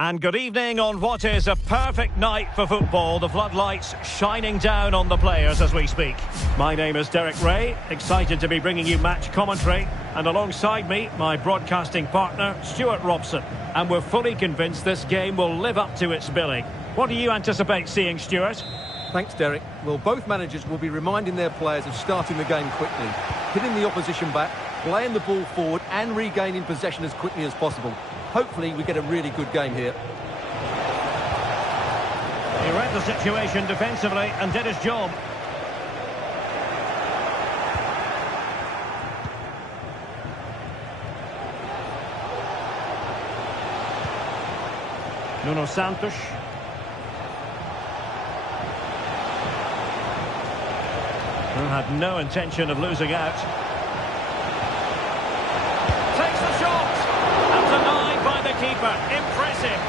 And good evening on what is a perfect night for football. The floodlights shining down on the players as we speak. My name is Derek Ray, excited to be bringing you match commentary. And alongside me, my broadcasting partner, Stuart Robson. And we're fully convinced this game will live up to its billing. What do you anticipate seeing, Stuart? Thanks, Derek. Well, both managers will be reminding their players of starting the game quickly, hitting the opposition back, playing the ball forward and regaining possession as quickly as possible. Hopefully we get a really good game here. He read the situation defensively and did his job. Nuno Santos. Who had no intention of losing out. Takes the shot! And denied by the keeper. Impressive.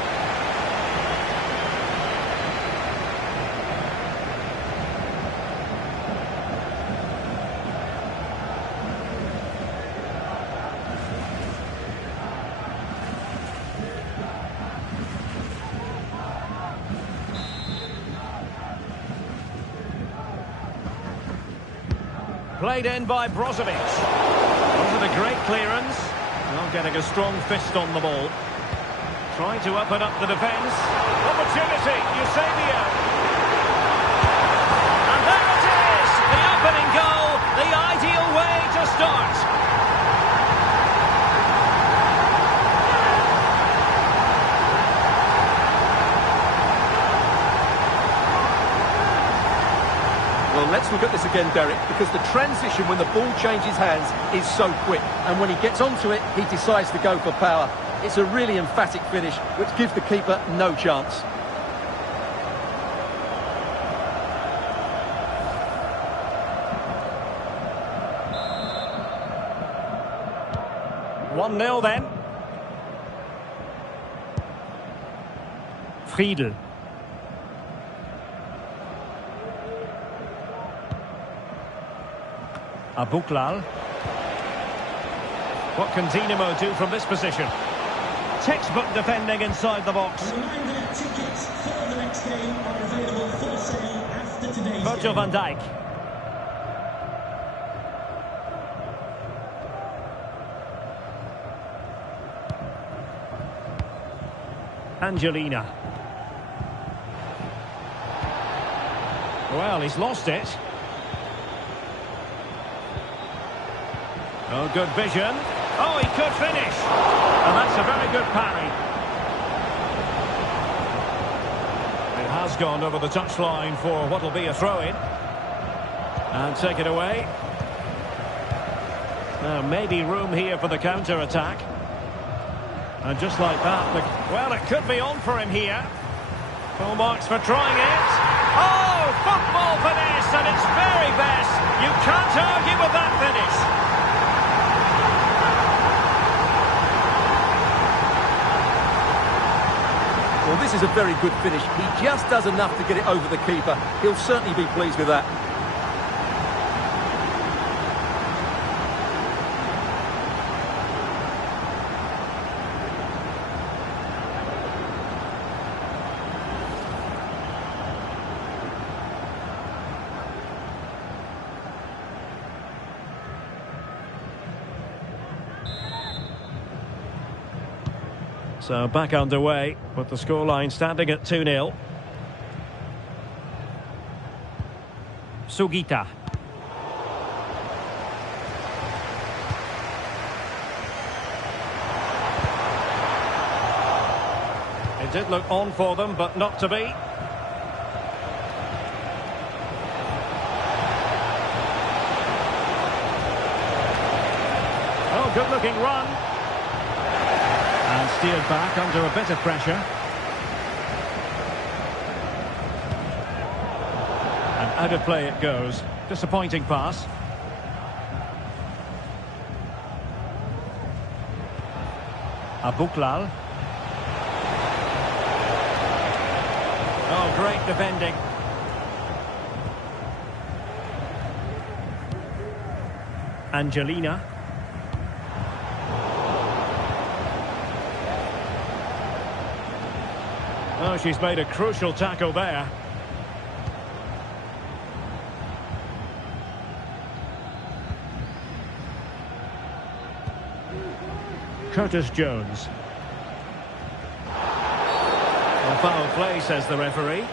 Played in by Brozovic. Was it a great clearance? Well, getting a strong fist on the ball. Trying to open up the defence. Opportunity, Eusebio. And there it is! The opening goal, the ideal way to start. Well, let's look at this again, Derek, because the transition when the ball changes hands is so quick. And when he gets onto it, he decides to go for power. It's a really emphatic finish, which gives the keeper no chance. One 0 then. Friedel. Abuklal. What can Dinamo do from this position? Textbook defending inside the box. Reminder, tickets for the next game are available for sale after today's Virgil van Dijk. Angelina. Well, he's lost it. Oh, good vision. Oh, he could finish. And that's a very good parry. It has gone over the touchline for what will be a throw-in. And take it away. Now, maybe room here for the counter-attack. And just like that, well, it could be on for him here. Full marks for trying it. Oh, football finesse, and it's very best. You can't argue with that finish. Well, this is a very good finish. He just does enough to get it over the keeper. He'll certainly be pleased with that. So back underway, with the scoreline standing at 2-0. Sugita. It did look on for them, but not to be. Oh, good-looking run. And steered back under a bit of pressure. And out of play it goes. Disappointing pass. Abuklal. Oh, great defending. Angelina. Oh, she's made a crucial tackle there. Curtis Jones. Well, foul play, says the referee.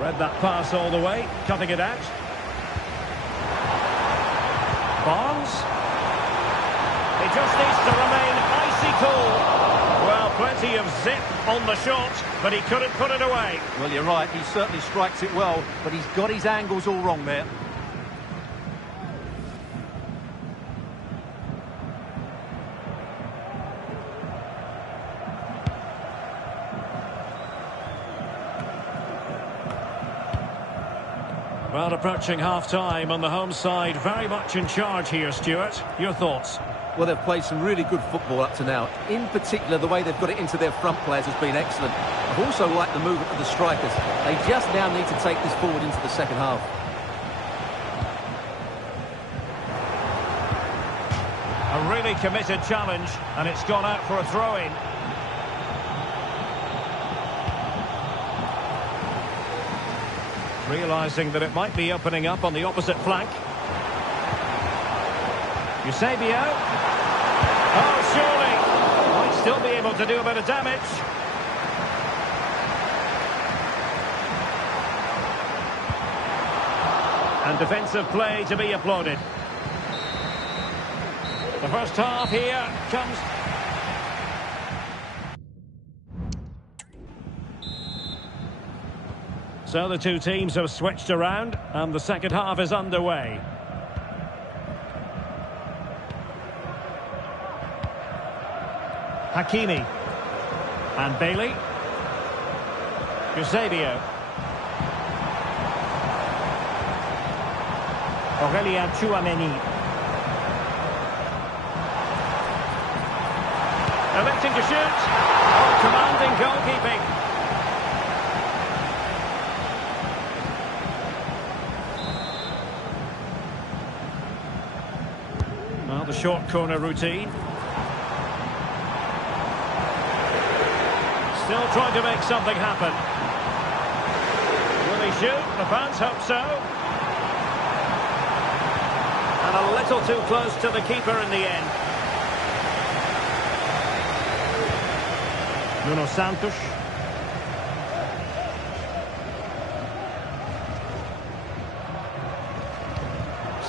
Read that pass all the way, cutting it out. Barnes. He just needs to remain icy cool. Well, plenty of zip on the shot, but he couldn't put it away. Well, you're right, he certainly strikes it well, but he's got his angles all wrong there. Well, approaching half-time on the home side, very much in charge here, Stuart. Your thoughts? Well, they've played some really good football up to now. In particular, the way they've got it into their front players has been excellent. I've also liked the movement of the strikers. They just now need to take this forward into the second half. A really committed challenge, and it's gone out for a throw-in. Realising that it might be opening up on the opposite flank. Eusebio. Oh, surely. Might still be able to do a bit of damage. And defensive play to be applauded. The first half here comes... So the two teams have switched around, and the second half is underway. Hakimi. And Bailey. Eusebio. Aurélien Tchouameni. Electing to shoot. Oh, commanding goalkeeping. Well, the short corner routine. Still trying to make something happen. Will he shoot? The fans hope so. And a little too close to the keeper in the end. Nuno Santos.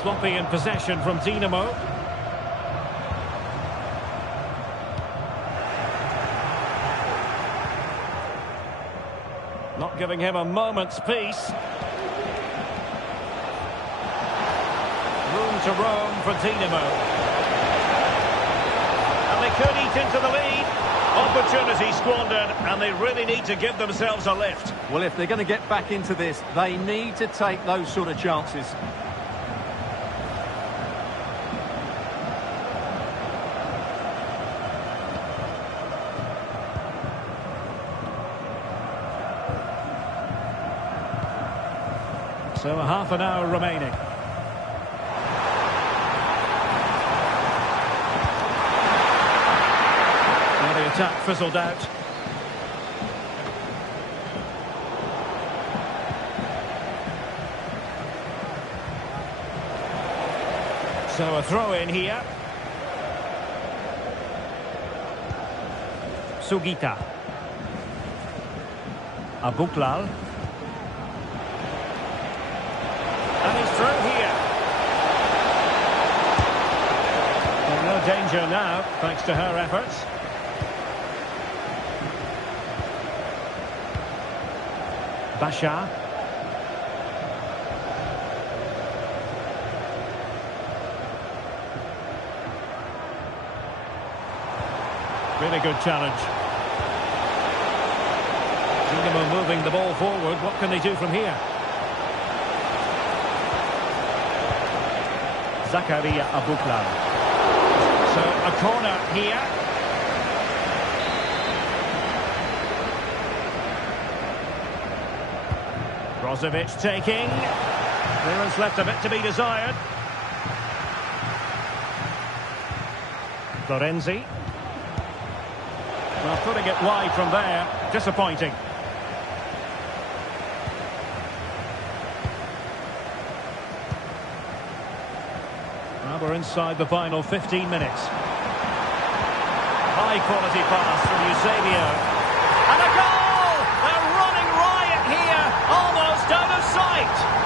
Sloppy in possession from Dinamo. Not giving him a moment's peace. Room to roam for Dinamo. And they could eat into the lead. Opportunity squandered, and they really need to give themselves a lift. Well, if they're going to get back into this, they need to take those sort of chances. So a half an hour remaining. Well, the attack fizzled out. So a throw in here. Sugita. Abuklal. And he's through here. Well, no danger now, thanks to her efforts. Bashar. Really good challenge. Dinamo moving the ball forward. What can they do from here? Zakaria Abuklal. So a corner here. Brozovic taking. Clearance left a bit to be desired. Florenzi. Well, putting it wide from there, disappointing. Well, we're inside the final 15 minutes. High quality pass from Eusebio. And a goal! They're running riot here, almost out of sight.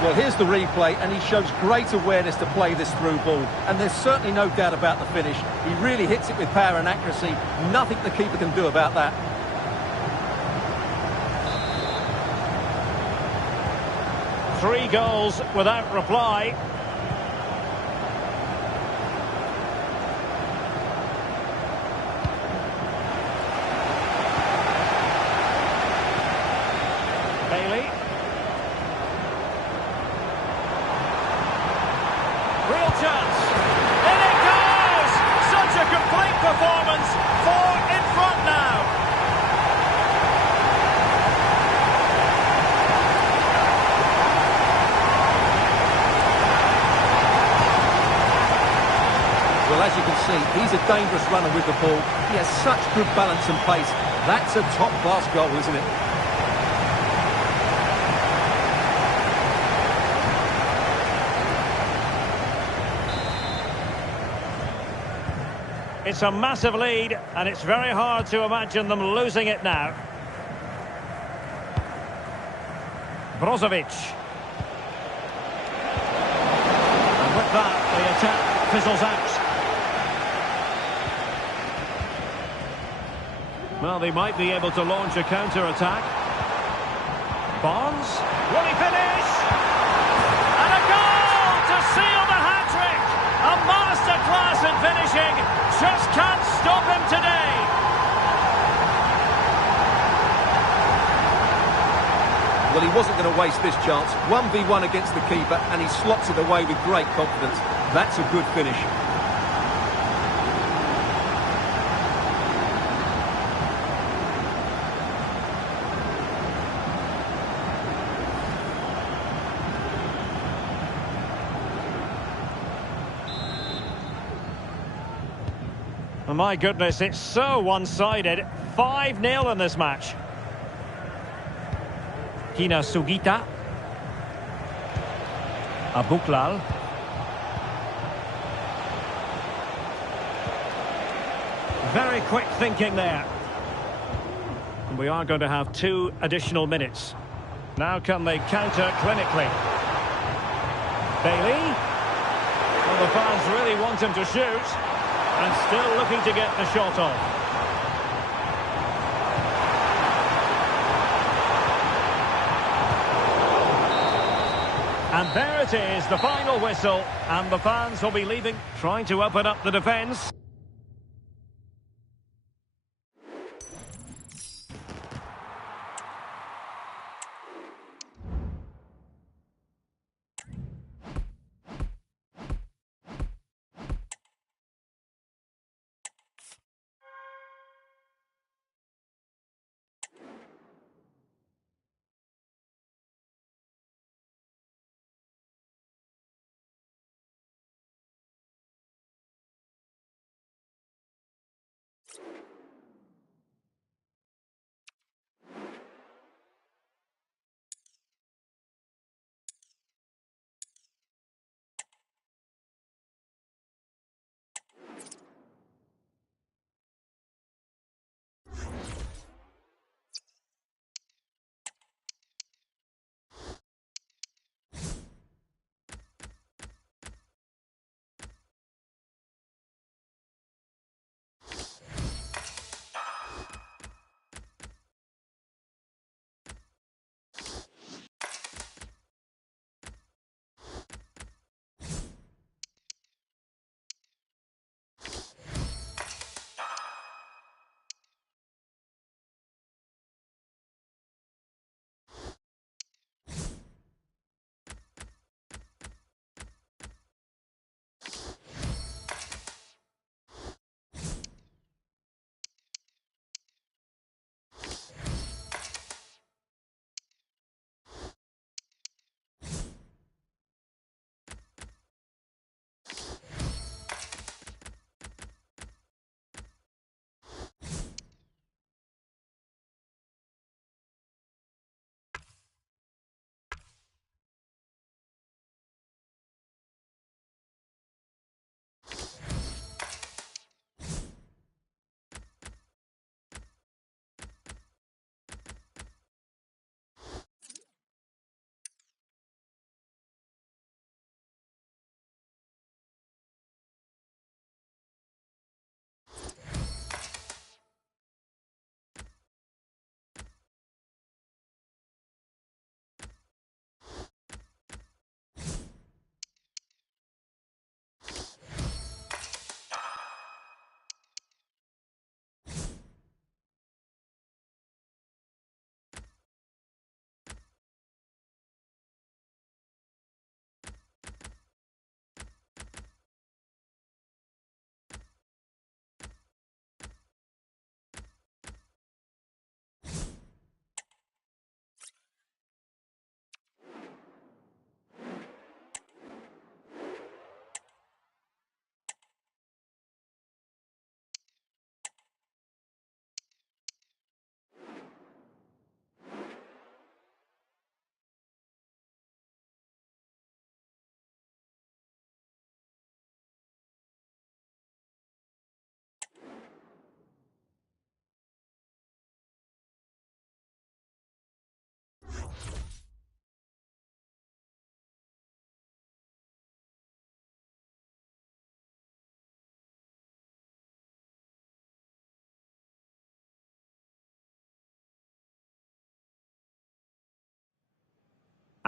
Well, here's the replay, and he shows great awareness to play this through ball. And there's certainly no doubt about the finish. He really hits it with power and accuracy. Nothing the keeper can do about that. Three goals without reply. Bailey. Real chance. In it goes! Such a complete performance. 4 in front now. Well, as you can see, he's a dangerous runner with the ball. He has such good balance and pace. That's a top-class goal, isn't it? It's a massive lead, and it's very hard to imagine them losing it now. Brozovic. And with that, the attack fizzles out. Well, they might be able to launch a counter-attack. Barnes. Will he finish? And a goal to seal the hat-trick! A masterclass in finishing. Just can't stop him today. Well, he wasn't going to waste this chance. 1v1 against the keeper, and he slots it away with great confidence. That's a good finish. Oh, my goodness, it's so one-sided. 5-0 in this match. Hina Sugita. Abuklal. Very quick thinking there. And we are going to have 2 additional minutes. Now can they counter clinically? Bailey. Well, the fans really want him to shoot. And still looking to get the shot off. And there it is, the final whistle. And the fans will be leaving, trying to open up the defence.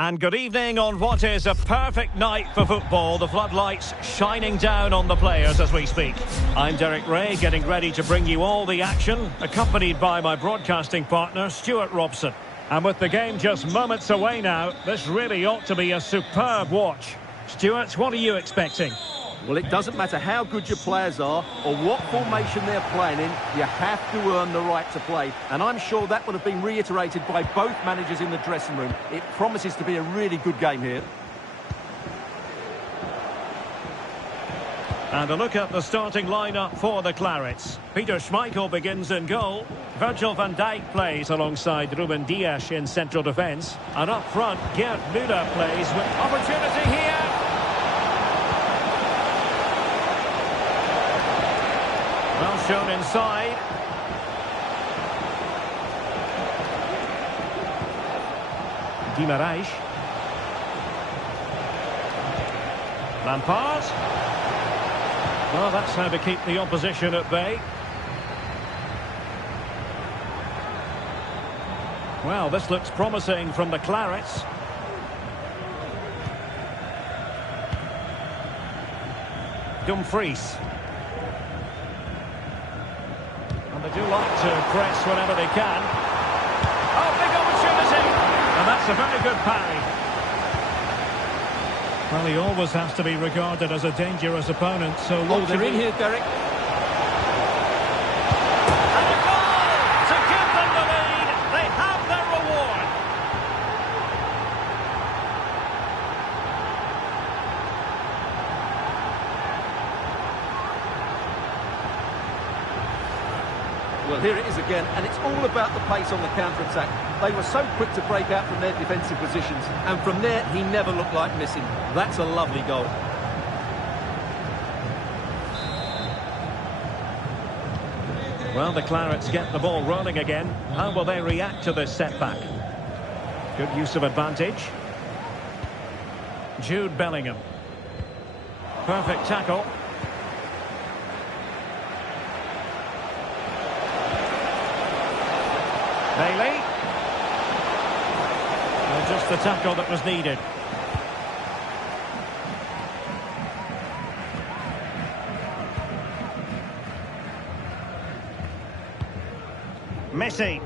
And good evening on what is a perfect night for football. The floodlights shining down on the players as we speak. I'm Derek Ray, getting ready to bring you all the action, accompanied by my broadcasting partner, Stuart Robson. And with the game just moments away now, this really ought to be a superb watch. Stuart, what are you expecting? Well, it doesn't matter how good your players are or what formation they're playing in, you have to earn the right to play. And I'm sure that would have been reiterated by both managers in the dressing room. It promises to be a really good game here. And a look at the starting lineup for the Clarets. Peter Schmeichel begins in goal. Virgil van Dijk plays alongside Ruben Dias in central defence. And up front, Gerd Müller plays with opportunity here. Well shown inside. Guimaraes. Lampard. Well, that's how to keep the opposition at bay. Well, this looks promising from the Clarets. Dumfries. And they do like to press whenever they can. Oh, big opportunity! And that's a very good parry. Well, he always has to be regarded as a dangerous opponent, so... Oh, they're in here, Derek. And a goal to give them the lead. They have their reward. Well, here it is again, and it's all about the pace on the counter-attack. They were so quick to break out from their defensive positions, and from there, he never looked like missing. That's a lovely goal. Well, the Clarets get the ball rolling again. How will they react to this setback? Good use of advantage. Jude Bellingham. Perfect tackle. Bailey. Well, just the tackle that was needed. Messi.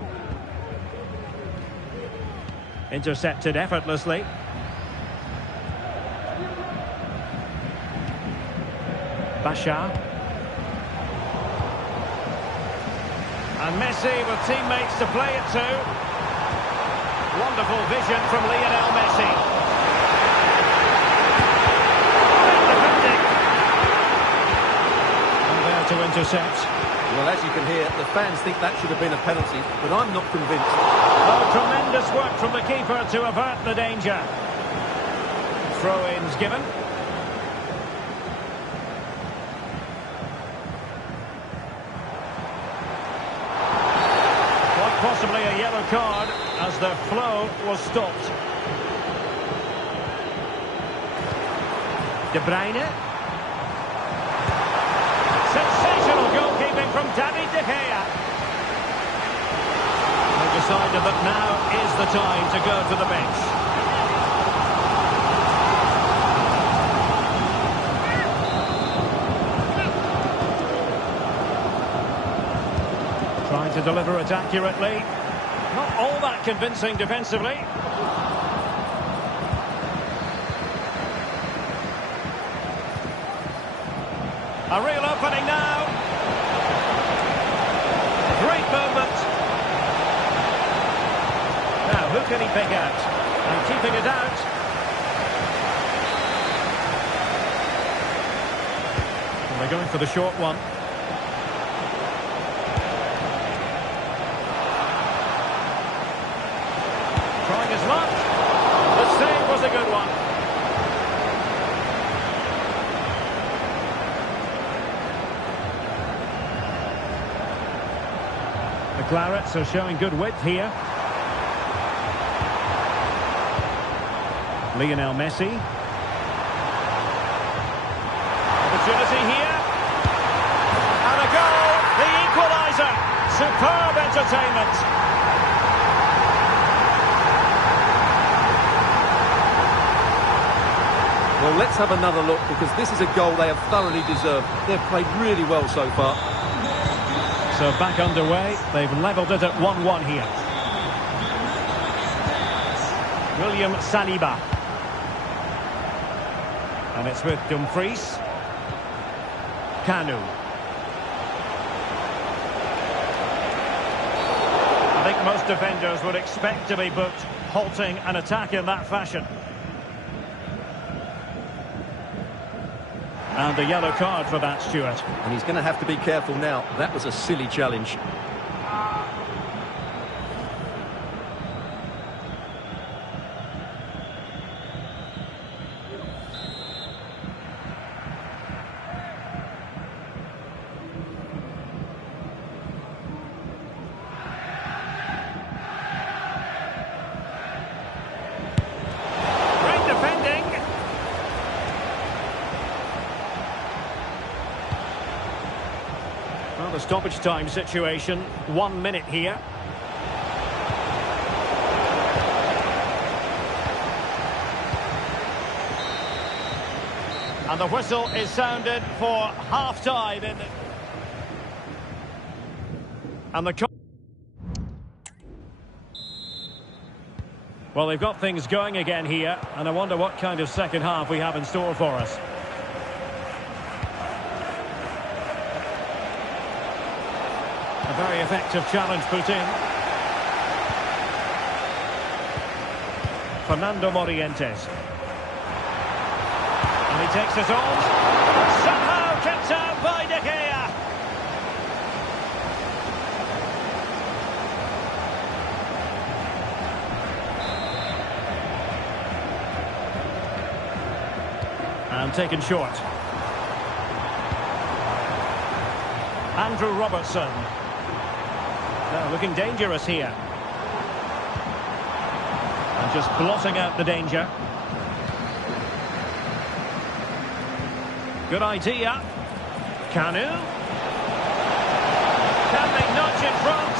Intercepted effortlessly. Bashar. And Messi with teammates to play it to. Wonderful vision from Lionel Messi. Great defending. And there to intercept. Well, as you can hear, the fans think that should have been a penalty, but I'm not convinced. Oh, tremendous work from the keeper to avert the danger. Throw-ins given. Quite possibly a yellow card as the flow was stopped. De Bruyne. Sensational goalkeeping from David De Gea. They decided that now is the time to go to the bench. Trying to deliver it accurately. Not all that convincing defensively. A real opening now. Great movement. Now, who can he pick out? And keeping it out. And they're going for the short one. Trying his luck. The save was a good one. The Clarets are showing good width here. Lionel Messi. Opportunity here. And a goal! The equaliser! Superb entertainment! Well, let's have another look, because this is a goal they have thoroughly deserved. They've played really well so far. So back underway. They've levelled it at 1-1 here. William Saliba. And it's with Dumfries. Kanu. I think most defenders would expect to be booked halting an attack in that fashion. And a yellow card for that, Stuart. And he's going to have to be careful now. That was a silly challenge. Great defending. Well, the stoppage time situation, 1 minute here. And the whistle is sounded for half-time. And the... Well, they've got things going again here, and I wonder what kind of second half we have in store for us. A very effective challenge put in. Fernando Morientes. And he takes it on. Somehow kept out by De Gea. And taken short. Andrew Robertson. Now looking dangerous here. And just blotting out the danger. Good idea. Kanu. Can they nudge in front?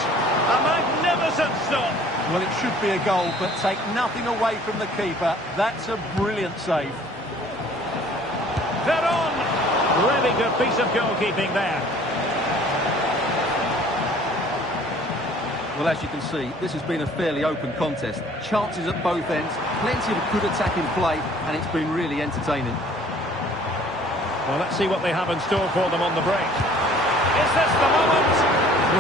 A magnificent stop. Well, it should be a goal, but take nothing away from the keeper. That's a brilliant save. Veron. Really good piece of goalkeeping there. Well, as you can see, this has been a fairly open contest. Chances at both ends, plenty of good attacking play, and it's been really entertaining. Well, let's see what they have in store for them on the break. Is this the moment?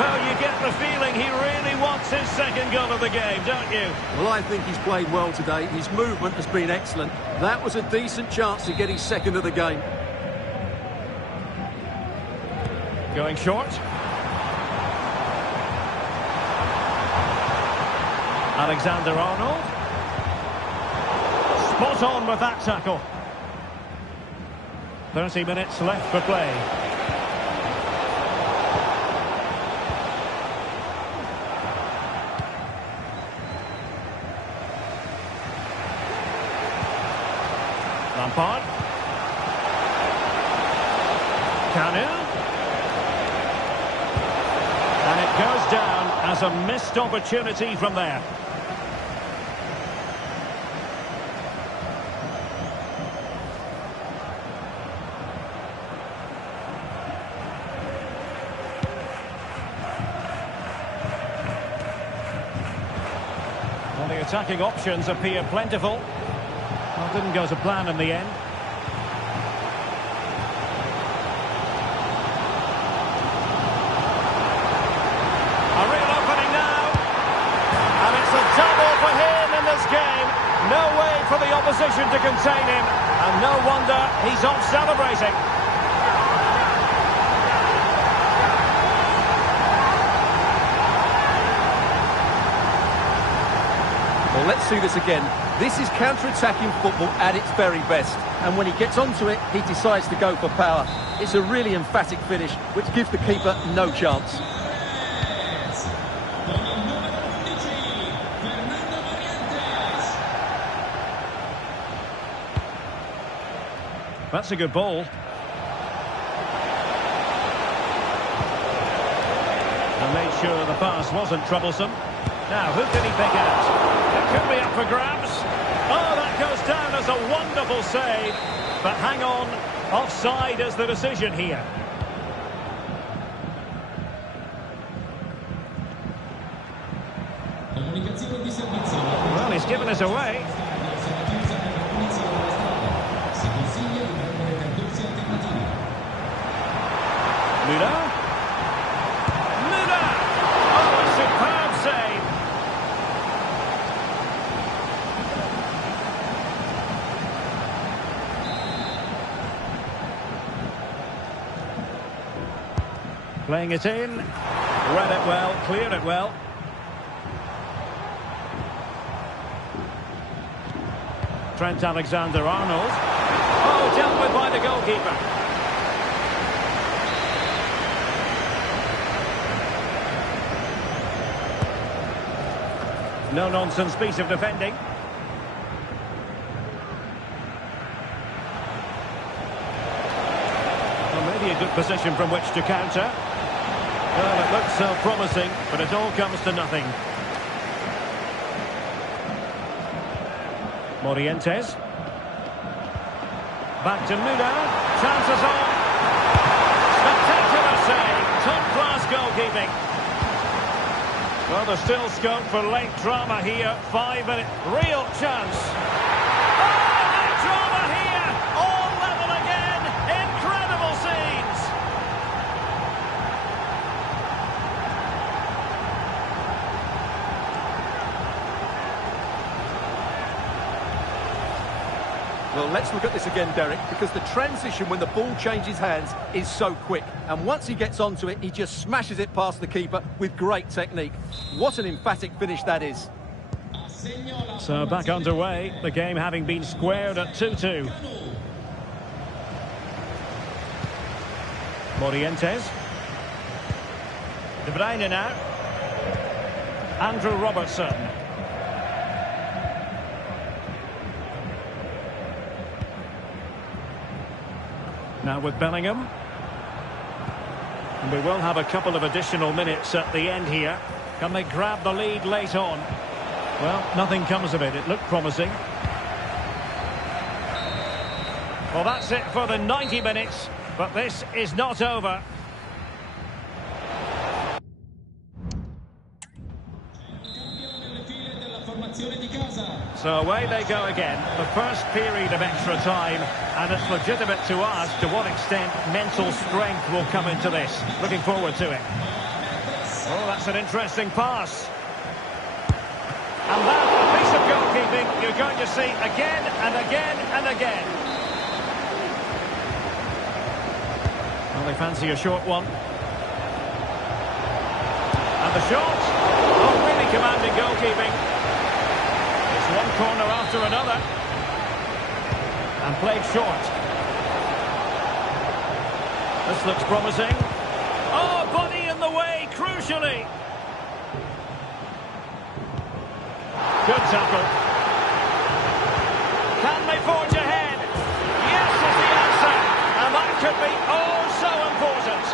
Well, you get the feeling he really wants his second goal of the game, don't you? Well, I think he's played well today. His movement has been excellent. That was a decent chance to get his second of the game. Going short. Alexander-Arnold. Spot on with that tackle. 30 minutes left for play. Lampard. Kanu. And it goes down as a missed opportunity from there. Well, the attacking options appear plentiful. Well, didn't go to plan in the end. A real opening now. And it's a double for him in this game. No way for the opposition to contain him. And no wonder he's off celebrating. Well, let's see this again. This is counter-attacking football at its very best. And when he gets onto it, he decides to go for power. It's a really emphatic finish, which gives the keeper no chance. That's a good ball. And made sure the pass wasn't troublesome. Now, who can he pick out? It could be up for grabs. Oh, that goes down as a wonderful save. But hang on, offside is the decision here. Well, he's given us away. Müller. Müller! Oh, a superb save. Playing it in. Read it well, cleared it well. Trent Alexander-Arnold. Oh, dealt with by the goalkeeper. No-nonsense piece of defending. Well, maybe a good position from which to counter. Well, it looks so promising, but it all comes to nothing. Morientes. Back to Müller. Chances on. Spectacular save. Top-class goalkeeping. Well, there's still scope for late drama here. 5 minutes. Real chance. Oh, late drama here. All level again. Incredible scenes. Well, let's look at this again, Derek, because the transition when the ball changes hands is so quick. And once he gets onto it, he just smashes it past the keeper with great technique. What an emphatic finish that is. So back underway, the game having been squared at 2-2. Morientes. De Bruyne now. Andrew Robertson. Now with Bellingham. And we will have a couple of additional minutes at the end here. Can they grab the lead late on? Well, nothing comes of it. It looked promising. Well, that's it for the 90 minutes. But this is not over. So away they go again. The first period of extra time. And it's legitimate to ask to what extent mental strength will come into this. Looking forward to it. Oh, that's an interesting pass. And that, a piece of goalkeeping you're going to see again and again and again. Well, they fancy a short one. And the shot. Oh, really commanding goalkeeping. It's one corner after another. And played short. This looks promising. Oh, body in the way, crucially. Good tackle. Can they forge ahead? Yes is the answer. And that could be oh so important.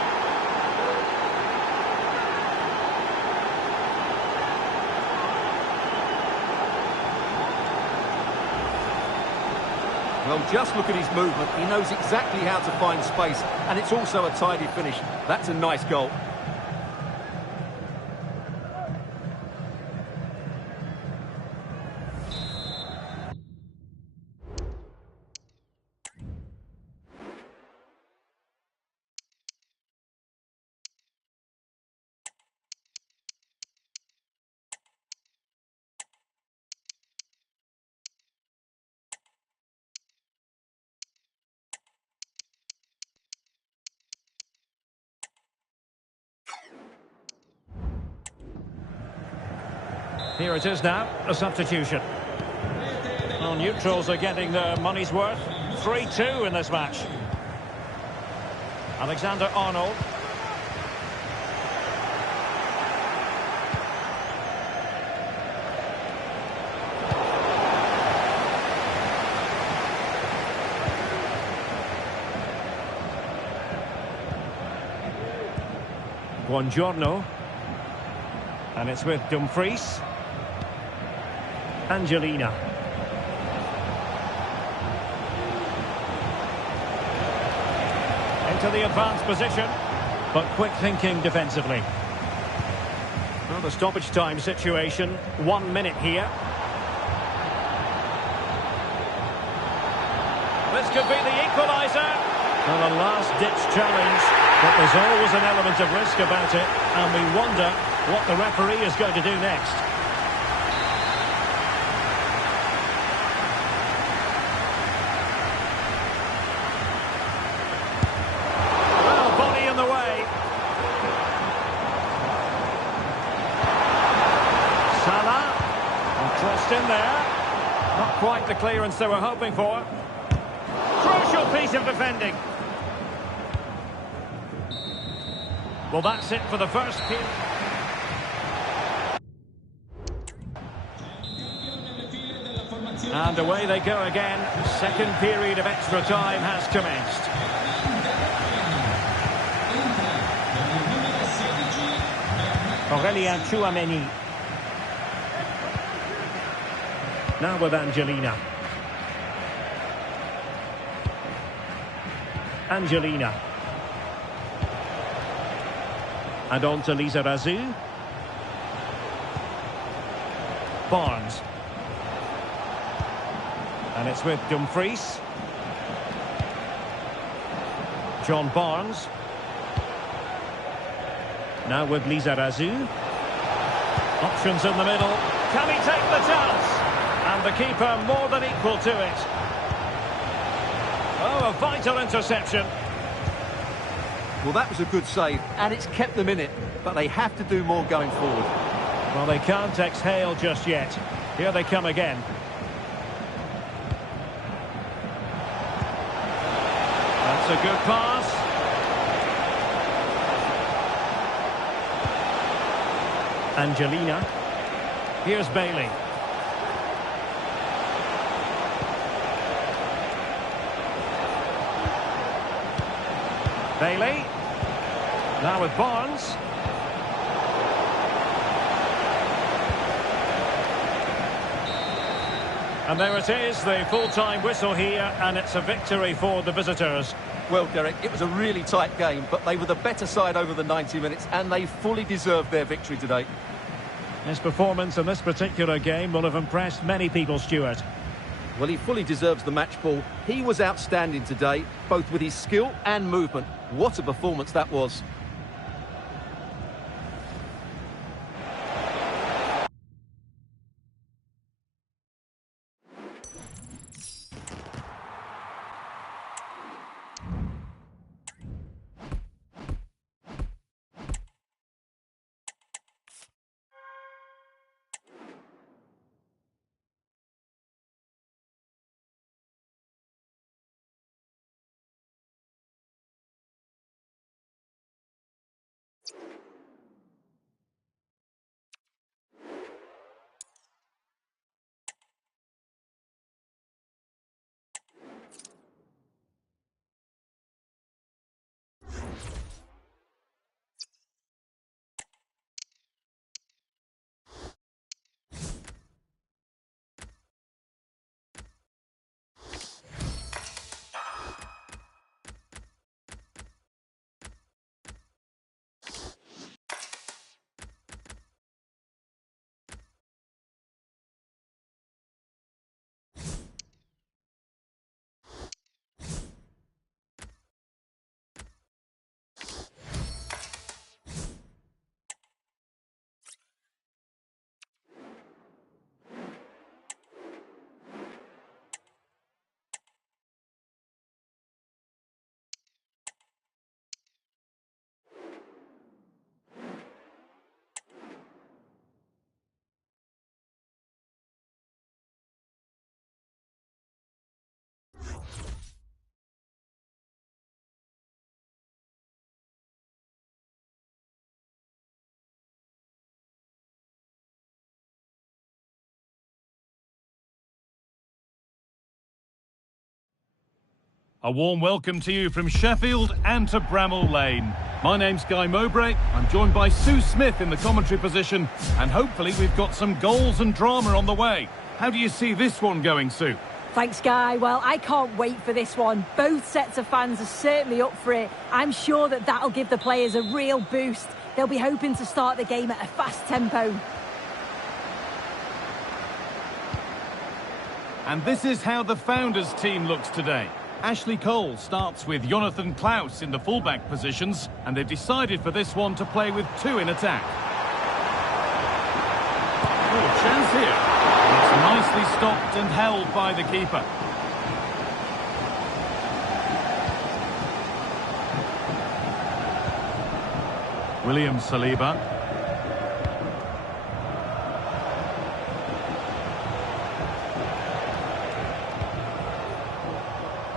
Well, just look at his movement. He knows exactly how to find space, and it's also a tidy finish. That's a nice goal. Here it is now, a substitution. Well, neutrals are getting their money's worth. 3-2 in this match. Alexander-Arnold. Buongiorno. And it's with Dumfries. Angelina. to the advanced position, but quick thinking defensively. Well, the stoppage time situation, 1 minute here. This could be the equaliser. Well, a last-ditch challenge, but there's always an element of risk about it, and we wonder what the referee is going to do next. Well, body in the way. Salah, and crossed in there. Not quite the clearance they were hoping for. Crucial piece of defending. Well, that's it for the first period. And away they go again. Second period of extra time has commenced. Aurélien Tchouaméni. Now with Angelina. Angelina. And on to Lizarazu. Barnes. And it's with Dumfries. John Barnes. Now with Lizarazu. Options in the middle. Can he take the chance? And the keeper more than equal to it. Oh, a vital interception. Well, that was a good save, and it's kept them in it, but they have to do more going forward. Well, they can't exhale just yet. Here they come again. That's a good pass. Angelina. Here's Bailey. Bailey. Now with Barnes. And there it is, the full-time whistle here, and it's a victory for the visitors. Well, Derek, it was a really tight game, but they were the better side over the 90 minutes, and they fully deserved their victory today. His performance in this particular game will have impressed many people, Stuart. Well, he fully deserves the match ball. He was outstanding today, both with his skill and movement. What a performance that was. A warm welcome to you from Sheffield and to Bramall Lane. My name's Guy Mowbray. I'm joined by Sue Smith in the commentary position, and hopefully we've got some goals and drama on the way. How do you see this one going, Sue? Thanks, Guy. Well, I can't wait for this one. Both sets of fans are certainly up for it. I'm sure that that'll give the players a real boost. They'll be hoping to start the game at a fast tempo. And this is how the Founders team looks today. Ashley Cole starts with Jonathan Klaus in the fullback positions, and they've decided for this one to play with two in attack. Oh, chance here. It's nicely stopped and held by the keeper. William Saliba.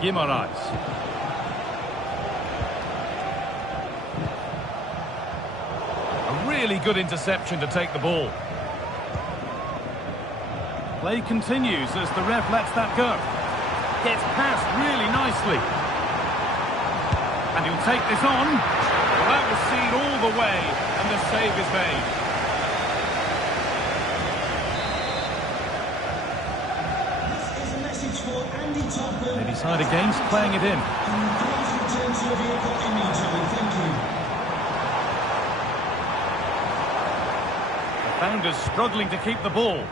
Guimaraes. A really good interception to take the ball. Play continues as the ref lets that go. Gets past really nicely. And he'll take this on. Well, that was seen all the way, and the save is made. They decide against playing it in. The Founders struggling to keep the ball.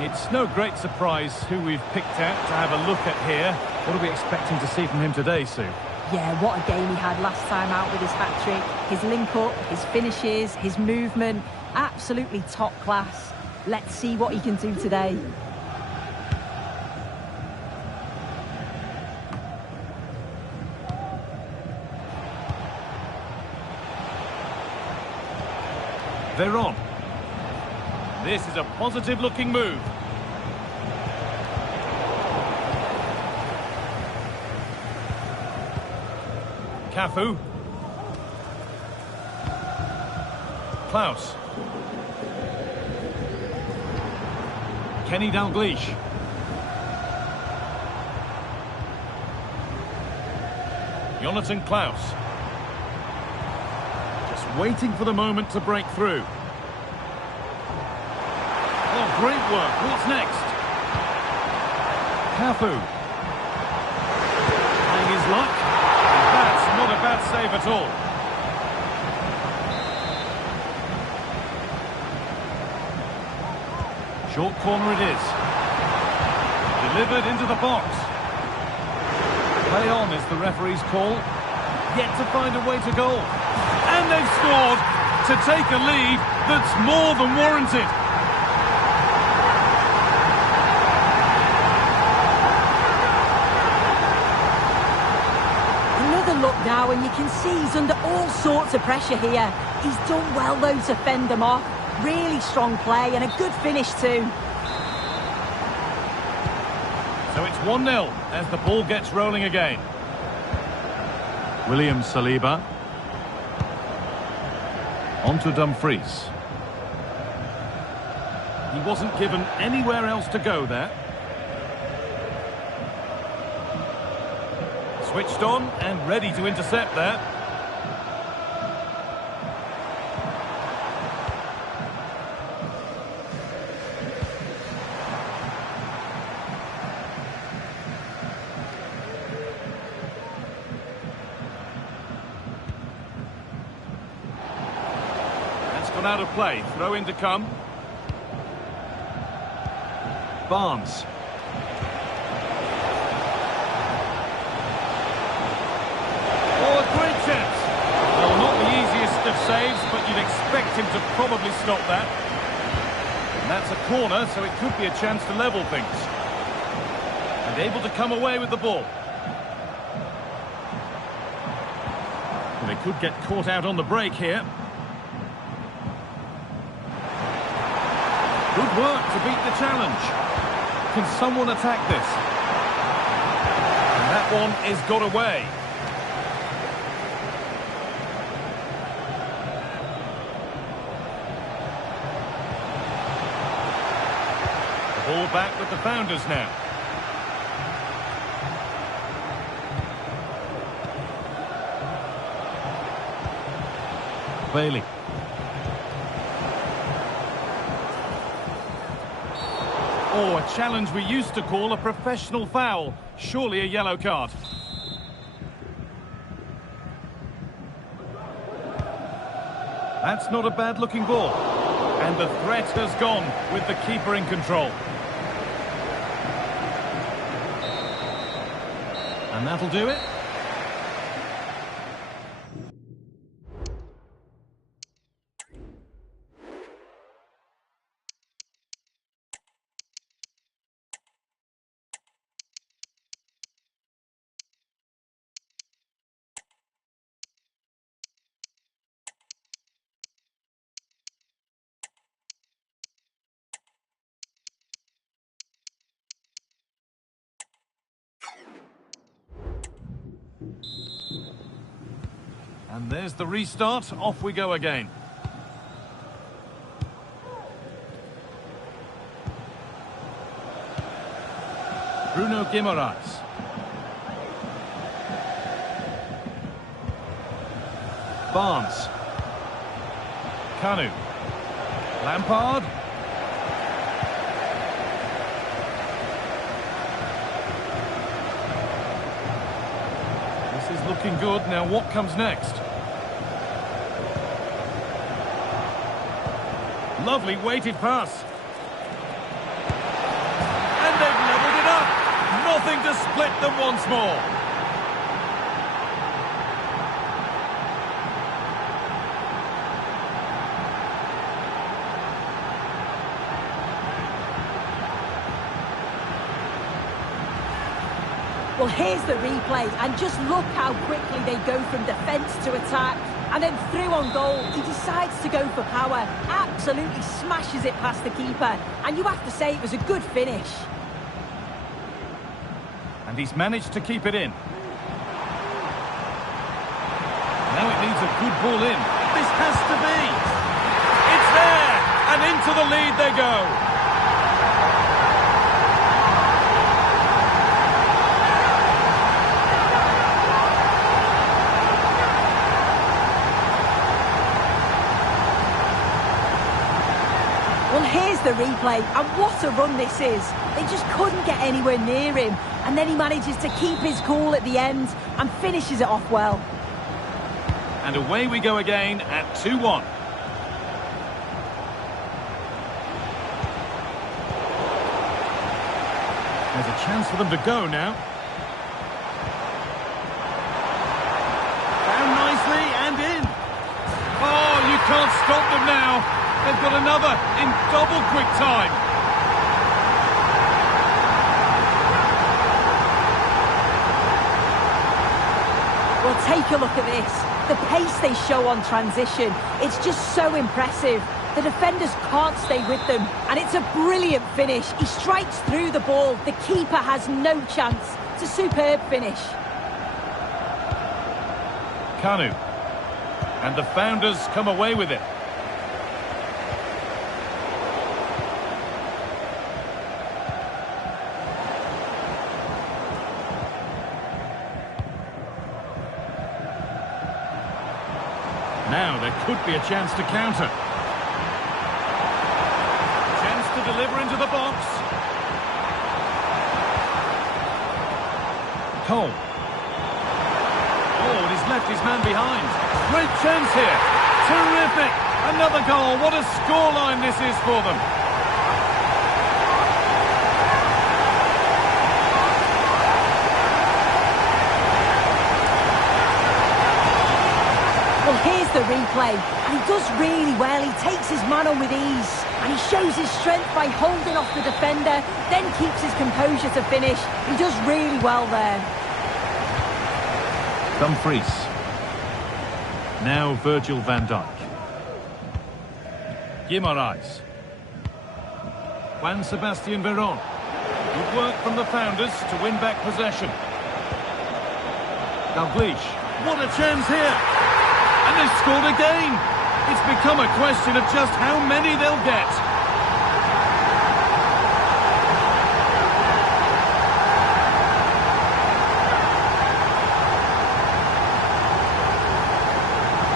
It's no great surprise who we've picked out to have a look at here. What are we expecting to see from him today, Sue? Yeah, what a game he had last time out with his hat-trick. His link-up, his finishes, his movement, absolutely top class. Let's see what he can do today. They're on. This is a positive-looking move. Cafu. Klaus. Kenny Dalglish. Jonathan Klaus. Just waiting for the moment to break through. Oh, great work. What's next? Cafu. Trying his luck. That's not a bad save at all. Short corner it is. Delivered into the box. Play on is the referee's call. Yet to find a way to goal. And they've scored to take a lead that's more than warranted. Another look now, and you can see he's under all sorts of pressure here. He's done well, though, to fend them off. Really strong play and a good finish too. So it's 1-0 as the ball gets rolling again. William Saliba. On to Dumfries. He wasn't given anywhere else to go there. Switched on and ready to intercept there. Out of play, throw in to come. Barnes. Oh, a great chance. Well, not the easiest of saves, but you'd expect him to probably stop that. And that's a corner, so it could be a chance to level things. And able to come away with the ball. Well, they could get caught out on the break here. Good work to beat the challenge. Can someone attack this? And that one is got away. The ball back with the Founders now. Bailey. Oh, a challenge we used to call a professional foul. Surely a yellow card. That's not a bad-looking ball. And the threat has gone with the keeper in control. And that'll do it. And there's the restart. Off we go again. Bruno Guimaraes. Barnes. Kanu. Lampard. This is looking good. Now what comes next? Lovely weighted pass. And they've levelled it up. Nothing to split them once more. Well, here's the replay, and just look how quickly they go from defence to attack. And then through on goal, he decides to go for power, absolutely smashes it past the keeper. And you have to say it was a good finish. And he's managed to keep it in. Now it needs a good ball in. This has to be. It's there! And into the lead they go. Well, here's the replay, and what a run this is. They just couldn't get anywhere near him, and then he manages to keep his cool at the end and finishes it off well. And away we go again at 2-1. There's a chance for them to go now. Down nicely and in. Oh, you can't stop them now. They've got another in double quick time. Well, take a look at this. The pace they show on transition, it's just so impressive. The defenders can't stay with them, and it's a brilliant finish. He strikes through the ball. The keeper has no chance. It's a superb finish. Kanu. And the Founders come away with it. Now there could be a chance to counter. Chance to deliver into the box. Cole. Oh, and he's left his man behind. Great chance here. Terrific. Another goal. What a scoreline this is for them. Well, here's the replay, and he does really well. He takes his man on with ease, and he shows his strength by holding off the defender, then keeps his composure to finish. He does really well there. Dumfries. Now Virgil van Dijk. Guimaraes. Juan Sebastian Veron. Good work from the Founders to win back possession. Dalglish. What a chance here! And they've scored again! It's become a question of just how many they'll get.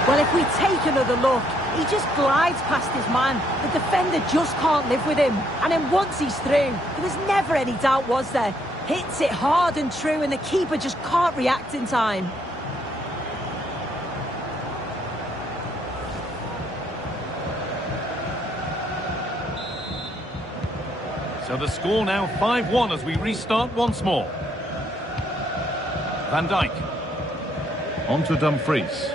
Well, if we take another look, He just glides past his man. The defender just can't live with him. And then once he's through, there was never any doubt, was there? Hits it hard and true, and the keeper just can't react in time. So the score now 5-1 as we restart once more. Van Dijk. On to Dumfries.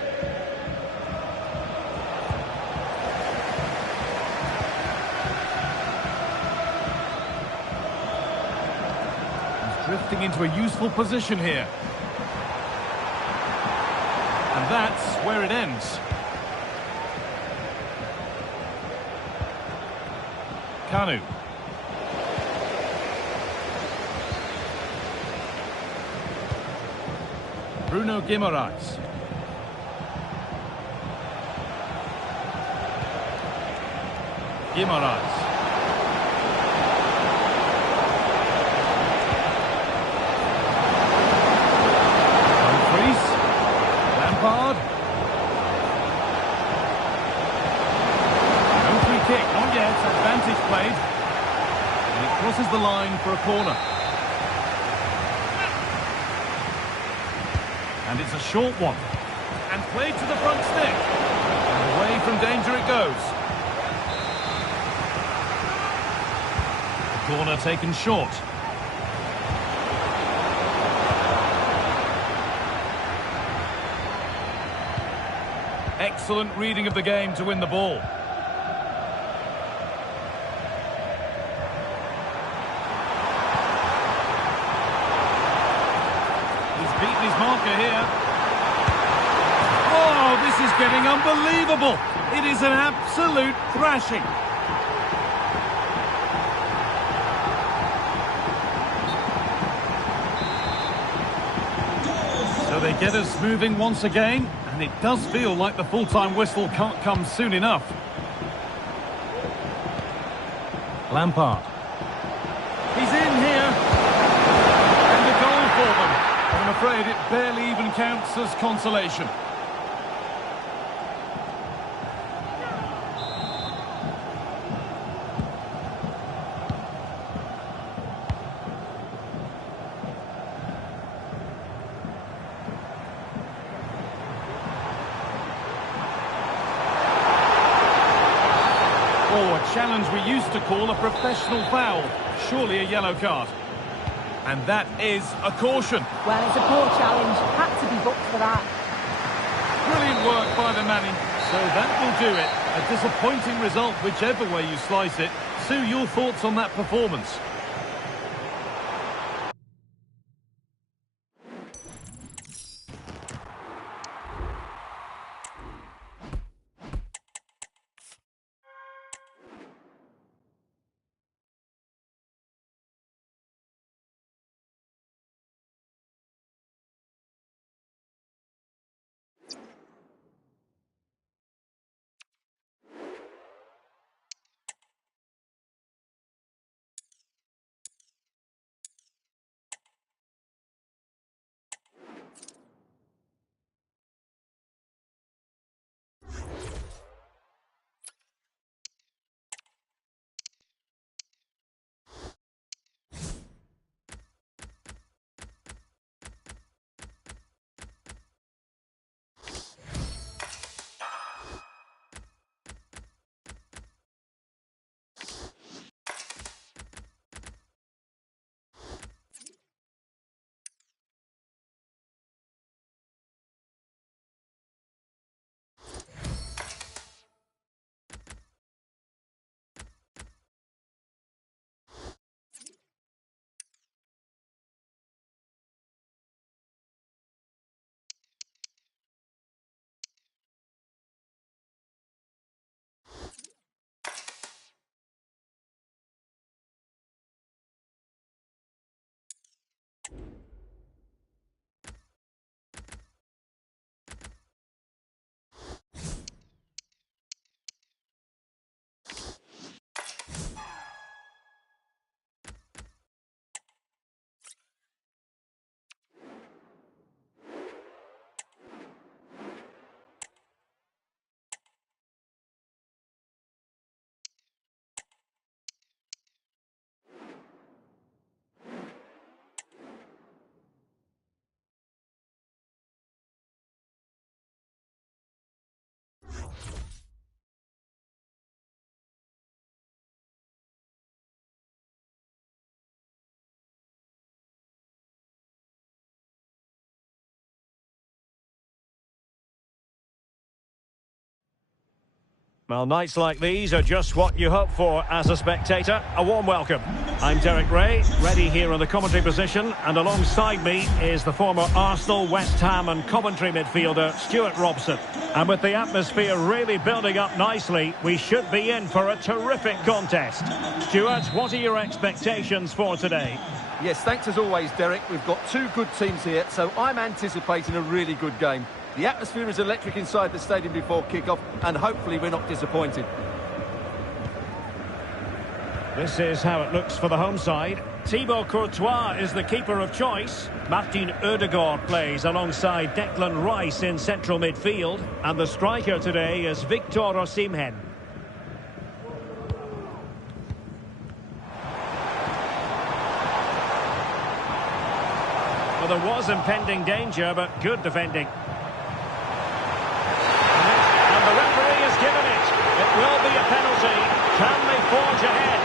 He's drifting into a useful position here. And that's where it ends. Kanu. Bruno Guimaraes. Guimaraes. Dumfries. Lampard. No free kick, not yet. Advantage played. And it crosses the line for a corner. And it's a short one. And played to the front stick. And away from danger it goes. The corner taken short. Excellent reading of the game to win the ball. Beaten his marker here. Oh, this is getting unbelievable. It is an absolute thrashing. So they get us moving once again, and it does feel like the full-time whistle can't come soon enough. Lampard. He's in here. And a goal for them. I'm afraid it barely even counts as consolation. Oh, a challenge we used to call a professional foul. Surely a yellow card. And that is a caution. Well, it's a poor challenge. Had to be booked for that. Brilliant work by the Manning. So that will do it. A disappointing result, whichever way you slice it. Sue, your thoughts on that performance? Well, nights like these are just what you hope for as a spectator. A warm welcome. I'm Derek Ray, ready here in the commentary position, and alongside me is the former Arsenal, West Ham and Coventry midfielder Stuart Robson. And with the atmosphere really building up nicely, we should be in for a terrific contest. Stuart, what are your expectations for today? Yes, thanks as always, Derek. We've got two good teams here, so I'm anticipating a really good game. The atmosphere is electric inside the stadium before kick-off, and hopefully we're not disappointed. This is how it looks for the home side. Thibaut Courtois is the keeper of choice. Martin Odegaard plays alongside Declan Rice in central midfield. And the striker today is Victor Osimhen. Well, there was impending danger, but good defending. Will be a penalty. Can they forge ahead?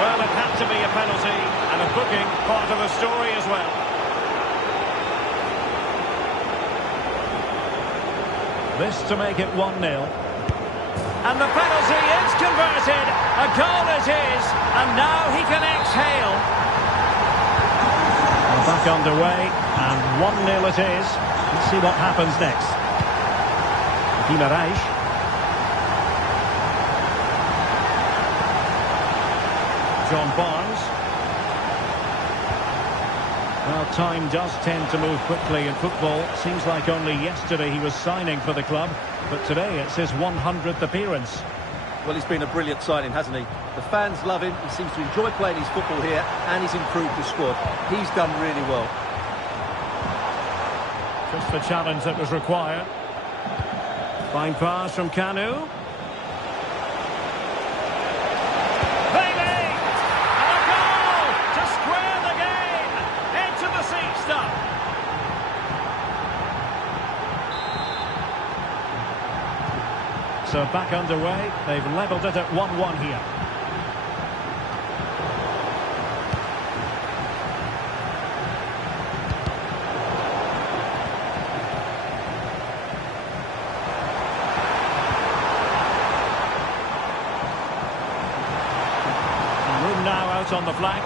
Well, it had to be a penalty, and a booking part of the story as well. This to make it 1-0. And the penalty is converted. A goal it is, and now he can exhale. We're back underway, and 1-0 it is. Let's see what happens next. Guimaraes. John Barnes. Well, time does tend to move quickly in football. Seems like only yesterday he was signing for the club, but today it's his 100th appearance. Well, he's been a brilliant signing, hasn't he? The fans love him. He seems to enjoy playing his football here, and he's improved the squad. He's done really well. Just the challenge that was required. Fine pass from Kanu. So back underway, they've levelled it at 1-1 here. Room now out on the flank.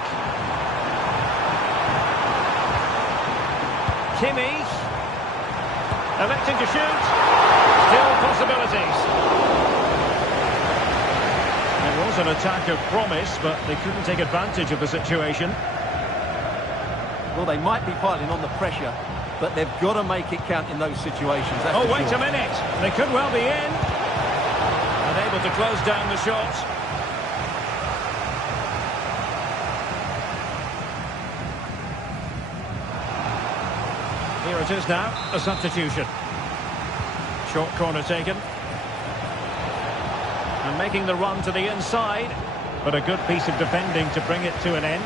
Kimmich, electing to shoot. Still possibilities. It was an attack of promise, but they couldn't take advantage of the situation. Well, they might be piling on the pressure, but they've got to make it count in those situations. Oh, wait a minute. They could well be in. Unable to close down the shot. Here it is now, a substitution. Short corner taken. And making the run to the inside. But a good piece of defending to bring it to an end.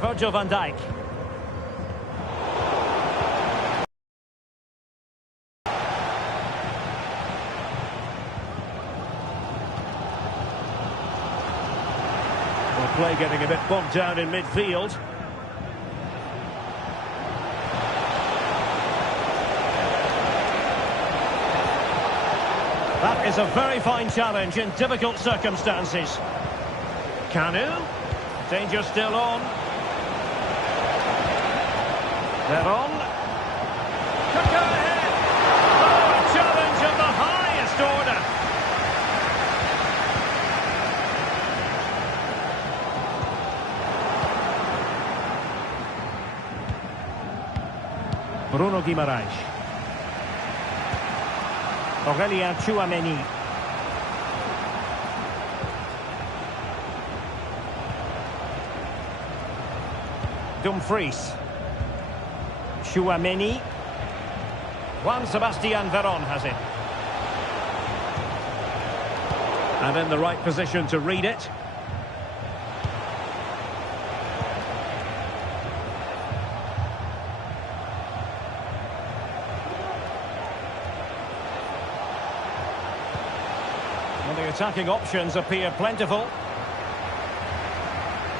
Virgil van Dijk. Well, play getting a bit bogged down in midfield. That is a very fine challenge in difficult circumstances. Kanu. Danger still on. They're on. Could go ahead. Oh, a challenge of the highest order. Bruno Guimaraes. Aurélien Tchouaméni. Dumfries. Tchouaméni. Juan Sebastian Veron has it. And in the right position to read it. Well, the attacking options appear plentiful.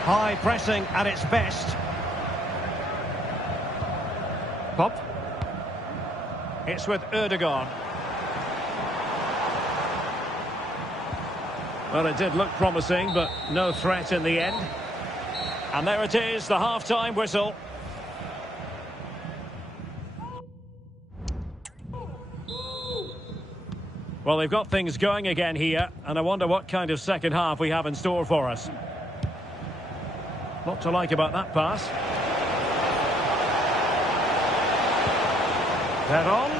High pressing at its best. Pop. It's with Ødegaard. Well, it did look promising, but no threat in the end. And there it is, the half-time whistle. Well, they've got things going again here, and I wonder what kind of second half we have in store for us. Lot to like about that pass. Veron.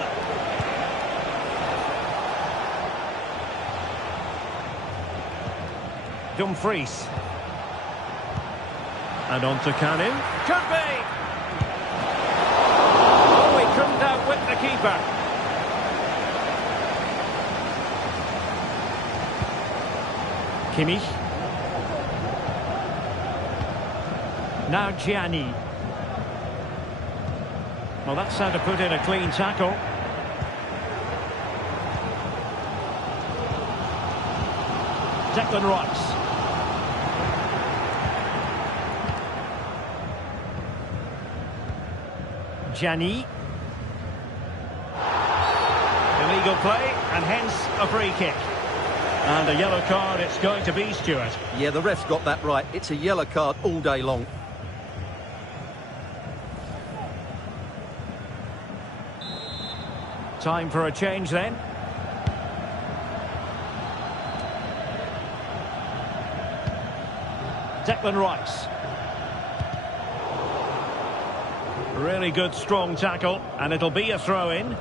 Dumfries. And on to Cannon. Could be! Oh, he couldn't outwit the keeper. Kimmich. Now Gianni. Well, that's how to put in a clean tackle. Declan Rice. Gianni. Illegal play, and hence a free kick. And a yellow card it's going to be, Stuart. Yeah, the ref's got that right. It's a yellow card all day long. Time for a change then. Declan Rice. Really good, strong tackle, and it'll be a throw-in.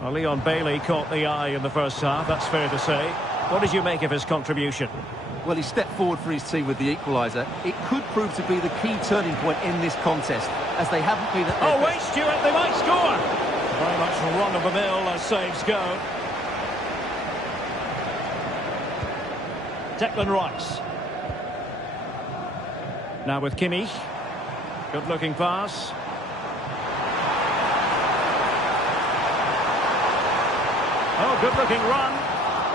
Well, Leon Bailey caught the eye in the first half, that's fair to say. What did you make of his contribution? Well, he stepped forward for his team with the equaliser. It could prove to be the key turning point in this contest, as they haven't been at their Oh, wait, best. Stuart, they might score! Very much run-of-the-mill as saves go. Declan Rice. Now with Kimmich. Good-looking pass. Oh, good-looking run.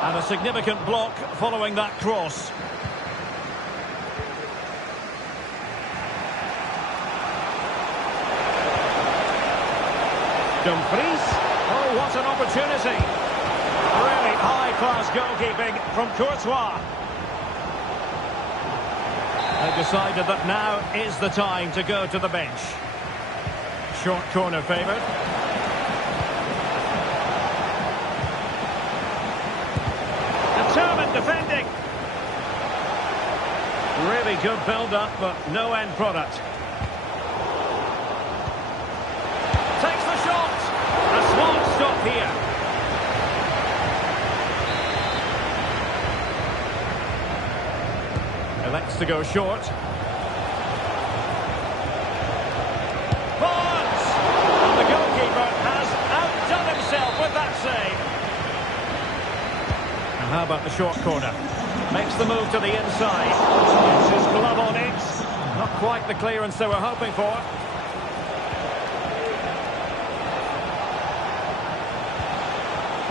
And a significant block following that cross. Dumfries. Oh, what an opportunity. Really high-class goalkeeping from Courtois. They've decided that now is the time to go to the bench. Short corner favoured. Determined defending. Really good build-up, but no end product. Takes the shot. A smart stop here. Elects to go short. Barnes! And the goalkeeper has outdone himself with that save. And how about the short corner? Makes the move to the inside. Gets his glove on it. Not quite the clearance they were hoping for.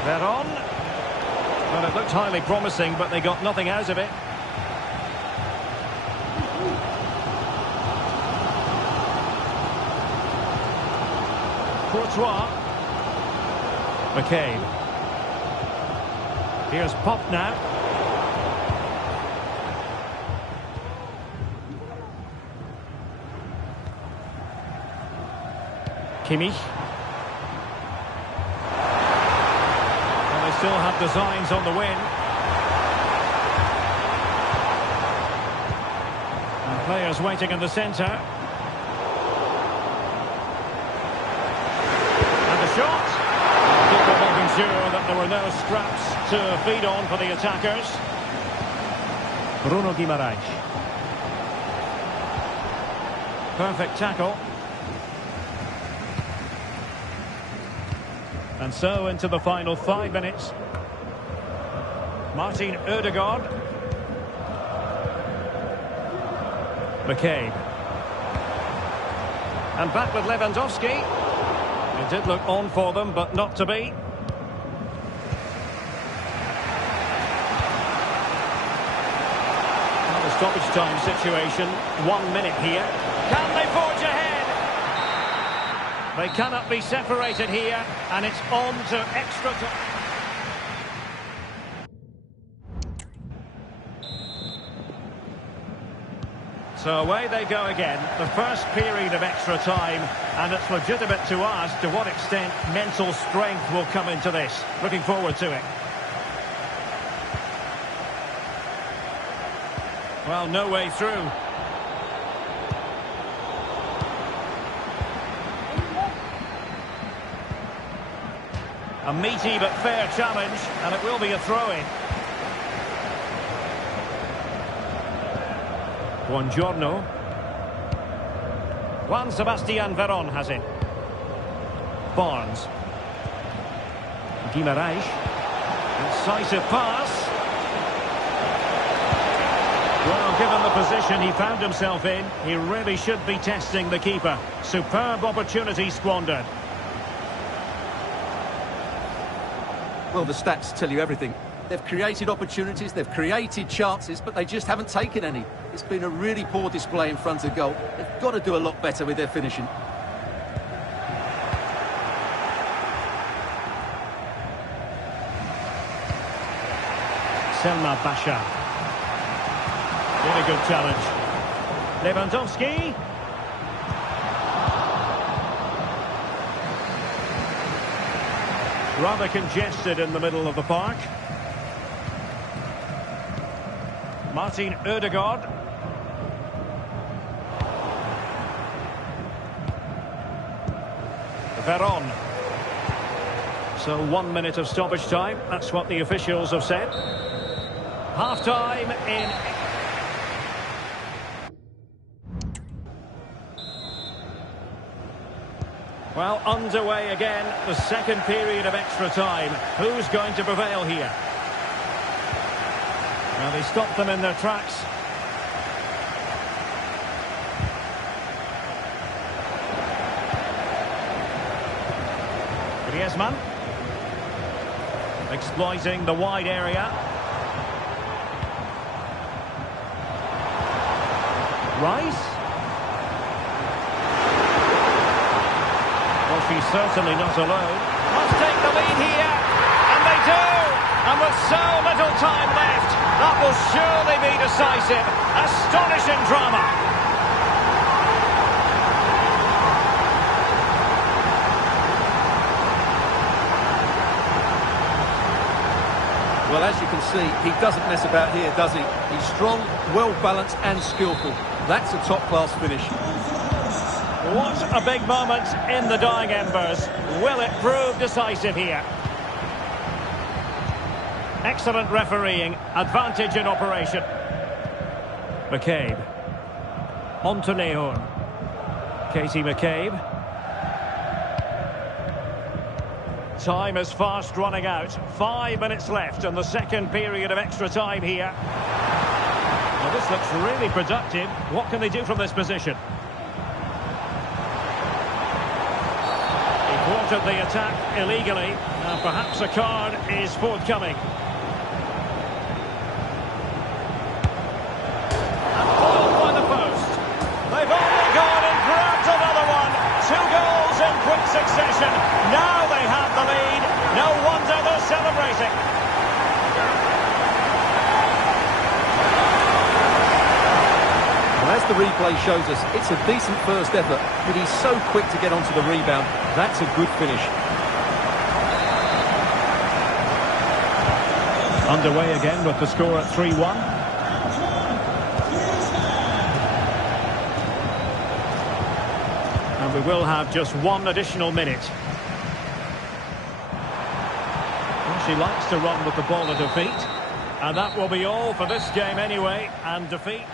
Veron. Well, it looked highly promising, but they got nothing out of it. Courtois. McCabe. Here's Pop now. Kimmich. And they still have designs on the win. And players waiting in the centre. Shot. Keeper making sure that there were no scraps to feed on for the attackers. Bruno Guimaraes. Perfect tackle. And so into the final 5 minutes. Martin Ødegaard. McCabe. And back with Lewandowski. It did look on for them, but not to be. Well, the stoppage time situation, 1 minute here. Can they forge ahead? They cannot be separated here, and it's on to extra time. So away they go again, the first period of extra time, and it's legitimate to ask to what extent mental strength will come into this. Looking forward to it. Well, no way through. A meaty but fair challenge, and it will be a throw-in. Buongiorno. Juan Sebastian Veron has it. Barnes. Guimaraes. Incisive pass. Well, given the position he found himself in, he really should be testing the keeper. Superb opportunity squandered. Well, the stats tell you everything. They've created opportunities, they've created chances, but they just haven't taken any. It's been a really poor display in front of goal. They've got to do a lot better with their finishing. Selma Basha. Really good challenge. Lewandowski. Rather congested in the middle of the park. Martin Ødegaard. Veron. So 1 minute of stoppage time. That's what the officials have said. Half-time in... Well, underway again, the second period of extra time. Who's going to prevail here? Well, they stopped them in their tracks. Griezmann. Exploiting the wide area. Rice. Well, she's certainly not alone. Must take the lead here. And they do! And with so little time left, that will surely be decisive. Astonishing drama. Well, as you can see, he doesn't mess about here, does he? He's strong, well-balanced and skillful. That's a top-class finish. What a big moment in the dying embers. Will it prove decisive here? Excellent refereeing, advantage in operation. McCabe. On to Leon. Katie McCabe. Time is fast running out. 5 minutes left in the second period of extra time here. Well, this looks really productive. What can they do from this position? He thwarted the attack illegally. Now perhaps a card is forthcoming. And foiled by the post. They've only gone and grabbed another one. 2 goals in quick succession. Now they have the lead. No wonder they're celebrating. Well, as the replay shows us, it's a decent first effort, but he's so quick to get onto the rebound. That's a good finish. Underway again with the score at 3-1. And we will have just 1 additional minute. Well, she likes to run with the ball at her feet. And that will be all for this game anyway. And defeat.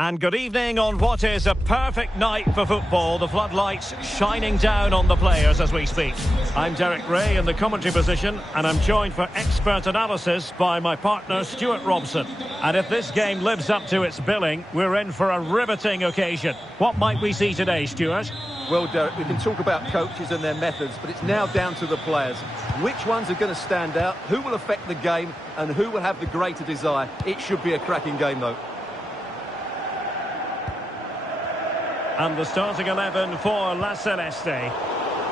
And good evening on what is a perfect night for football. The floodlights shining down on the players as we speak. I'm Derek Ray in the commentary position, and I'm joined for expert analysis by my partner Stuart Robson. And if this game lives up to its billing, we're in for a riveting occasion. What might we see today, Stuart? Well, Derek, we can talk about coaches and their methods, but it's now down to the players. Which ones are going to stand out, who will affect the game, and who will have the greater desire? It should be a cracking game, though. And the starting 11 for La Celeste.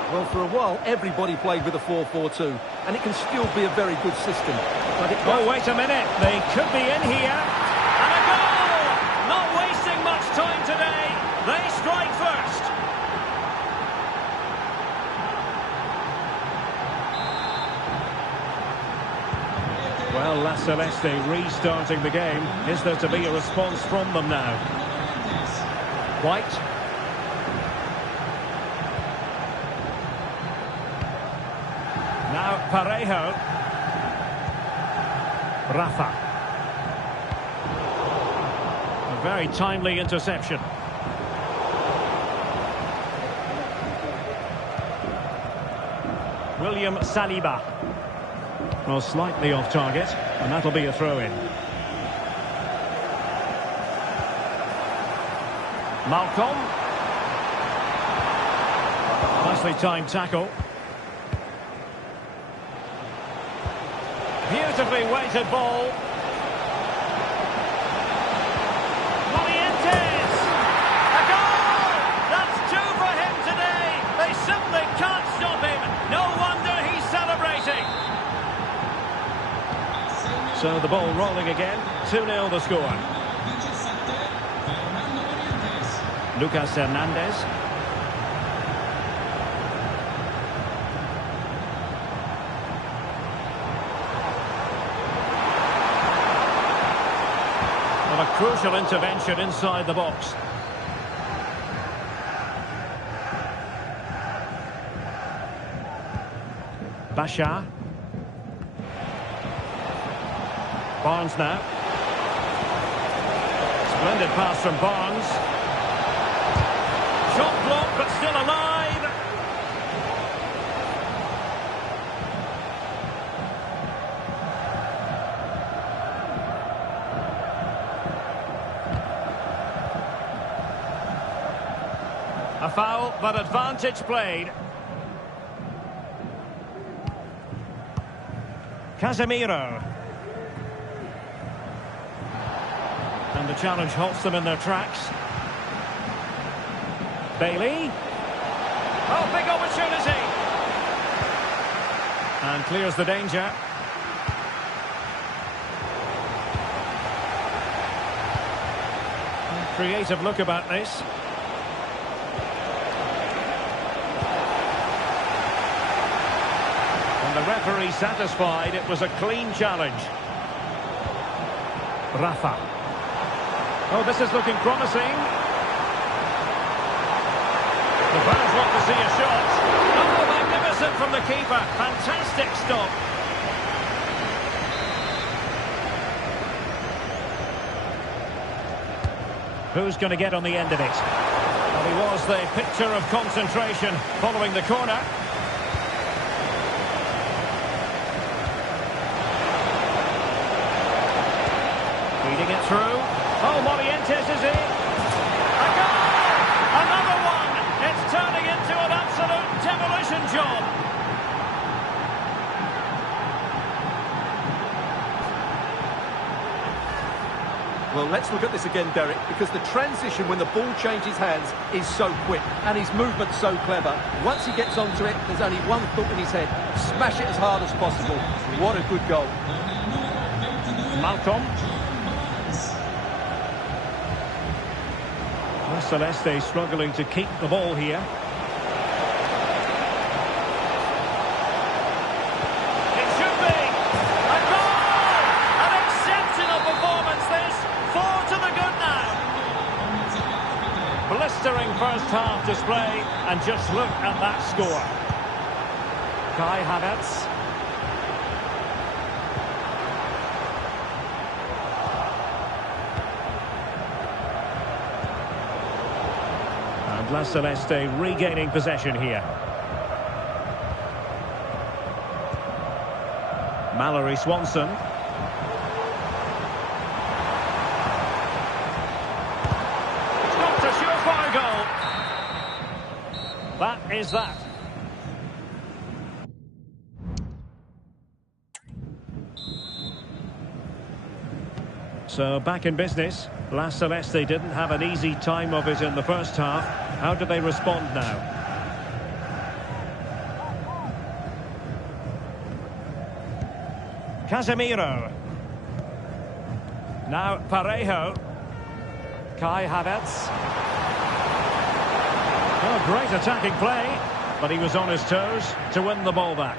Well, for a while, everybody played with a 4-4-2, and it can still be a very good system. But oh, wait a minute. They could be in here. And a goal! Not wasting much time today. They strike first. Well, La Celeste restarting the game. Is there to be a response from them now? White. Now Parejo. Rafa. A very timely interception. William Saliba. Well, slightly off target, and that'll be a throw-in. Malcolm. Nicely timed tackle. Beautifully weighted ball. Morientes! A goal! That's two for him today. They simply can't stop him. No wonder he's celebrating. So the ball rolling again. 2-0 the score. Lucas Hernandez. A crucial intervention inside the box. Bashar. Barnes now. Splendid pass from Barnes. Shot blocked, but still alive. A foul, but advantage played. Casemiro. And the challenge halts them in their tracks. Bailey. Oh, big opportunity. And clears the danger. Creative look about this. And the referee satisfied it was a clean challenge. Rafa. Oh, this is looking promising. The fans want to see a shot. Oh, magnificent from the keeper. Fantastic stop. Who's going to get on the end of it? Well, he was the picture of concentration following the corner. Feeding it through. Oh, Morientes is in. A goal! Another one! It's turning into an absolute demolition job. Well, let's look at this again, Derek, because the transition when the ball changes hands is so quick and his movement's so clever. Once he gets onto it, there's only one thought in his head. Smash it as hard as possible. What a good goal. Malcolm. Celeste struggling to keep the ball here. It should be a goal! An exceptional performance this. 4 to the good now. Blistering first half display, and just look at that score. Kai Havertz. La Celeste regaining possession here. Mallory Swanson. It's not a surefire goal. That is that. So back in business. La Celeste didn't have an easy time of it in the first half. How do they respond now? Casemiro. Now Parejo. Kai Havertz. Oh, great attacking play, but he was on his toes to win the ball back.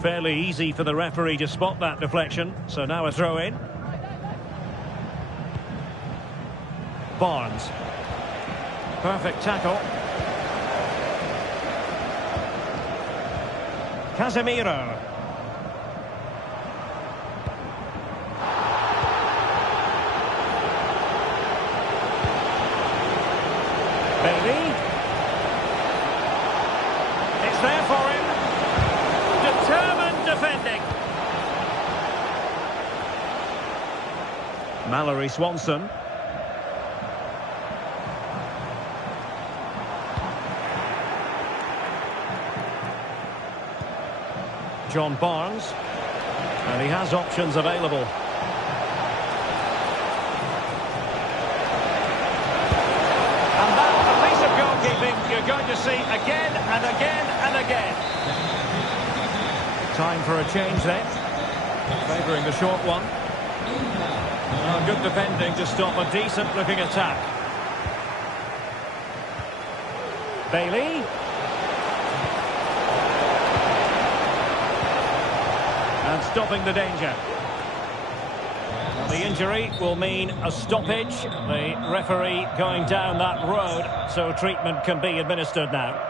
Fairly easy for the referee to spot that deflection, so now a throw in. Barnes. Perfect tackle. Casemiro. Bailey. It's there for him. Determined defending. Mallory Swanson. John Barnes. And he has options available. And that's a piece of goalkeeping you're going to see again and again and again. Time for a change then. Favouring the short one. Oh, good defending to stop a decent-looking attack. Bailey. And stopping the danger. Well, the injury will mean a stoppage. The referee going down that road, so treatment can be administered now.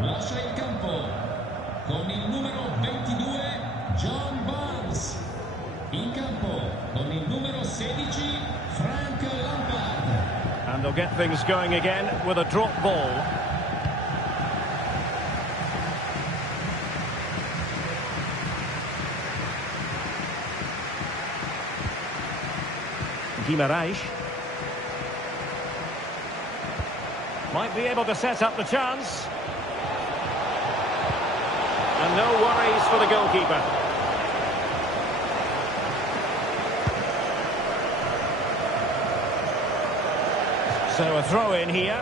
Lascia il campo con il numero 22 John Barnes, in campo con il numero 16 Frank Lampard. And they'll get things going again with a drop ball. Guimaraes might be able to set up the chance. And no worries for the goalkeeper. So a throw in here.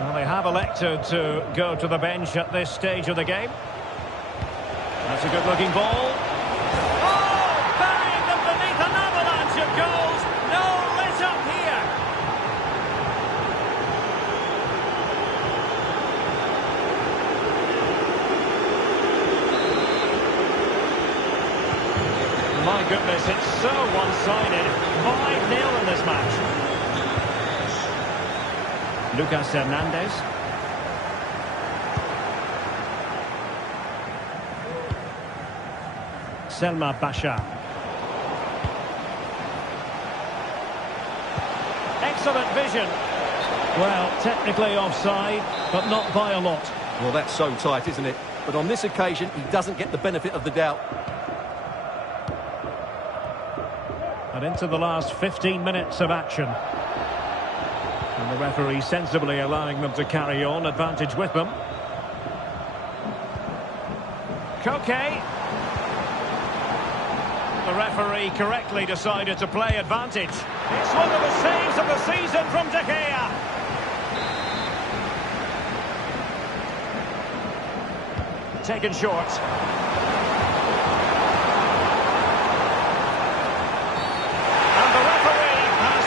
Well, they have elected to go to the bench at this stage of the game. That's a good-looking ball. Oh, burying them beneath an avalanche of goals. No let up here. My goodness, it's so one-sided. 5-0 in this match. Lucas Hernandez. Selma Basha. Excellent vision. Well, technically offside, but not by a lot. Well, that's so tight, isn't it? But on this occasion, he doesn't get the benefit of the doubt. And into the last 15 minutes of action. And the referee sensibly allowing them to carry on, advantage with them. Koke. The referee correctly decided to play advantage. It's one of the saves of the season from De Gea. Taken short. And the referee has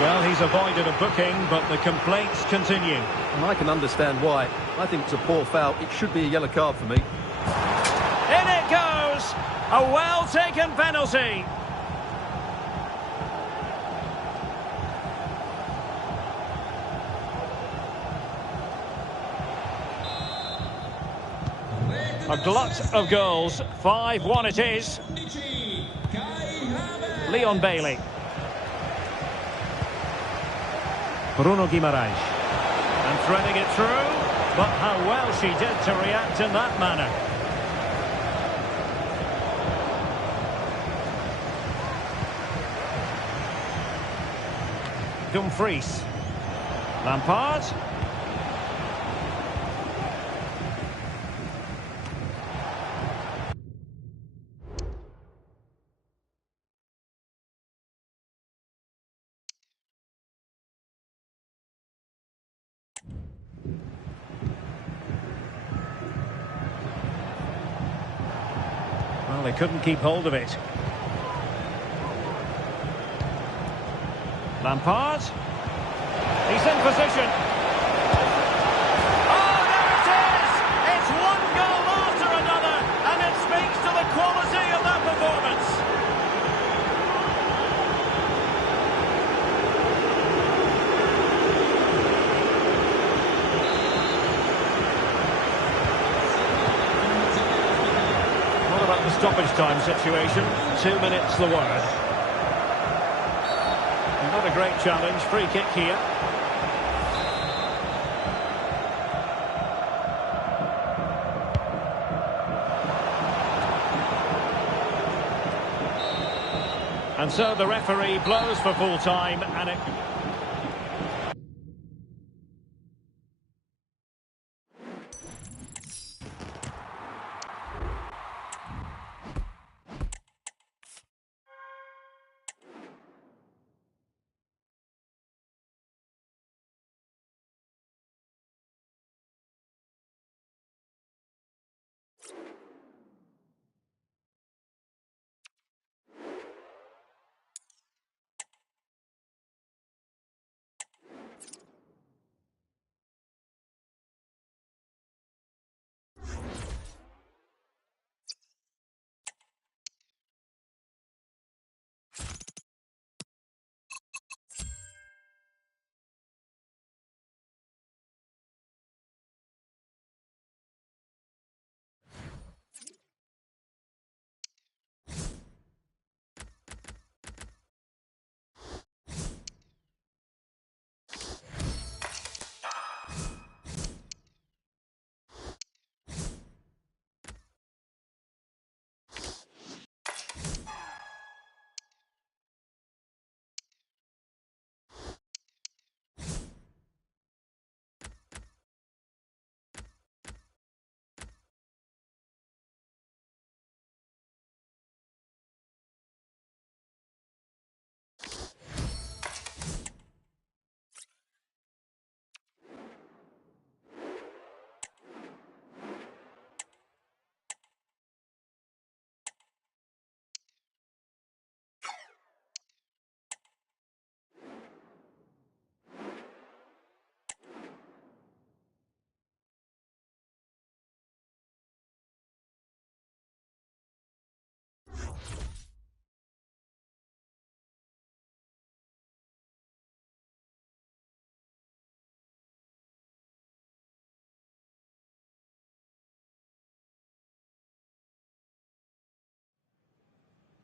Well, he's avoided a booking, but the complaints continue. And I can understand why. I think it's a poor foul. It should be a yellow card for me. In it goes! A well-taken penalty. A glut of goals. 5-1 it is. Leon Bailey. Bruno Guimaraes. And threading it through. But how well she did to react in that manner. Dumfries. Lampard. Well, they couldn't keep hold of it. Lampard. He's in position. Oh, there it is! It's one goal after another, and it speaks to the quality of that performance. What about the stoppage time situation? 2 minutes the word. Not a great challenge. Free kick here. And so the referee blows for full time, and it...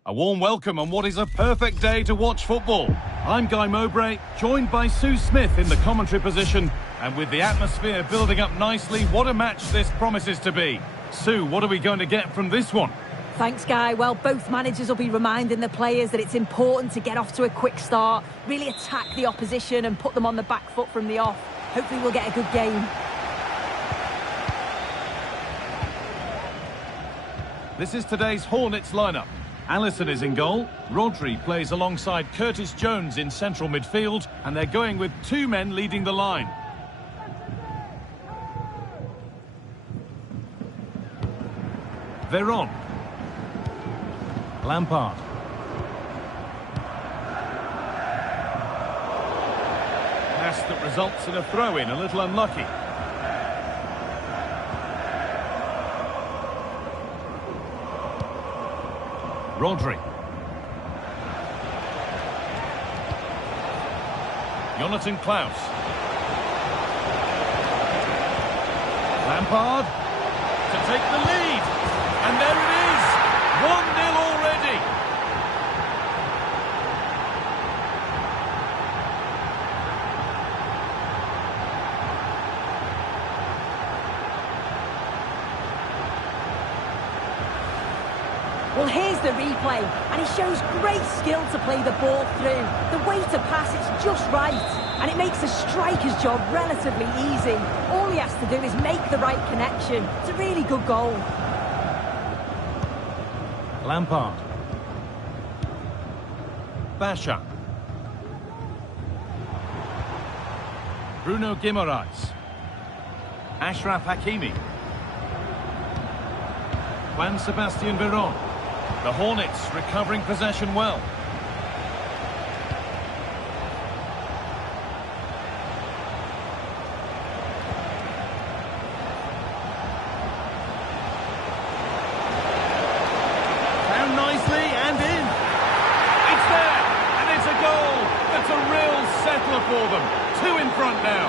A warm welcome on what is a perfect day to watch football. I'm Guy Mowbray, joined by Sue Smith in the commentary position. And with the atmosphere building up nicely, what a match this promises to be. Sue, what are we going to get from this one? Thanks, Guy. Well, both managers will be reminding the players that it's important to get off to a quick start, really attack the opposition and put them on the back foot from the off. Hopefully we'll get a good game. This is today's Hornets lineup. Alisson is in goal, Rodri plays alongside Curtis Jones in central midfield, and they're going with two men leading the line. Veron. Lampard. Pass that results in a throw-in, a little unlucky. Rodri. Jonathan Klaus. Lampard to take the lead. And there it is! 1-0 already. Well, here's the replay, and it shows great skill to play the ball through. The way to pass, it's just right, and it makes the striker's job relatively easy. All he has to do is make the right connection. It's a really good goal. Lampard. Basha. Bruno Guimaraes. Achraf Hakimi. Juan Sebastian Veron. The Hornets recovering possession well. Down nicely and in. It's there, and it's a goal. That's a real settler for them. 2 in front now.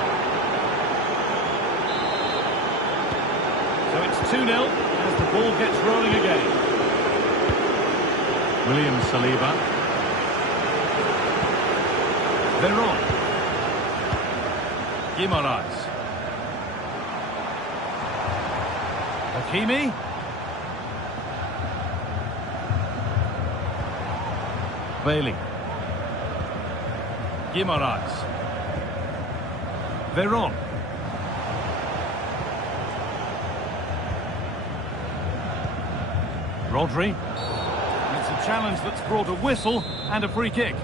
So it's 2-0 as the ball gets rolling again. William Saliba. Veron. Guimaraes. Hakimi. Bailey. Guimaraes. Veron. Rodri. It's a challenge that's brought a whistle and a free kick.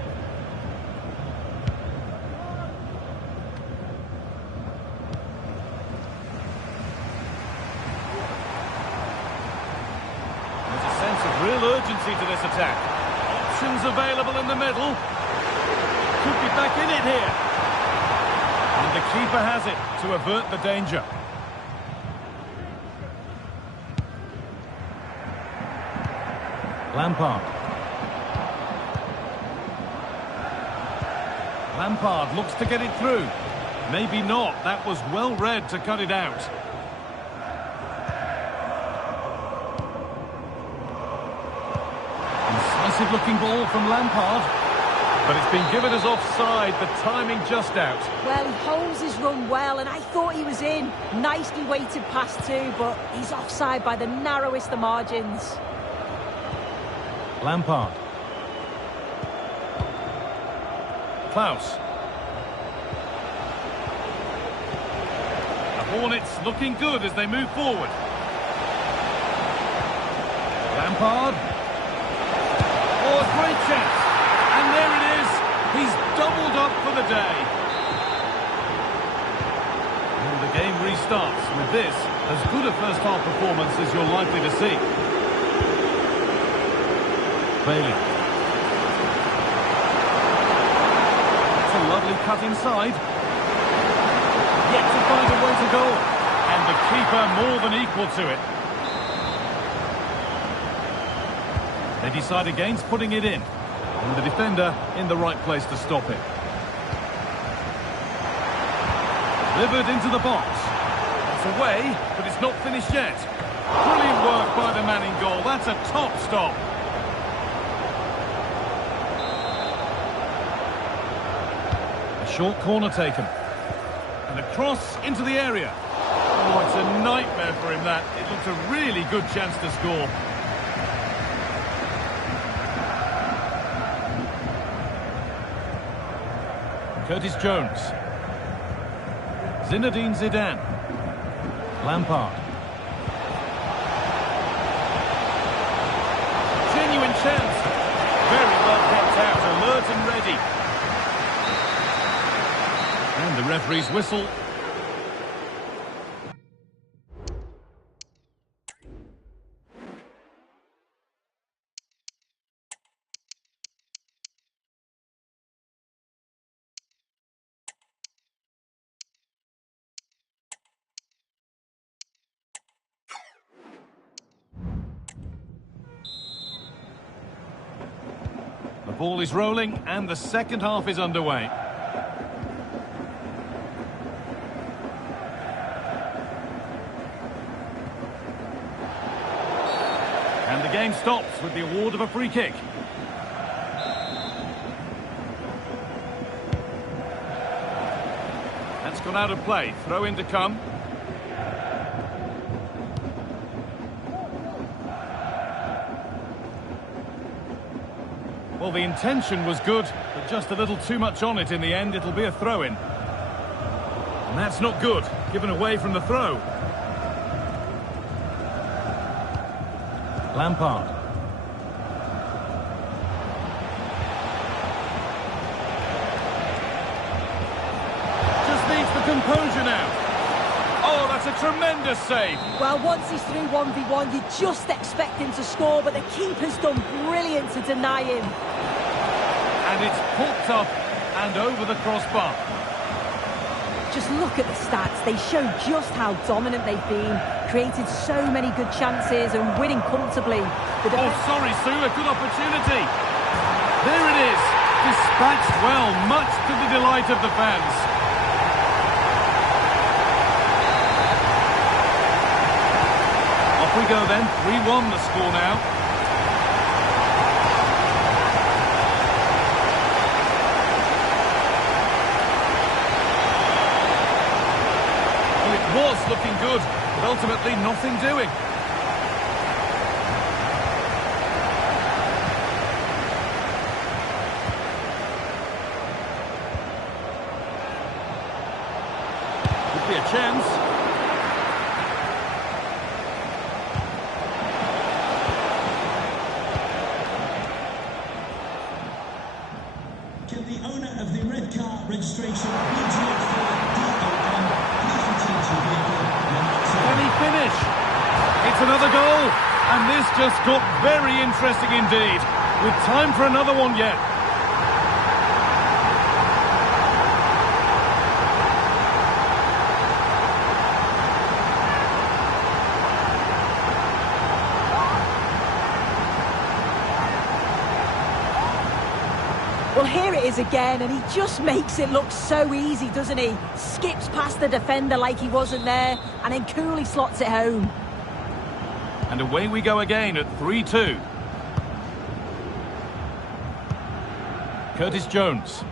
There's a sense of real urgency to this attack. Options available in the middle. Could be back in it here. And the keeper has it to avert the danger. Lampard. Lampard looks to get it through. Maybe not. That was well read to cut it out. Incisive looking ball from Lampard. But it's been given as offside. The timing just out. Well, he holds his run well, and I thought he was in. Nicely weighted pass too, but he's offside by the narrowest of margins. Lampard. Klaus. The Hornets looking good as they move forward. Lampard. Oh, a great chance. And there it is. He's doubled up for the day. And the game restarts with this, as good a first-half performance as you're likely to see. Bailey. That's a lovely cut inside. Yet to find a way to go. And the keeper more than equal to it. They decide against putting it in. And the defender in the right place to stop it. Delivered into the box. It's away, but it's not finished yet. Brilliant work by the man in goal. That's a top stop. Short corner taken. And a cross into the area. Oh, it's a nightmare for him, that. It looks a really good chance to score. Curtis Jones. Zinedine Zidane. Lampard. Genuine chance. Very well kept out, alert and ready. And the referee's whistle. ball is rolling and the second half is underway. And the game stops with the award of a free kick. That's gone out of play. Throw in to come. Well, the intention was good, but just a little too much on it in the end. It'll be a throw-in. And that's not good. Given away from the throw. Lampard. Just needs the composure now. Oh, that's a tremendous save. Well, once he's through 1v1, you just expect him to score, but the keeper's done brilliant to deny him. And it's poked up and over the crossbar. Just look at the stats. They show just how dominant they've been. Created so many good chances and winning comfortably. Oh, sorry, Sue, a good opportunity. There it is. Dispatched well, much to the delight of the fans. Off we go then. 3-1 the score now. Well, it was looking good, but ultimately nothing doing. Could be a chance. Can the owner of the red car registration BGF4 DOM please return to vehicle? Can he finish? It's another goal, and this just got very interesting indeed, with time for another one yet. Well, here it is again, and he just makes it look so easy, doesn't he? Skips past the defender like he wasn't there, and then coolly slots it home. And away we go again at 3-2. Curtis Jones.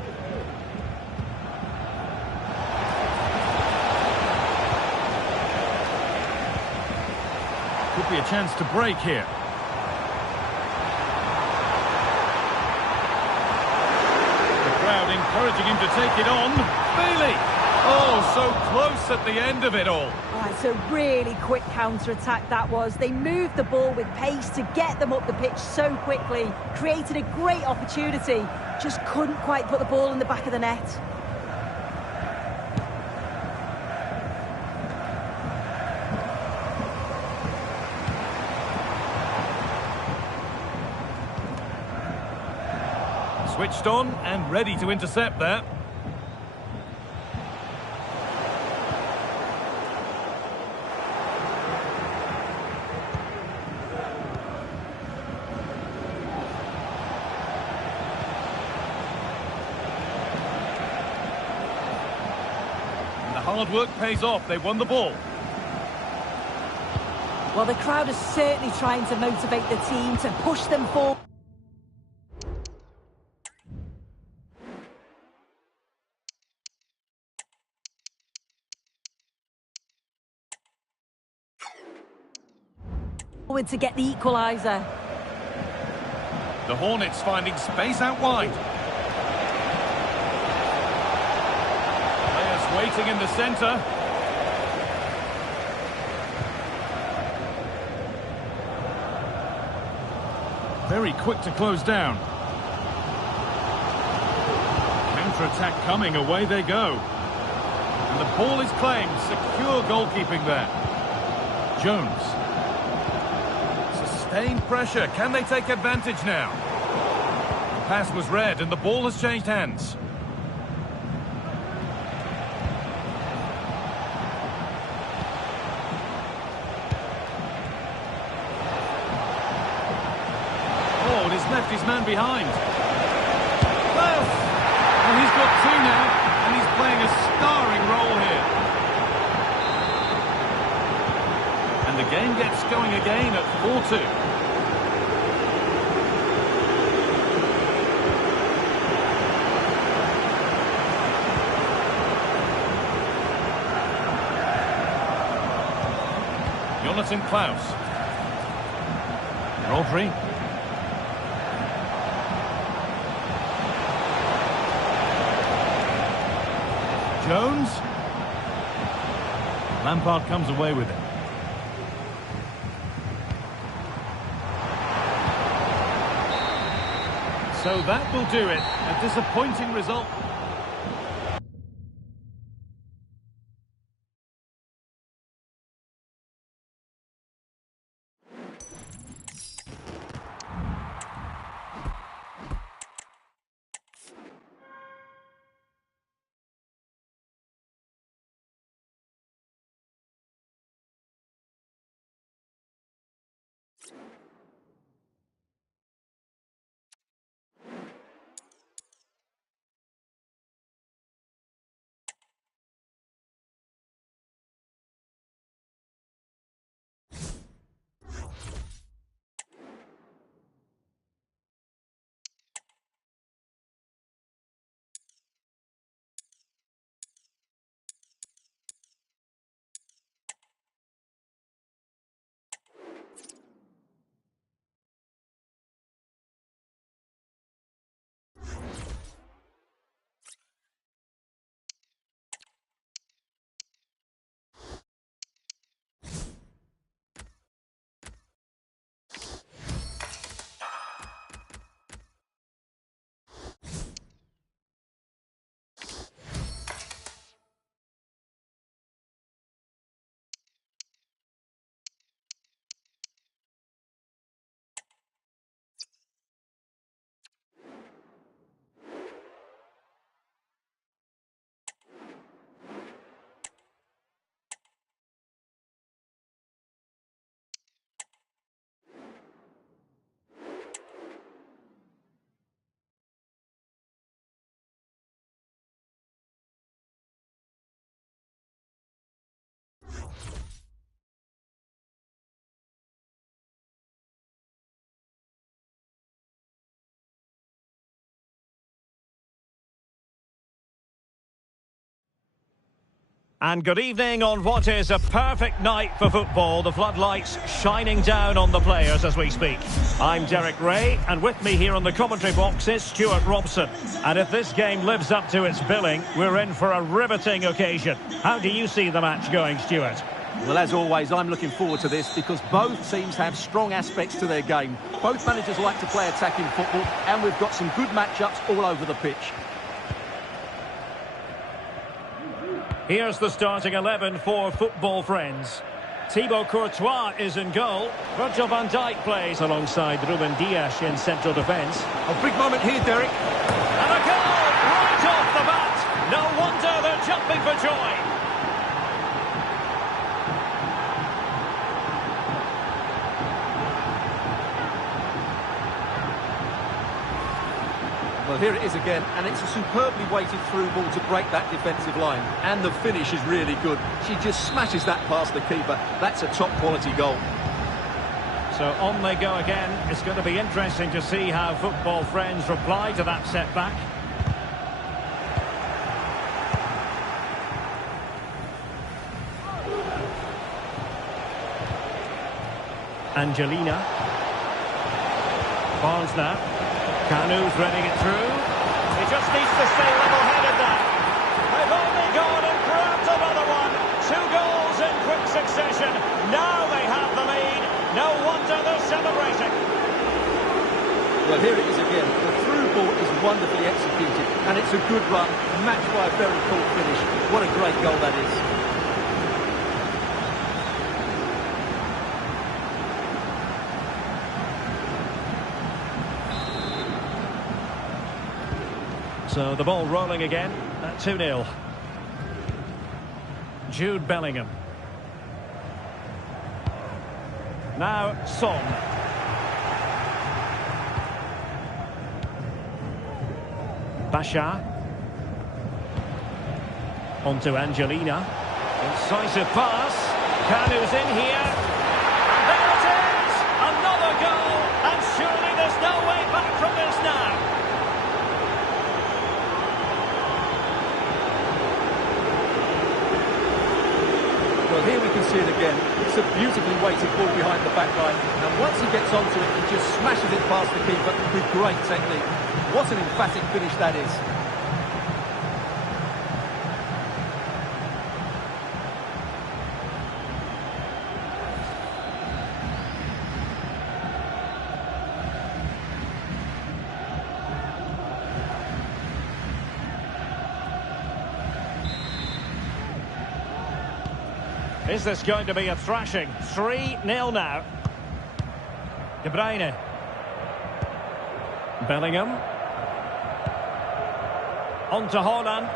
Could be a chance to break here. Encouraging him to take it on. Bailey! Oh, so close at the end of it all. Oh, it's a really quick counter-attack that was. They moved the ball with pace to get them up the pitch so quickly. Created a great opportunity. Just couldn't quite put the ball in the back of the net. Switched on and ready to intercept there. And the hard work pays off. They won the ball. Well, the crowd is certainly trying to motivate the team to push them forward. To get the equaliser. The Hornets finding space out wide. Players waiting in the centre. Very quick to close down. Counter-attack coming, away they go. And the ball is claimed. Secure goalkeeping there. Jones. Sustained pressure. Can they take advantage now? The pass was read and the ball has changed hands. Oh, and he's left his man behind. game gets going again at 4-2. Jonathan Klaus. Rodri. Jones. Lampard comes away with it. So that will do it. A disappointing result. And good evening on what is a perfect night for football. The floodlights shining down on the players as we speak. I'm Derek Ray, and with me here on the commentary box is Stuart Robson. And if this game lives up to its billing, we're in for a riveting occasion. How do you see the match going, Stuart? Well, as always, I'm looking forward to this because both teams have strong aspects to their game. Both managers like to play attacking football, and we've got some good matchups all over the pitch. Here's the starting 11 for football friends. Thibaut Courtois is in goal. Virgil van Dijk plays alongside Ruben Dias in central defence. A big moment here, Derek. And a goal right off the bat. No wonder they're jumping for joy. Well, here it is again, and it's a superbly weighted through ball to break that defensive line. And the finish is really good. She just smashes that past the keeper. That's a top-quality goal. So on they go again. It's going to be interesting to see how football friends reply to that setback. Angelina. Barnes now. Kanu's threading it through. He just needs to stay level-headed now. They've only gone and grabbed another one. 2 goals in quick succession. Now they have the lead. No wonder they're celebrating. Well, here it is again. The through ball is wonderfully executed, and it's a good run, matched by a very cool finish. What a great goal that is. So the ball rolling again at 2-0. Jude Bellingham. Now Son. Basha. On to Angelina. Incisive pass. Kanu's in here. Well, here we can see it again. It's a beautifully weighted ball behind the back line, and once he gets onto it, he just smashes it past the keeper with great technique. What an emphatic finish that is. Is this going to be a thrashing? 3-0 now. De Bruyne. Bellingham. On to Haaland.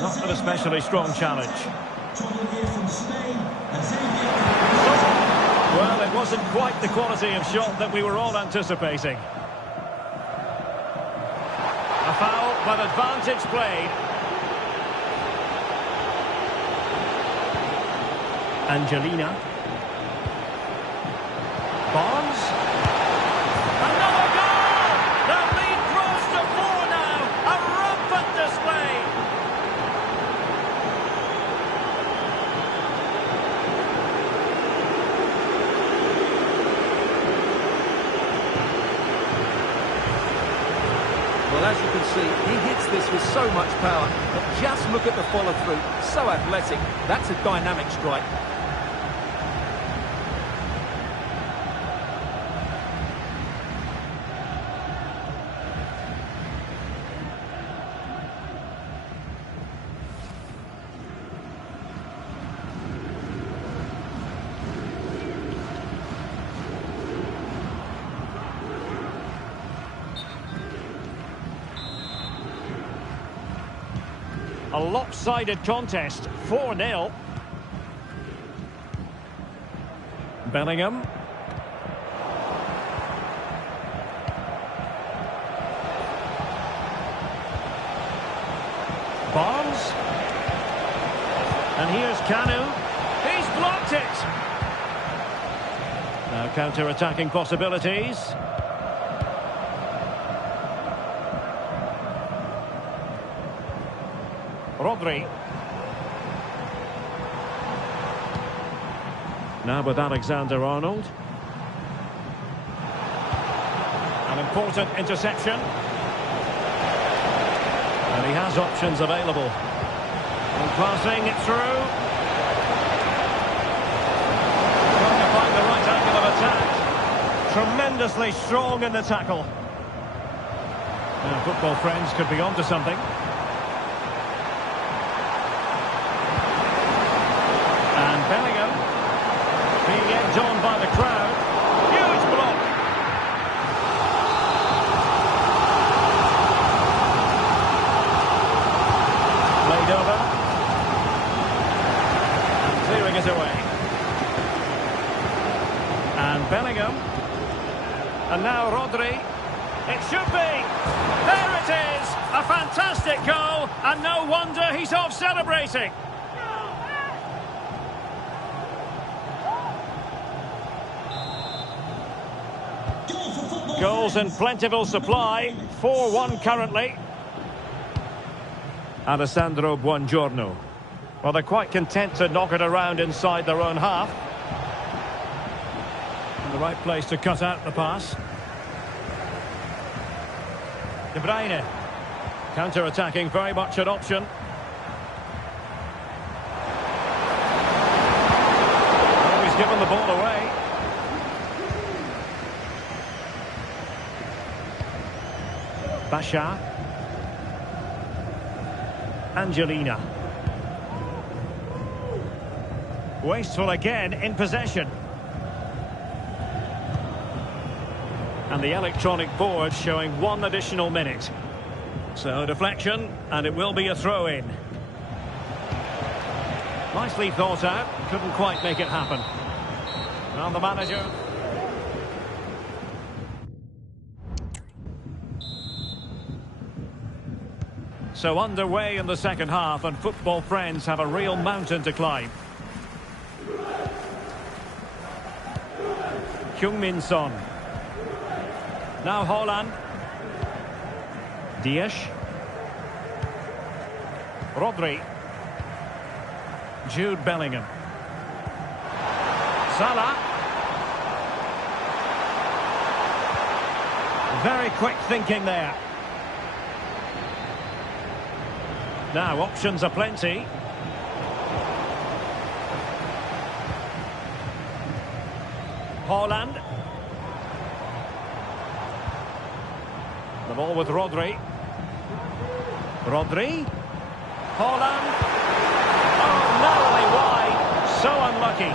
Not an especially strong challenge. Well, it wasn't quite the quality of shot that we were all anticipating. A foul, but advantage played. Angelina. Barnes. Another goal! The lead grows to 4 now. A rampant display. Well, as you can see, he hits this with so much power, but just look at the follow-through. So athletic. That's a dynamic strike. A lopsided contest, 4-0. Bellingham. Barnes. And here's Kanu. He's blocked it. Now counter-attacking possibilities. Rodri. Now with Alexander-Arnold. An important interception. And he has options available. And passing it through. Trying to find the right angle of attack. Tremendously strong in the tackle. Now, football friends could be onto something. And Bellingham being egged on by the crowd. Huge block. Played over. And clearing it away. And Bellingham. And now Rodri. It should be. There it is. A fantastic goal. And no wonder he's off celebrating. Goals in plentiful supply. 4-1 currently. Alessandro Buongiorno. Well, they're quite content to knock it around inside their own half. In the right place to cut out the pass. De Bruyne. Counter-attacking, very much an option. Oh, he's given the ball away. Basha. Angelina. Wasteful again in possession. And the electronic board showing 1 additional minute. So deflection, and it will be a throw-in. Nicely thought out, couldn't quite make it happen. And the manager. So underway in the second half, and football friends have a real mountain to climb. Heung-min Son. Now Haaland. Dias. Rodri. Jude Bellingham. Salah. Very quick thinking there. Now, options are plenty. Haaland. The ball with Rodri. Rodri. Haaland. Oh, narrowly wide. So unlucky.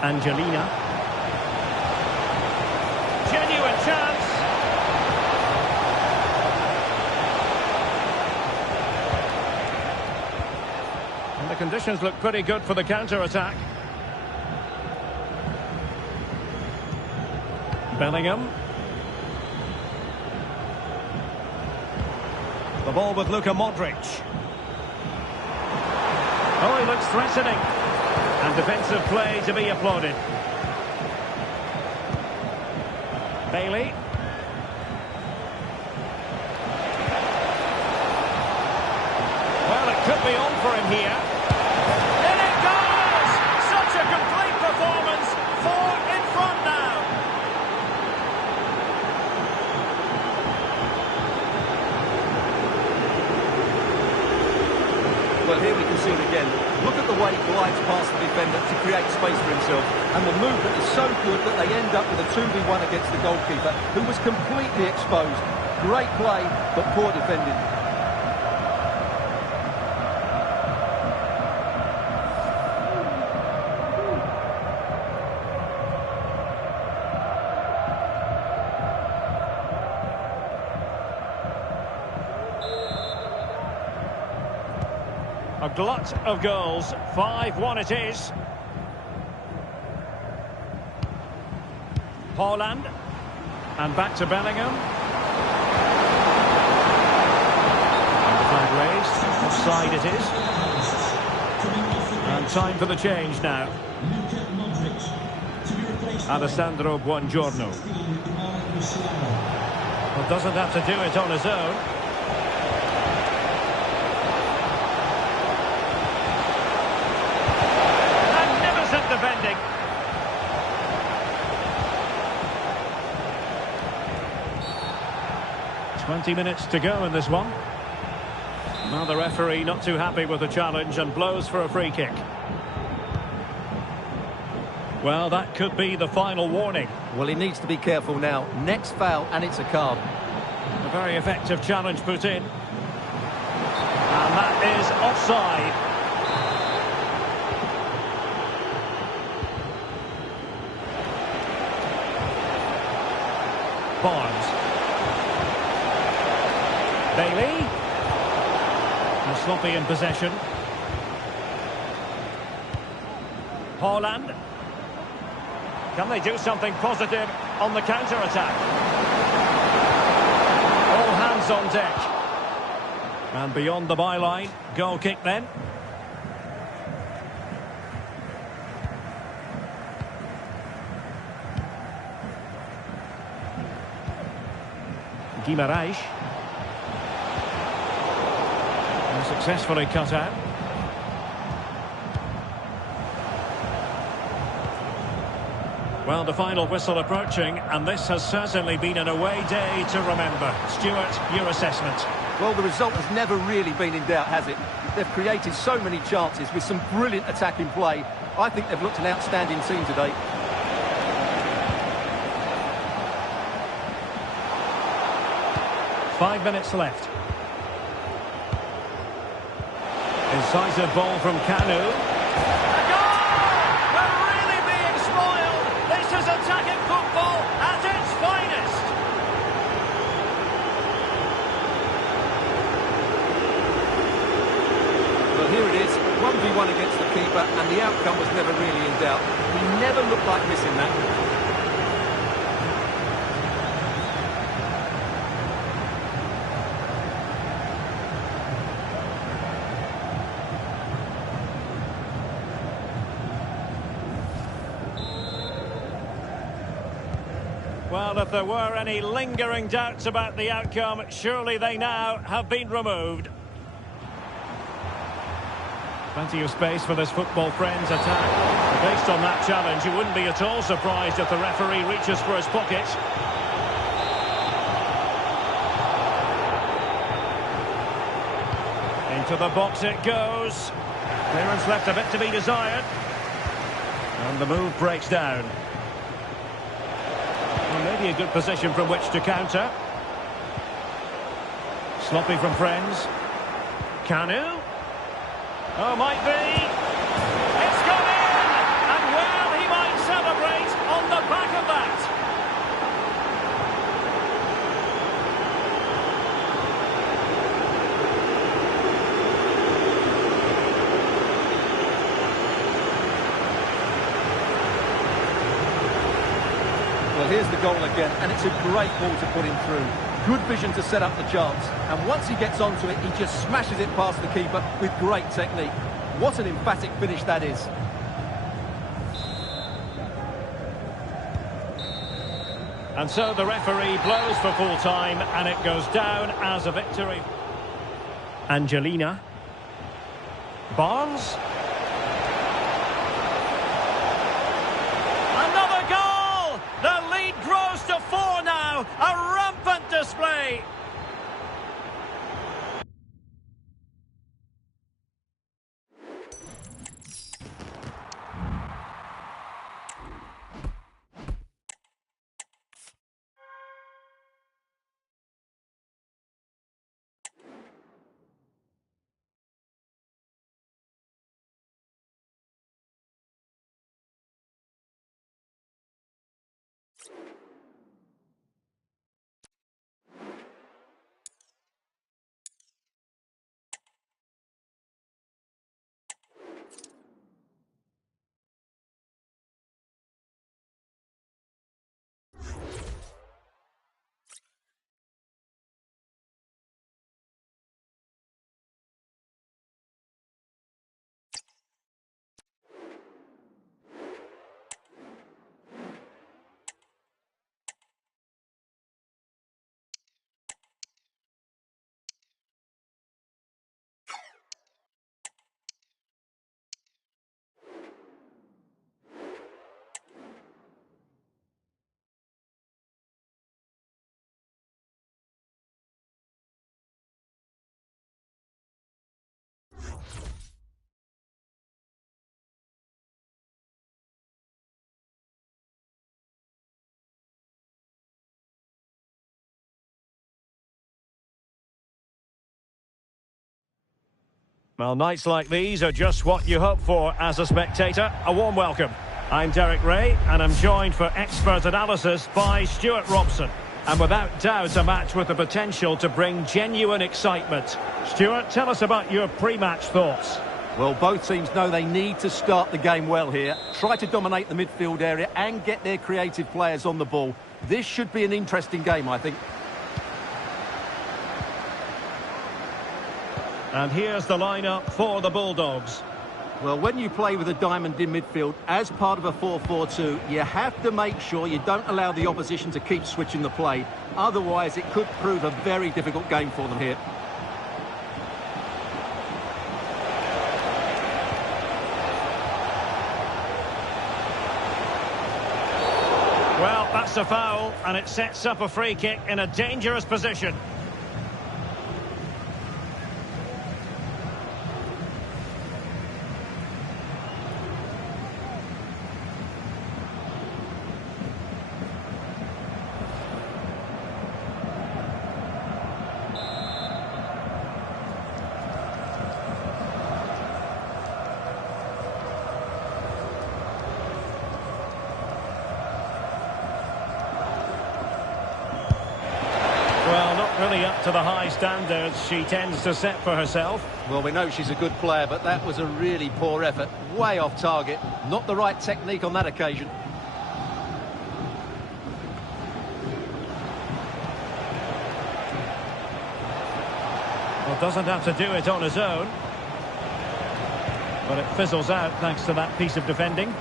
Angelina. Genuine chance. And the conditions look pretty good for the counter-attack. Bellingham. The ball with Luka Modric. Oh, he looks threatening. And defensive play to be applauded. Bailey. Well, it could be on for him here. In it goes! Such a complete performance. 4 in front now. Well, here we can see it again. Look at the way he glides past the defender to create space for himself. And the movement is so good that they end up with a 2v1 against the goalkeeper, who was completely exposed. Great play, but poor defending. A glut of goals. 5-1 it is. Haaland. And back to Bellingham. And the flag raised. Offside it is. And time for the change now. Alessandro Buongiorno. Well, doesn't have to do it on his own. Defending. "20 minutes to go in this one." Now the referee not too happy with the challenge and blows for a free kick. Well, that could be the final warning. Well, he needs to be careful now. Next foul and it's a card. A very effective challenge put in. And that is offside. Barnes. Bailey. And sloppy in possession. Haaland. Can they do something positive on the counter-attack? All hands on deck. And beyond the byline, goal kick then. Guimaraes. And successfully cut out. Well, the final whistle approaching, and this has certainly been an away day to remember. Stuart, your assessment? Well, the result has never really been in doubt, has it? They've created so many chances with some brilliant attacking play. I think they've looked an outstanding team today. Five minutes left. Incisive ball from Kanu. A goal! We're really being spoiled. This is attacking football at its finest. Well, here it is, 1v1 against the keeper, and the outcome was never really in doubt. He never looked like missing that. Well, if there were any lingering doubts about the outcome, surely they now have been removed. Plenty of space for this football friends attack. Based on that challenge, you wouldn't be at all surprised if the referee reaches for his pocket. Into the box it goes. Clearance left a bit to be desired. And the move breaks down. Well, maybe a good position from which to counter. Sloppy from friends. Kanu. Oh, might be. It's gone in! And well, he might celebrate on the back of that. Well, here's the goal again, and it's a great ball to put him through. Good vision to set up the chance, and once he gets onto it, he just smashes it past the keeper with great technique. What an emphatic finish that is. And so the referee blows for full time, and it goes down as a victory. Angelina. Barnes. Another goal! The lead grows to 4 now. A rampant display. Well, nights like these are just what you hope for as a spectator. A warm welcome. I'm Derek Ray, and I'm joined for expert analysis by Stuart Robson. And without doubt, a match with the potential to bring genuine excitement. Stuart, tell us about your pre-match thoughts. Well, both teams know they need to start the game well here. Try to dominate the midfield area and get their creative players on the ball. This should be an interesting game, I think. And here's the lineup for the Bulldogs. Well, when you play with a diamond in midfield as part of a 4-4-2, you have to make sure you don't allow the opposition to keep switching the play. Otherwise, it could prove a very difficult game for them here. Well, that's a foul, and it sets up a free kick in a dangerous position. Well, not really up to the high standards she tends to set for herself. Well, we know she's a good player, but that was a really poor effort. Way off target. Not the right technique on that occasion. Well, doesn't have to do it on his own. But it fizzles out thanks to that piece of defending.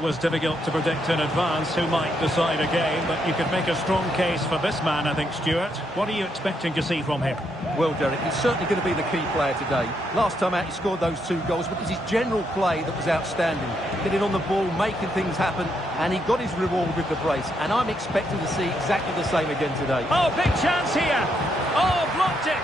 always difficult to predict in advance who might decide a game, but you could make a strong case for this man, I think, Stuart. What are you expecting to see from him? Well, Derek, he's certainly going to be the key player today. Last time out he scored those 2 goals, but it was his general play that was outstanding. Getting on the ball, making things happen, and he got his reward with the brace. And I'm expecting to see exactly the same again today. Oh, big chance here! Oh, blocked it!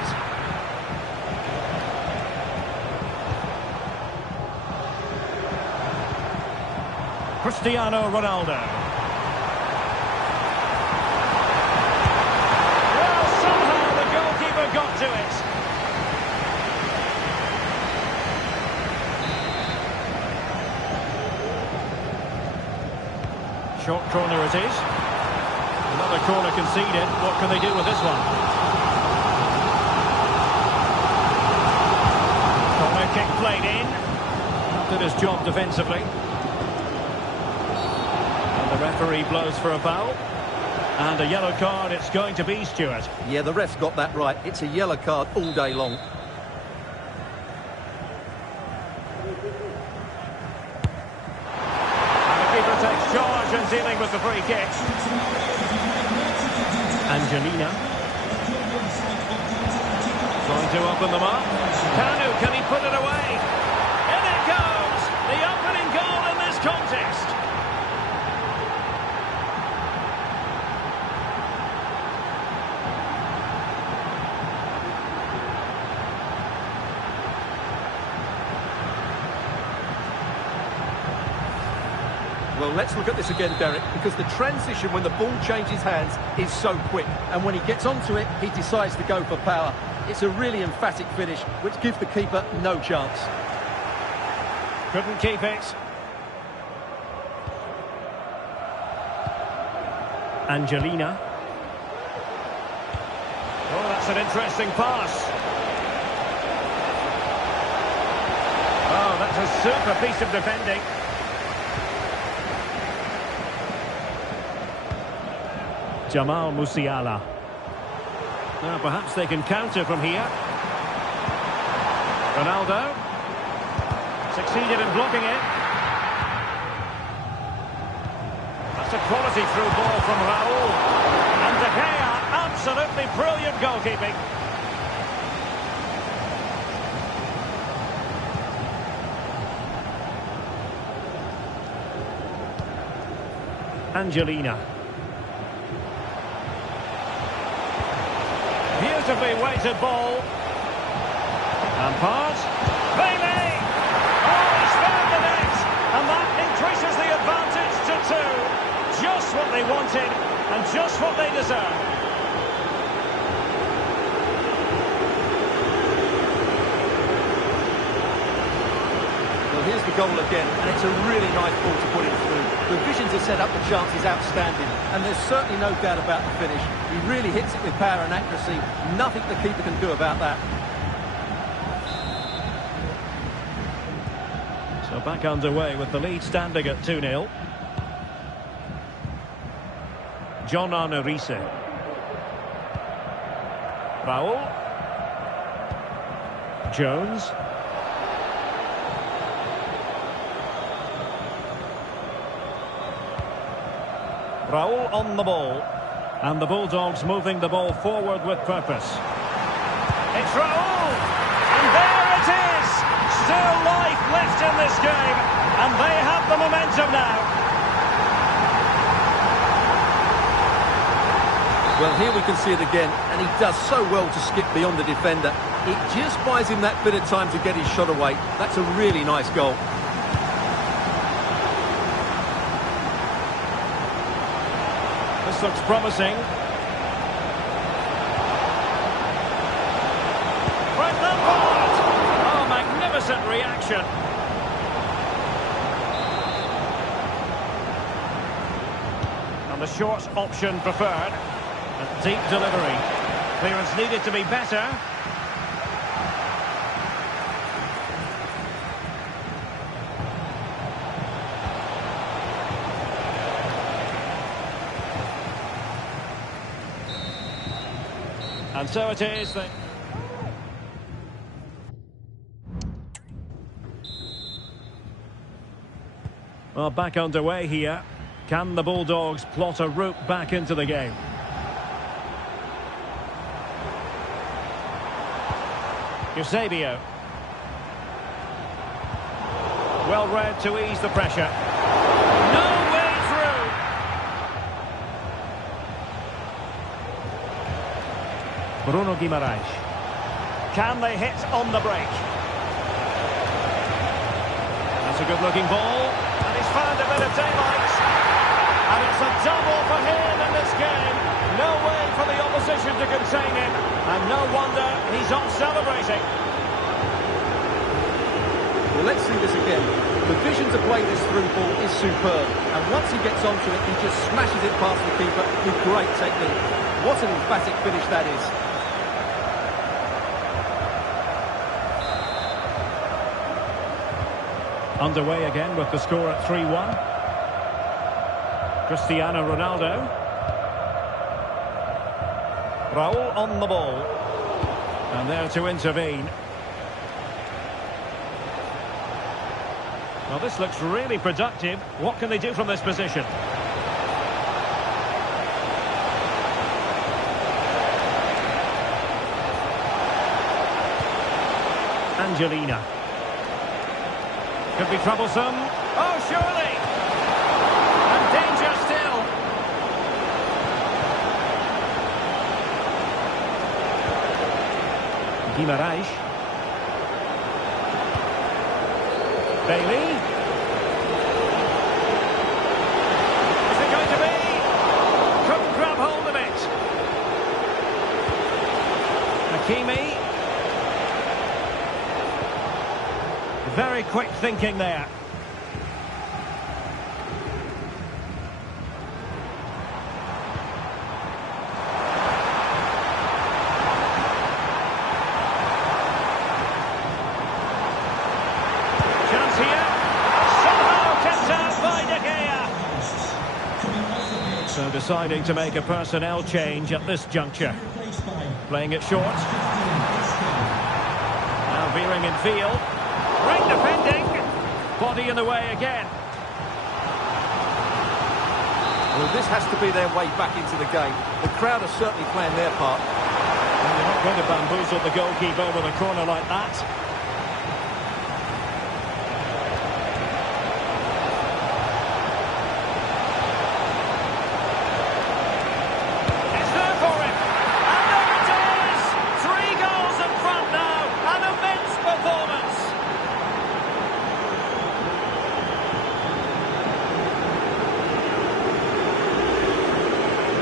Cristiano Ronaldo. Well, somehow the goalkeeper got to it. Short corner it is. Another corner conceded. What can they do with this one? Corner kick played in. Did his job defensively. The referee blows for a foul. And a yellow card it's going to be, Stuart. Yeah, the ref's got that right. It's a yellow card all day long. And the keeper takes charge and dealing with the free kick. Angelina. Trying to open them up. Can he put it away? In it goes! The opening goal in this contest. Well, let's look at this again, Derek, because the transition when the ball changes hands is so quick. And when he gets onto it, he decides to go for power. It's a really emphatic finish, which gives the keeper no chance. Couldn't keep it. Angelina. Oh, that's an interesting pass. Oh, that's a super piece of defending. Jamal Musiala. Now perhaps they can counter from here. Ronaldo. Succeeded in blocking it. That's a quality through ball from Raul. And De Gea, absolutely brilliant goalkeeping. Angelina. Beautifully weighted ball. Lampard. Bailey! Oh, he's found the net! And that increases the advantage to 2. Just what they wanted and just what they deserve. Well, here's the goal again, and it's a really nice ball to put him through. The vision to set up the chance is outstanding, and there's certainly no doubt about the finish. He really hits it with power and accuracy. Nothing the keeper can do about that. So back underway with the lead standing at 2-0. John Arnerise. Raul. Jones. Raul on the ball. And the Bulldogs moving the ball forward with purpose. It's Raul! And there it is! Still life left in this game. And they have the momentum now. Well, here we can see it again, and he does so well to skip beyond the defender. It just buys him that bit of time to get his shot away. That's a really nice goal. This looks promising. Frank Lampard! Oh, magnificent reaction. And the short option preferred. A deep delivery. Clearance needed to be better. And so it is that... Well, back underway here. Can the Bulldogs plot a route back into the game? Eusebio. Well read to ease the pressure. No way through. Bruno Guimaraes. Can they hit on the break? That's a good-looking ball. And he's found a bit of daylight. And it's a double for him in this game. No way for the opposition to contain him. And no wonder he's off celebrating. Well, let's see this again. The vision to play this through ball is superb. And once he gets onto it, he just smashes it past the keeper with great technique. What an emphatic finish that is. Underway again with the score at 3-1. Cristiano Ronaldo. Raul on the ball. And there to intervene. Well, this looks really productive. What can they do from this position? Angelina. Could be troublesome. Oh, surely! And danger still. Guimaraes. Bailey. Is it going to be? Couldn't grab hold of it. Hakimi. Very quick thinking there. Chance here. Somehow kept out by De Gea. So deciding to make a personnel change at this juncture. Playing it short. Now veering in field. Great defending. Body in the way again. Well, this has to be their way back into the game. The crowd are certainly playing their part. Well, you're not going to bamboozle the goalkeeper with a corner like that. It's there for him. And there it is! 3 goals in front now. An immense performance.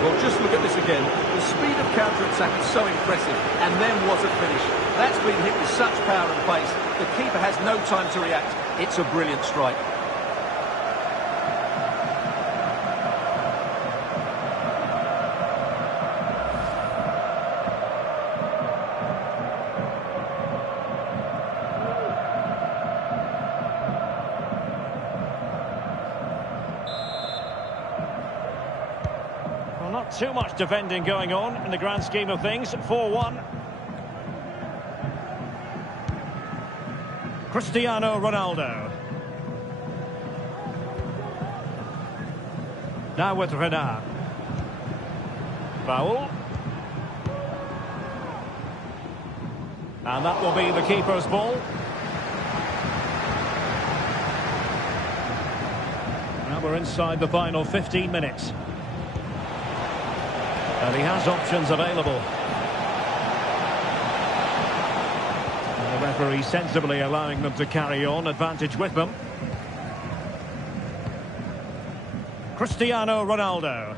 Well, just look at this again. The speed of counter-attack is so impressive. And then what a finish. That's been hit with such power and pace. The keeper has no time to react. It's a brilliant strike. Well, not too much defending going on in the grand scheme of things. 4-1. Cristiano Ronaldo. Now with Renard. Raul. And that will be the keeper's ball. Now we're inside the final 15 minutes. And he has options available. And the referee sensibly allowing them to carry on, advantage with them. Cristiano Ronaldo.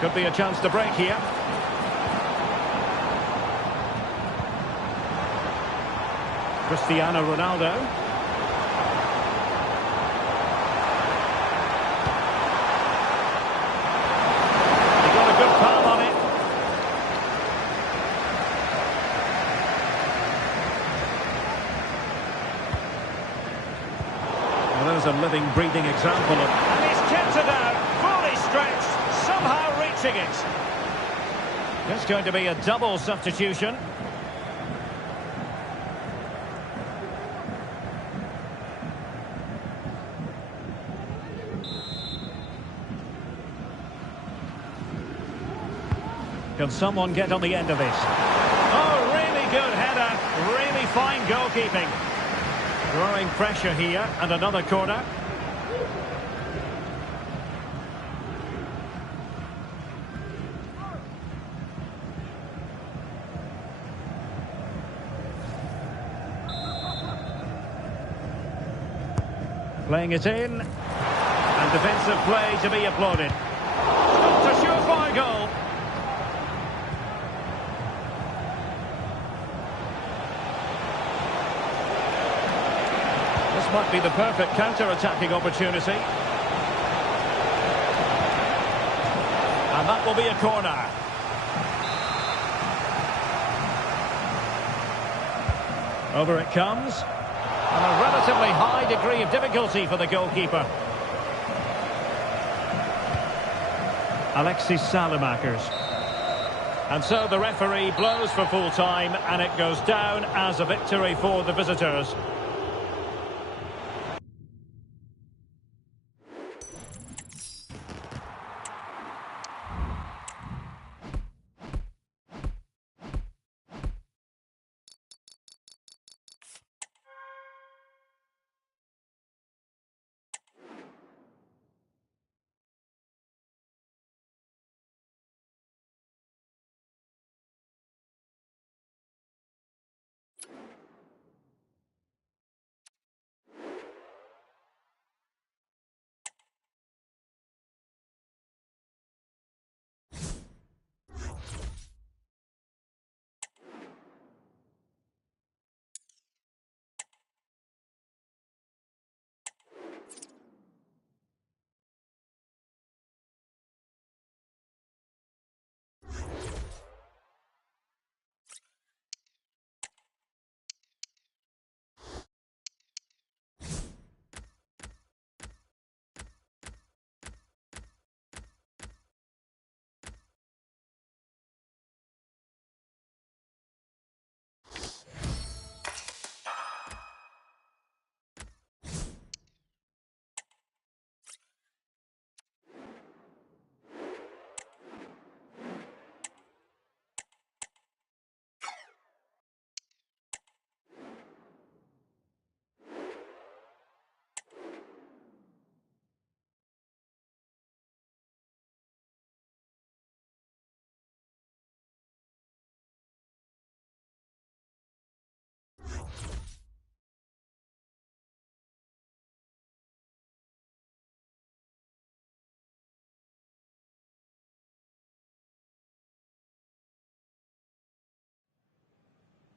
Could be a chance to break here. Cristiano Ronaldo. There's a living, breathing example of... And he's kept it out, fully stretched, somehow reaching it. There's going to be a double substitution. Can someone get on the end of this? Oh, really good header. Really fine goalkeeping. Growing pressure here, and another corner. Playing it in. And defensive play to be applauded. It's a surefire goal. This might be the perfect counter-attacking opportunity. And that will be a corner. Over it comes. And a relatively high degree of difficulty for the goalkeeper. Alexis Salemakers. And so the referee blows for full time, and it goes down as a victory for the visitors.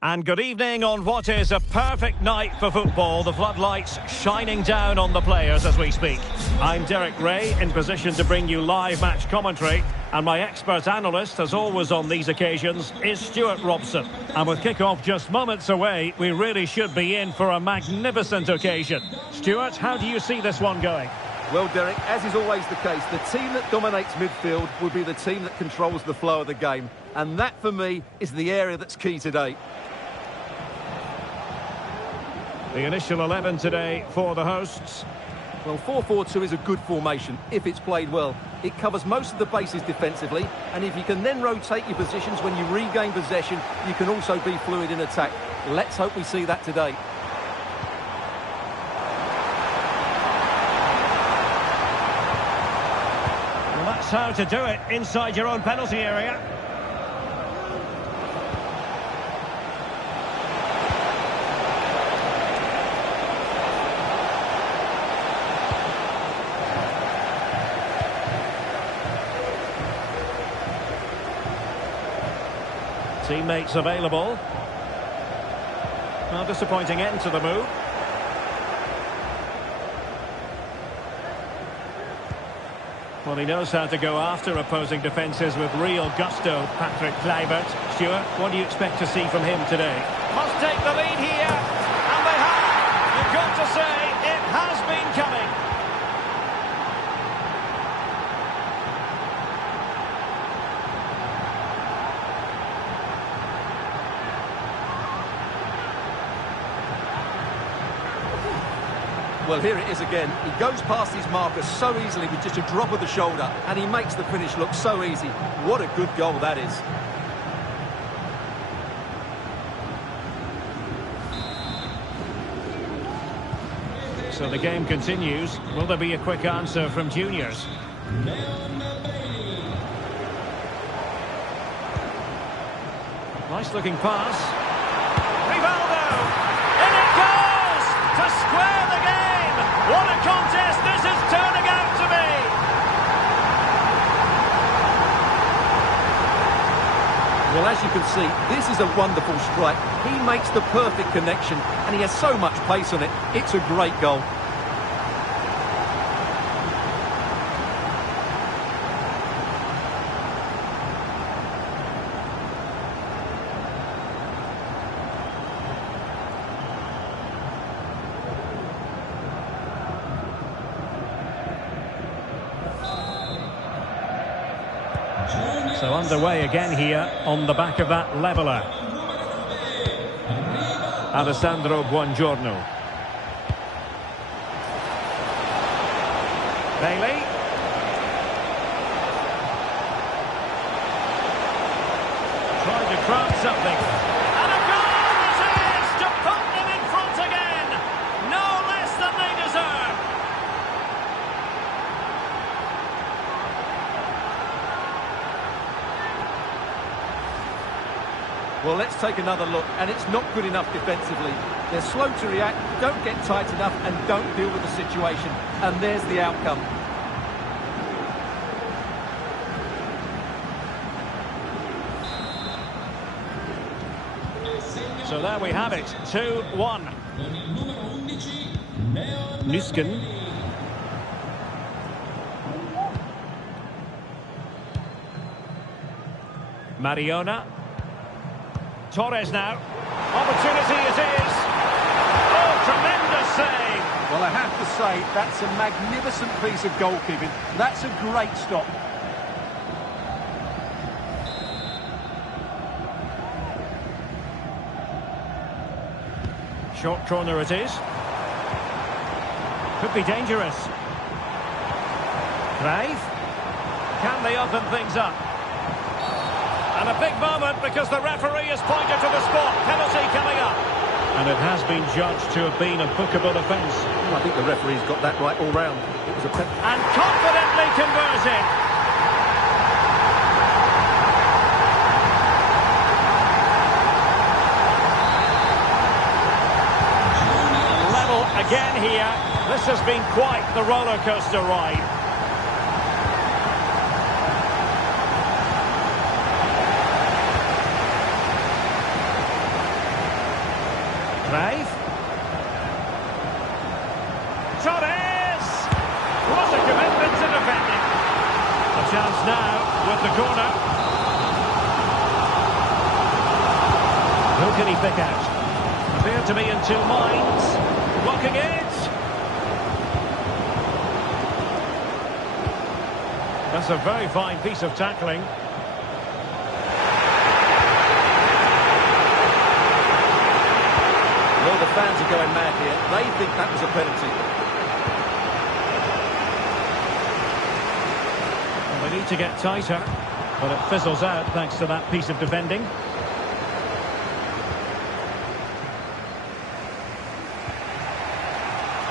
And good evening on what is a perfect night for football. The floodlights shining down on the players as we speak. I'm Derek Ray, in position to bring you live match commentary. And my expert analyst, as always on these occasions, is Stuart Robson. And with kick-off just moments away, we really should be in for a magnificent occasion. Stuart, how do you see this one going? Well, Derek, as is always the case, the team that dominates midfield will be the team that controls the flow of the game. And that, for me, is the area that's key today. The initial 11 today for the hosts. Well, 4-4-2 is a good formation if it's played well. It covers most of the bases defensively, and if you can then rotate your positions when you regain possession, you can also be fluid in attack. Let's hope we see that today. Well, that's how to do it inside your own penalty area. Teammates available. Well, disappointing end to the move. Well, he knows how to go after opposing defences with real gusto, Patrick Kluivert. Stuart, what do you expect to see from him today? Must take the lead here, and they have. You've got to say, it has been coming. Well, here it is again. He goes past his marker so easily with just a drop of the shoulder, and he makes the finish look so easy. What a good goal that is. So the game continues. Will there be a quick answer from juniors? Nice looking pass. Rivaldo! In it goes! To square the game! What a contest this is turning out to be! Well, as you can see, this is a wonderful strike. He makes the perfect connection, and he has so much pace on it. It's a great goal. So underway again here on the back of that leveller. Alessandro Buongiorno. Bailey. Trying to craft something. And a goal it is to put them in front again. No less than they deserve. Well, let's take another look, and it's not good enough defensively. They're slow to react, don't get tight enough, and don't deal with the situation. And there's the outcome. So there we have it, 2-1. Nusken. Mariona. Torres now. Opportunity it is. Oh, tremendous save. Well, I have to say, that's a magnificent piece of goalkeeping. That's a great stop. Short corner it is. Could be dangerous. Crave. Can they open things up? And a big moment because the referee has pointed to the spot. Penalty coming up. And it has been judged to have been a bookable offence. I think the referee's got that right all round. It was a and confidently converted. Level again here. This has been quite the roller coaster ride. Crave. Torres! What a commitment to defending. A chance now with the corner. Who can he pick out? Appear to be in two minds. Blocking it. That's a very fine piece of tackling. Well, the fans are going mad here. They think that was a penalty. Well, they need to get tighter, but it fizzles out thanks to that piece of defending.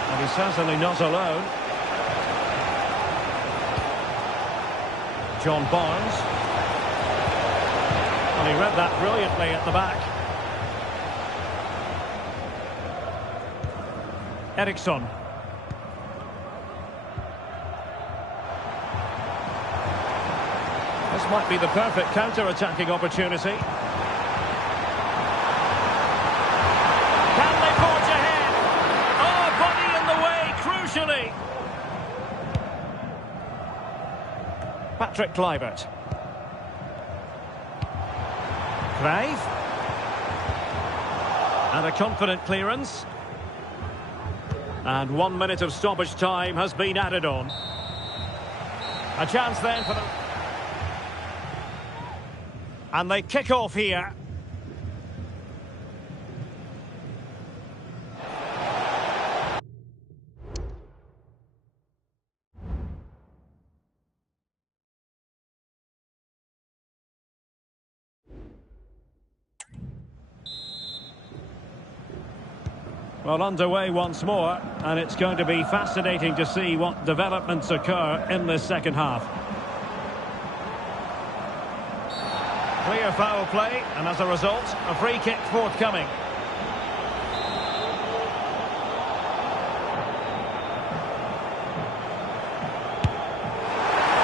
And he's certainly not alone. John Barnes. And he read that brilliantly at the back. Eriksson. This might be the perfect counter-attacking opportunity. Can they forge ahead? Oh, body in the way, crucially. Patrick Kluivert. Crave. And a confident clearance. And 1 minute of stoppage time has been added on. A chance then for them. And they kick off here. Well, underway once more, and it's going to be fascinating to see what developments occur in this second half. Clear foul play, and as a result, a free kick forthcoming.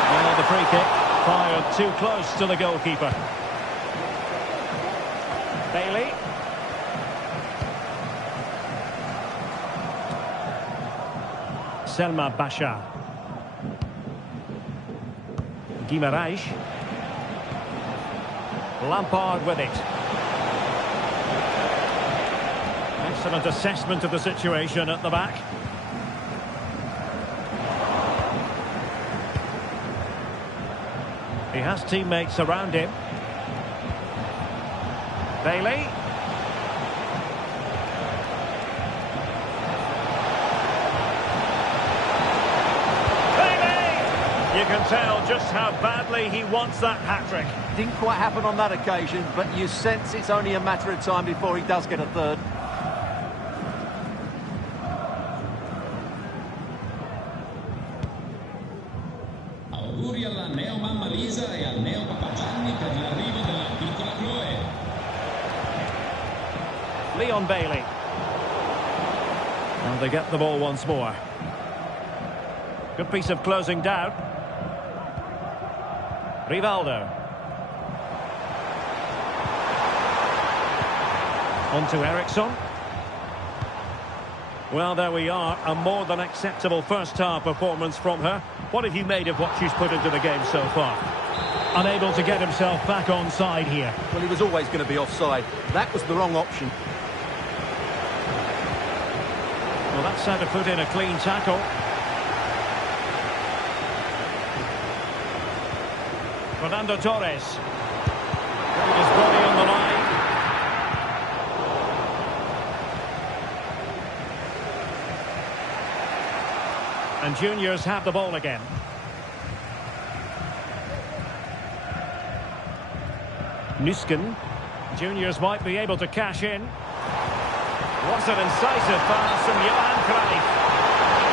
Well, the free kick fired too close to the goalkeeper. Bailey. Selma Basha. Guimaraes. Lampard with it. Excellent assessment of the situation at the back. He has teammates around him. Bailey. You can tell just how badly he wants that hat-trick. Didn't quite happen on that occasion, but you sense it's only a matter of time before he does get a third. Auguri alla neo-mamma Lisa e al neo-papà Gianni per l'arrivo della piccola Chloe. Leon Bailey. And they get the ball once more. Good piece of closing down. Rivaldo. On to Eriksson. Well, there we are. A more than acceptable first-half performance from her. What have you made of what she's put into the game so far? Unable to get himself back on side here. Well, he was always going to be offside. That was the wrong option. Well, that's how to put in a clean tackle. Fernando Torres. Put his body on the line. And juniors have the ball again. Nusken. Juniors might be able to cash in. What's an incisive pass from Johan Cruyff.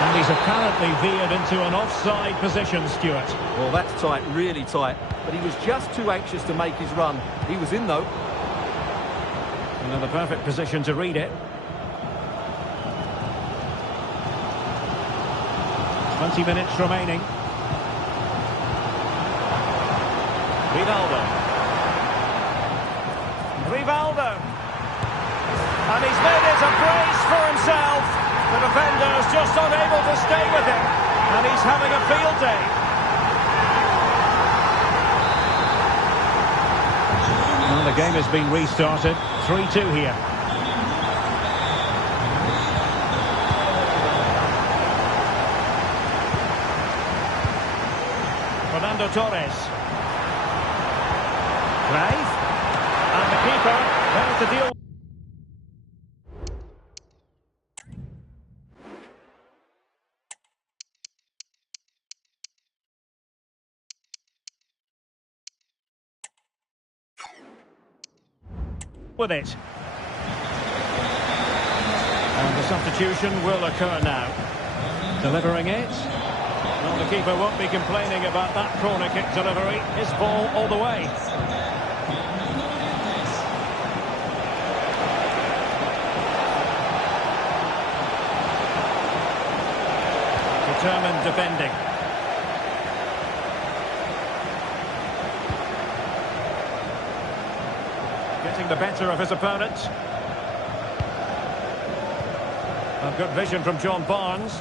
And he's apparently veered into an offside position, Stuart. Well, that's tight, really tight. But he was just too anxious to make his run. He was in, though. Another perfect position to read it. 20 minutes remaining. Rivaldo. Rivaldo. And he's made it a brace for himself. The defender's just unable to stay with him. And he's having a field day. Well, the game has been restarted. 3-2 here. Fernando Torres. Cruyff. And the keeper there to deal. With it. And the substitution will occur now. Delivering it. Well, the keeper won't be complaining about that corner kick delivery. His ball all the way. Determined defending. Getting the better of his opponent. A good vision from John Barnes.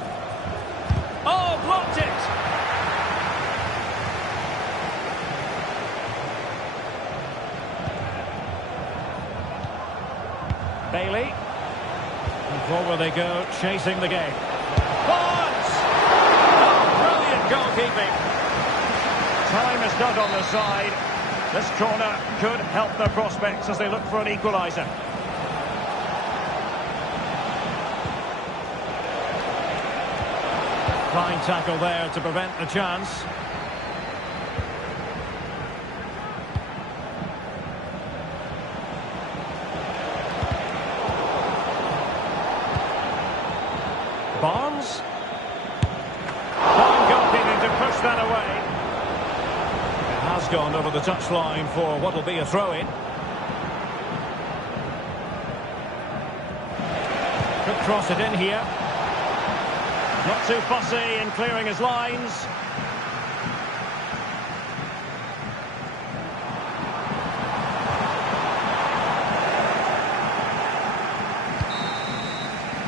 Oh, blocked it! Bailey. And forward they go, chasing the game. Barnes! Oh, brilliant goalkeeping. Time is not on the side. This corner could help their prospects as they look for an equaliser. Fine tackle there to prevent the chance. has gone over the touchline for what will be a throw-in. Could cross it in here. Not too fussy in clearing his lines.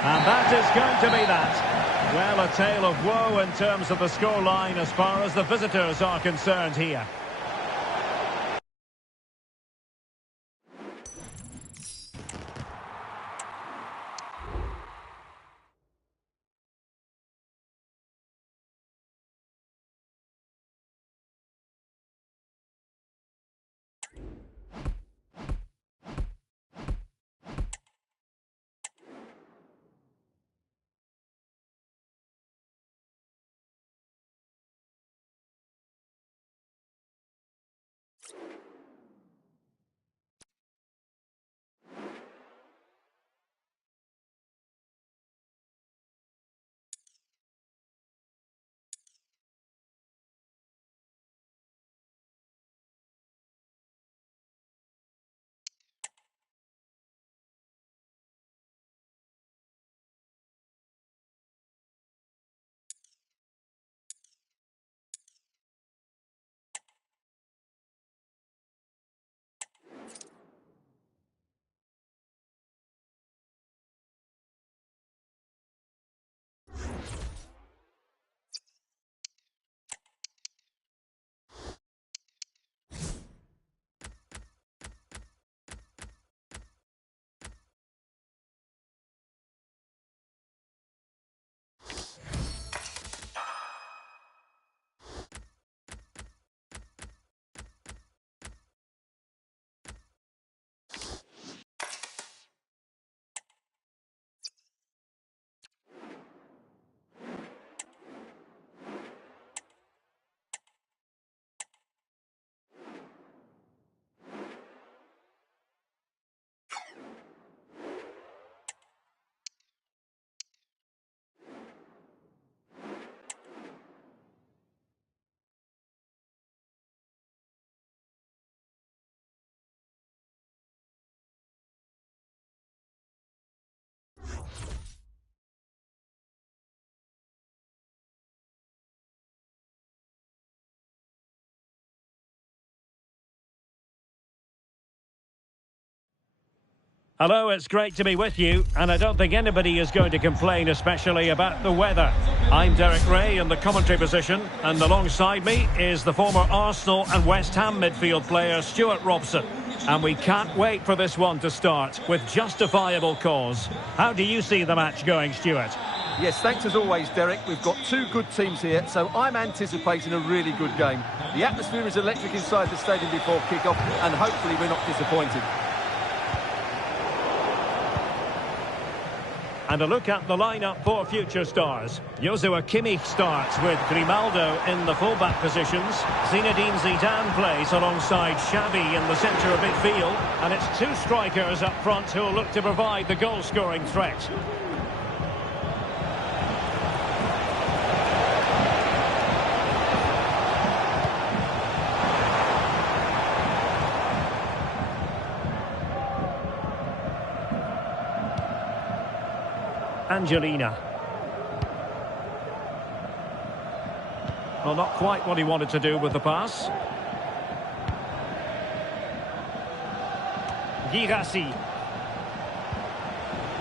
And that is going to be that. Well, a tale of woe in terms of the scoreline as far as the visitors are concerned here. Hello, it's great to be with you, and I don't think anybody is going to complain especially about the weather. I'm Derek Ray in the commentary position, and alongside me is the former Arsenal and West Ham midfield player Stuart Robson. And we can't wait for this one to start, with justifiable cause. How do you see the match going, Stuart? Yes, thanks as always, Derek. We've got two good teams here, so I'm anticipating a really good game. The atmosphere is electric inside the stadium before kick-off, and hopefully we're not disappointed. And a look at the lineup for future stars. Joshua Kimmich starts with Grimaldo in the fullback positions. Zinedine Zidane plays alongside Xavi in the centre of midfield. And it's two strikers up front who'll look to provide the goal-scoring threat. Angelina. Well, not quite what he wanted to do with the pass. Girassi.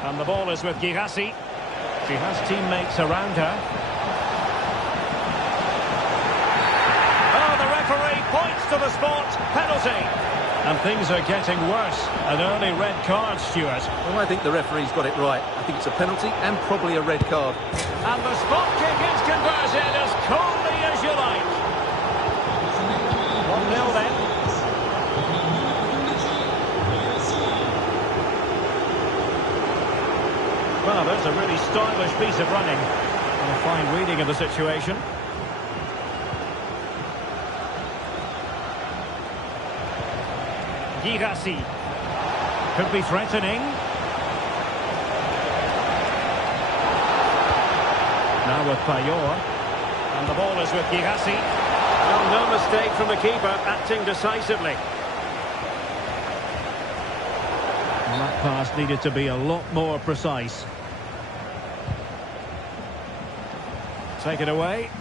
And the ball is with Girassi. She has teammates around her. Oh, the referee points to the spot. Penalty. And things are getting worse. An early red card, Stuart. Well, I think the referee's got it right. I think it's a penalty and probably a red card. And the spot kick is converted as coldly as you like. 1-0 then. Well, there's a really stylish piece of running. And a fine reading of the situation. Girassi. Could be threatening. Now with Payor. And the ball is with Girassi. Well, no mistake from the keeper, acting decisively. Well, that pass needed to be a lot more precise. Take it away.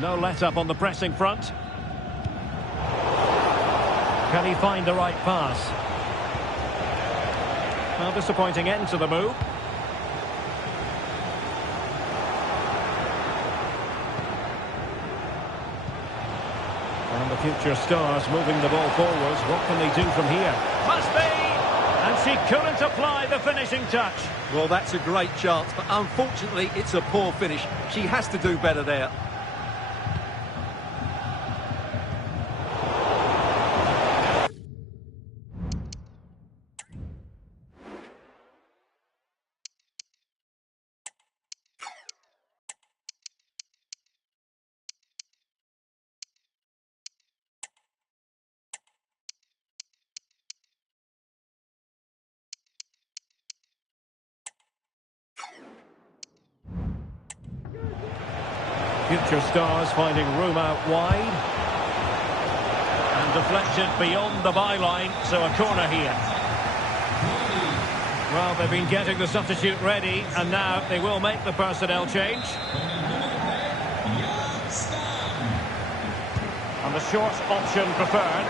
No let-up on the pressing front. Can he find the right pass? Well, disappointing end to the move. And the future stars moving the ball forwards. What can they do from here? Must be! And she couldn't apply the finishing touch. Well, that's a great chance, but unfortunately, it's a poor finish. She has to do better there. Future stars finding room out wide. And deflected beyond the byline, so a corner here. Well, they've been getting the substitute ready, and now they will make the personnel change. And the short option preferred.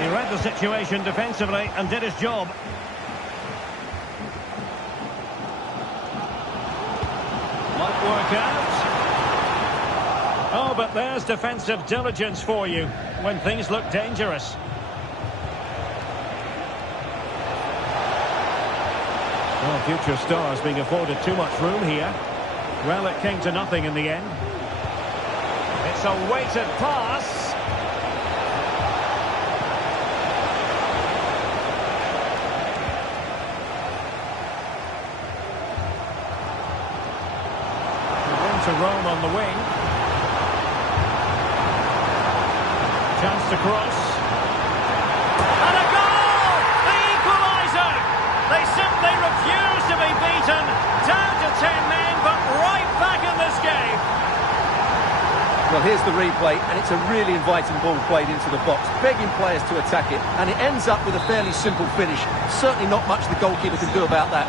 He read the situation defensively and did his job. Might work out. Oh, but there's defensive diligence for you when things look dangerous. Well, future stars being afforded too much room here. Well, it came to nothing in the end. It's a weighted pass. To roam on the wing. Chance to cross. And a goal! The equaliser! They simply refuse to be beaten. Down to 10 men, but right back in this game. Well, here's the replay, and it's a really inviting ball played into the box, begging players to attack it, and it ends up with a fairly simple finish. Certainly not much the goalkeeper can do about that.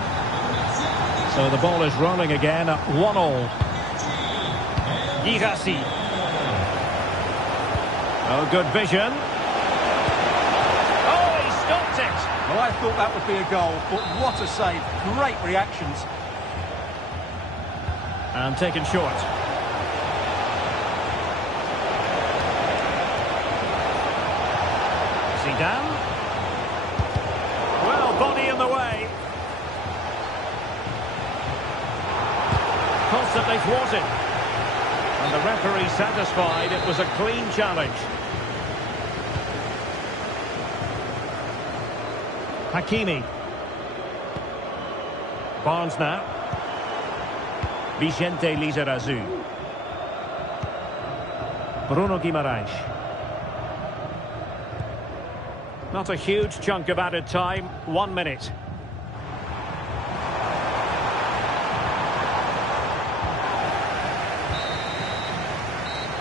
So the ball is rolling again at 1-1. Girassi. Oh, good vision. Oh, he stopped it. Well, I thought that would be a goal, but what a save. Great reactions. And taken short. Zidane. Well, body in the way. Constantly thwarted. And the referee satisfied it was a clean challenge. Hakimi. Barnes now. Vicente Lizarazu. Bruno Guimaraes. Not a huge chunk of added time. 1 minute.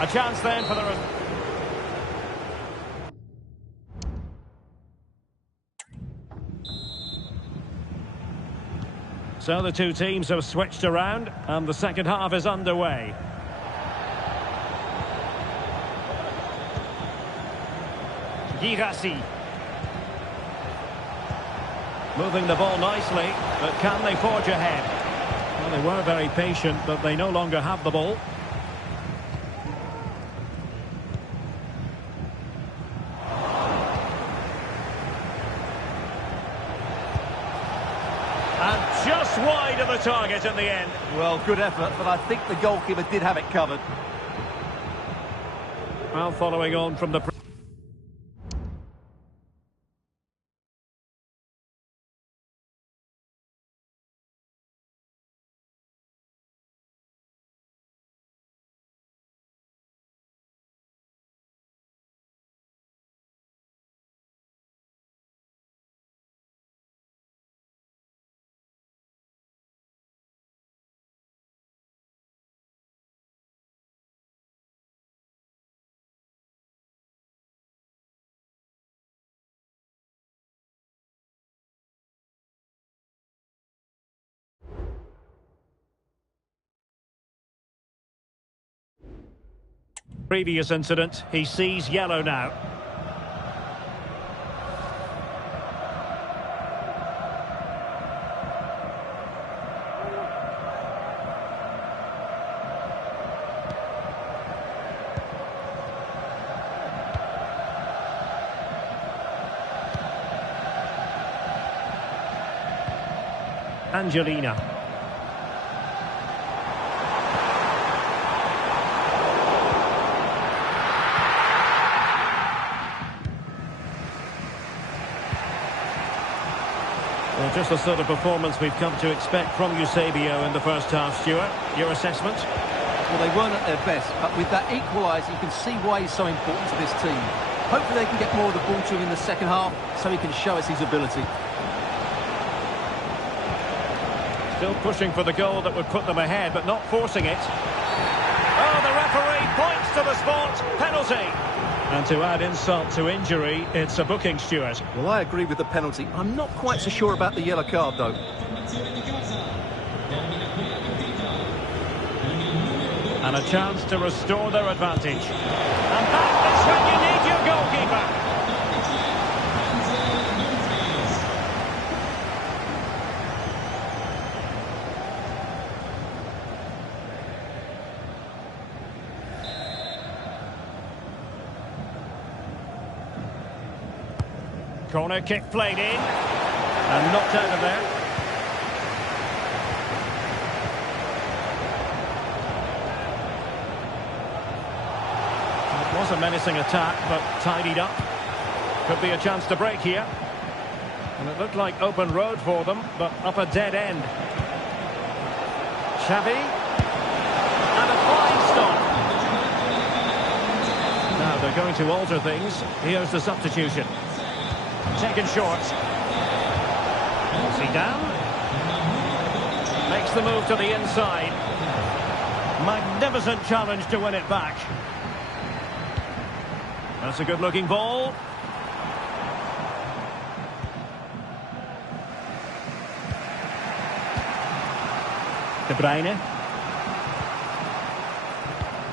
A chance then for the... So the two teams have switched around and the second half is underway. Girassi. Moving the ball nicely, but can they forge ahead? Well, they were very patient, but they no longer have the ball. And just wide of the target in the end. Well, good effort, but I think the goalkeeper did have it covered. Well, following on from the... previous incident. He sees yellow now. Angelina. Well, just the sort of performance we've come to expect from Eusebio in the first half, Stuart. Your assessment? Well, they weren't at their best, but with that equaliser, you can see why he's so important to this team. Hopefully they can get more of the ball to him in the second half so he can show us his ability. Still pushing for the goal that would put them ahead, but not forcing it. Oh, the referee points to the spot. Penalty. And to add insult to injury, it's a booking, Stuart. Well, I agree with the penalty. I'm not quite so sure about the yellow card, though. And a chance to restore their advantage. And that is when you need your goalkeeper. Corner kick played in and knocked out of there. It was a menacing attack, but tidied up. Could be a chance to break here. And it looked like open road for them, but up a dead end. Xavi. And a fine stop. Now they're going to alter things. Here's the substitution. Taken short. Zidane makes the move to the inside. Magnificent challenge to win it back. That's a good-looking ball. De Bruyne.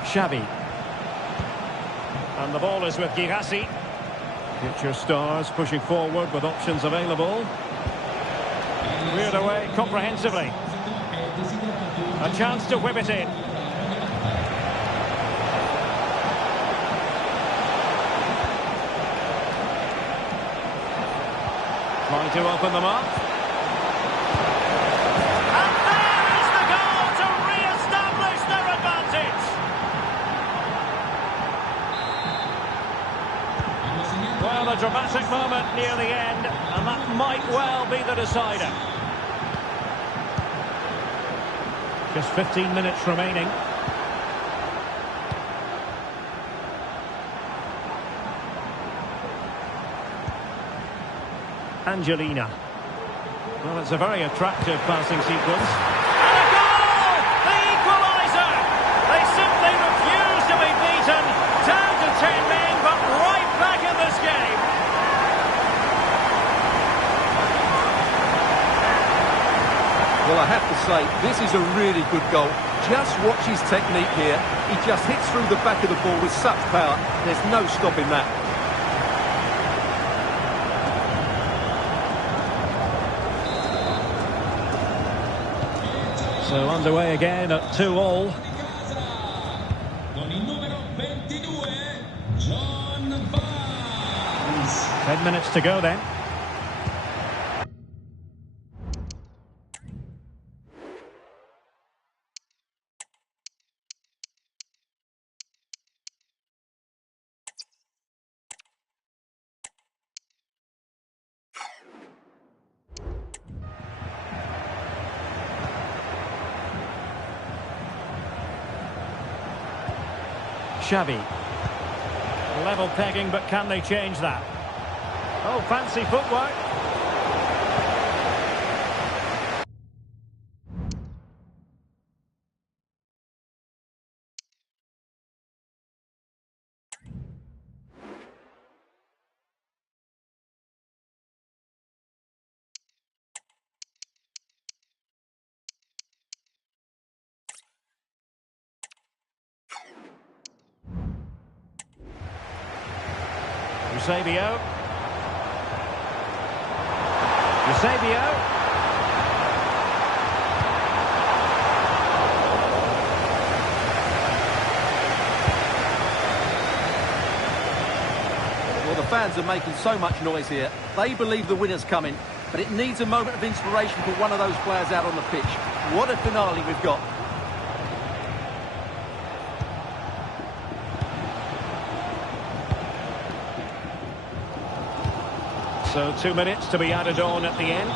Xavi. And the ball is with Girassi. Future stars pushing forward with options available. Cleared away comprehensively. A chance to whip it in. Trying to open them up. And there is the goal to re-establish their advantage. Well, a dramatic moment near the end, and that might well be the decider. Just 15 minutes remaining. Angelina. Well, it's a very attractive passing sequence. And a goal! The equaliser! They simply refuse to be beaten. Down to 10 men, but right back in this game. Well, I have to say, this is a really good goal. Just watch his technique here. He just hits through the back of the ball with such power. There's no stopping that. So underway again at 2-2. 10 minutes to go then. Xavi. Level pegging, but can they change that? Oh, fancy footwork. Eusebio. Eusebio. Well, the fans are making so much noise here. They believe the winner's coming, but it needs a moment of inspiration for one of those players out on the pitch. What a finale we've got. So 2 minutes to be added on at the end.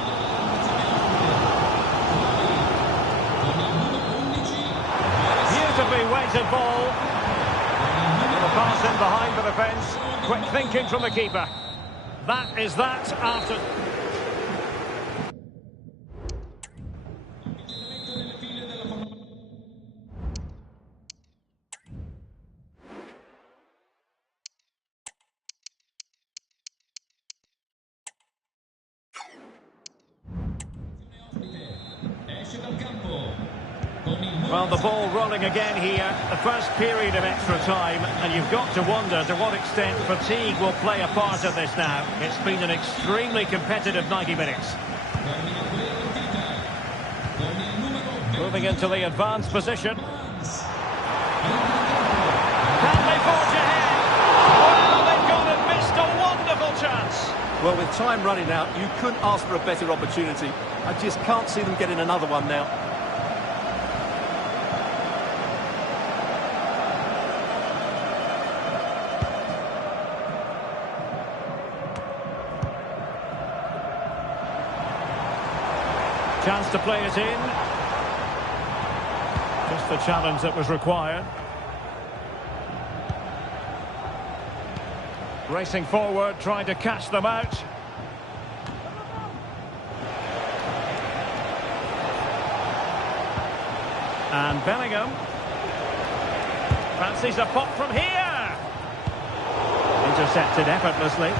Beautifully weighted ball. The pass in behind the defence. Quick thinking from the keeper. That is that after... Well, the ball rolling again here, the first period of extra time, and you've got to wonder to what extent fatigue will play a part of this now. It's been an extremely competitive 90 minutes. Moving into the advanced position. Can they forge ahead? Well, they've gone and missed a wonderful chance. Well, with time running out, you couldn't ask for a better opportunity. I just can't see them getting another one now. Chance to play it in. Just the challenge that was required. Racing forward, trying to catch them out. And Bellingham. Fancies a pop from here. Intercepted effortlessly.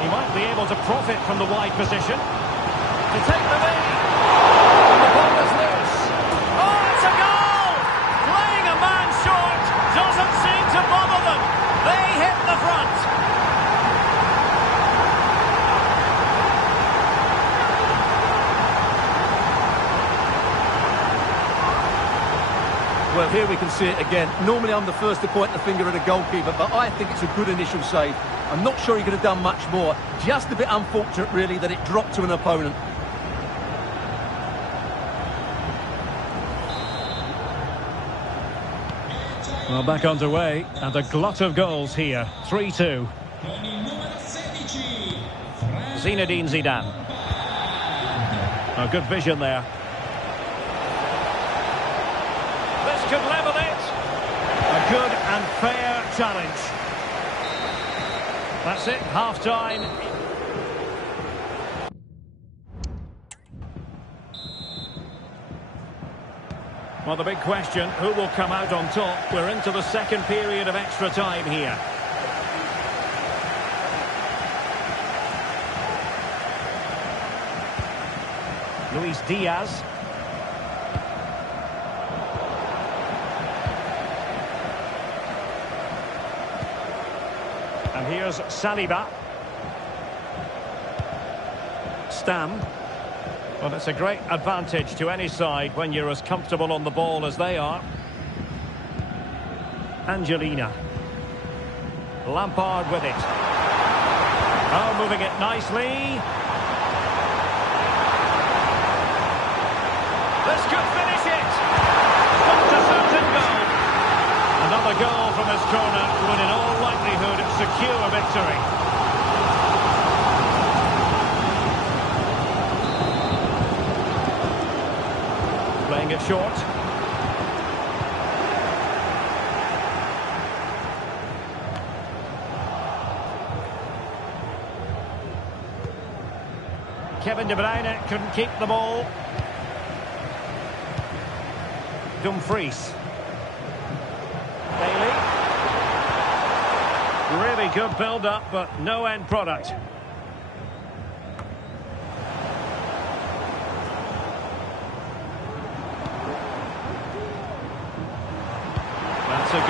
He might be able to profit from the wide position. To take the lead. And the ball is loose. Oh, it's a goal! Playing a man short doesn't seem to bother them. They hit the front. Well, here we can see it again. Normally I'm the first to point the finger at a goalkeeper, but I think it's a good initial save. I'm not sure he could have done much more. Just a bit unfortunate, really, that it dropped to an opponent. Well, back underway, and a glut of goals here. 3-2. Zinedine Zidane. A good vision there. This could level it. A good and fair challenge. That's it, half-time. Well, the big question, who will come out on top? We're into the second period of extra time here. Luis Diaz. And here's Saliba. Stam. Well, it's a great advantage to any side when you're as comfortable on the ball as they are. Angelina. Lampard with it. Oh, moving it nicely. This could finish it. Got to certain goal. Another goal from this corner would in all likelihood secure a victory. Playing it short. Kevin De Bruyne couldn't keep the ball. Dumfries. Bailey. Really good build-up, but no end product.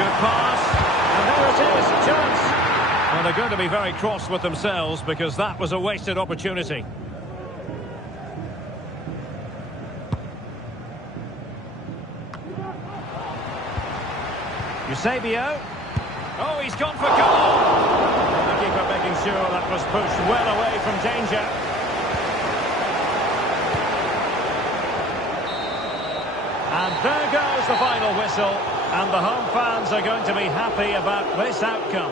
Good pass. And there it is, a chance. And they're going to be very cross with themselves because that was a wasted opportunity. Eusebio. Oh, he's gone for goal. The keeper making sure that was pushed well away from danger. And there goes the final whistle. And the home fans are going to be happy about this outcome.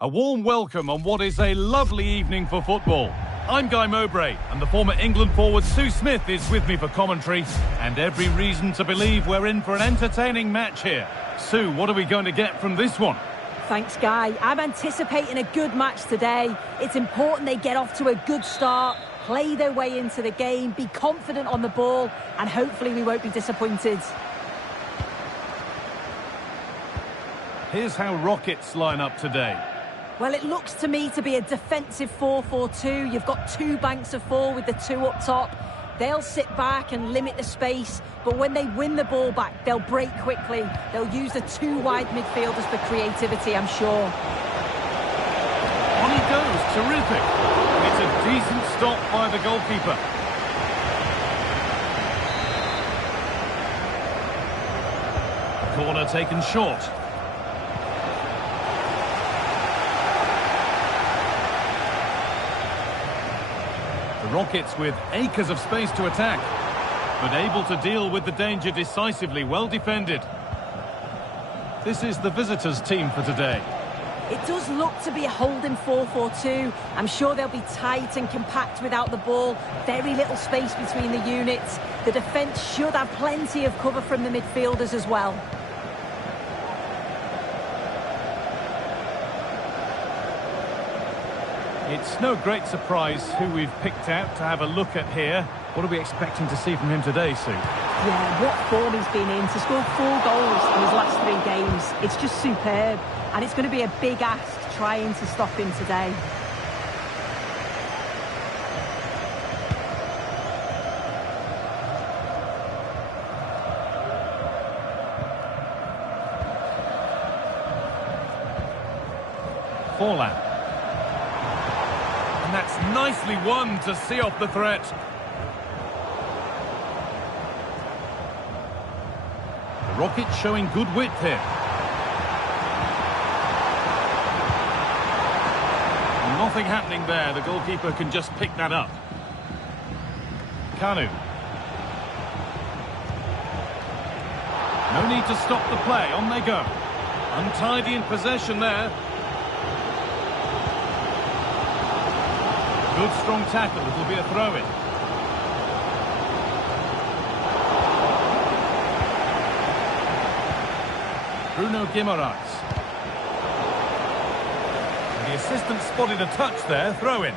A warm welcome on what is a lovely evening for football. I'm Guy Mowbray, and the former England forward Sue Smith is with me for commentary, and every reason to believe we're in for an entertaining match here. Sue, what are we going to get from this one? Thanks, Guy. I'm anticipating a good match today. It's important they get off to a good start, play their way into the game, be confident on the ball, and hopefully we won't be disappointed. Here's how Rockets line up today. Well, it looks to me to be a defensive 4-4-2. You've got two banks of four with the two up top. They'll sit back and limit the space, but when they win the ball back, they'll break quickly. They'll use the two wide midfielders for creativity, I'm sure. On he goes, terrific. It's a decent stop by the goalkeeper. Corner taken short. The Rockets with acres of space to attack, but able to deal with the danger decisively, well defended. This is the visitors' team for today. It does look to be a holding 4-4-2. I'm sure they'll be tight and compact without the ball. Very little space between the units. The defence should have plenty of cover from the midfielders as well. It's no great surprise who we've picked out to have a look at here. What are we expecting to see from him today, Sue? Yeah, what form he's been in. To score 4 goals in his last 3 games, it's just superb. And it's going to be a big ask trying to stop him today. foreland. And that's nicely won to see off the threat. The Rockets showing good width here. Nothing happening there. The goalkeeper can just pick that up. Kanu. No need to stop the play. On they go. Untidy in possession there. Good strong tackle. It'll be a throw-in. Bruno Guimaraes. The assistant spotted a touch there, throw in.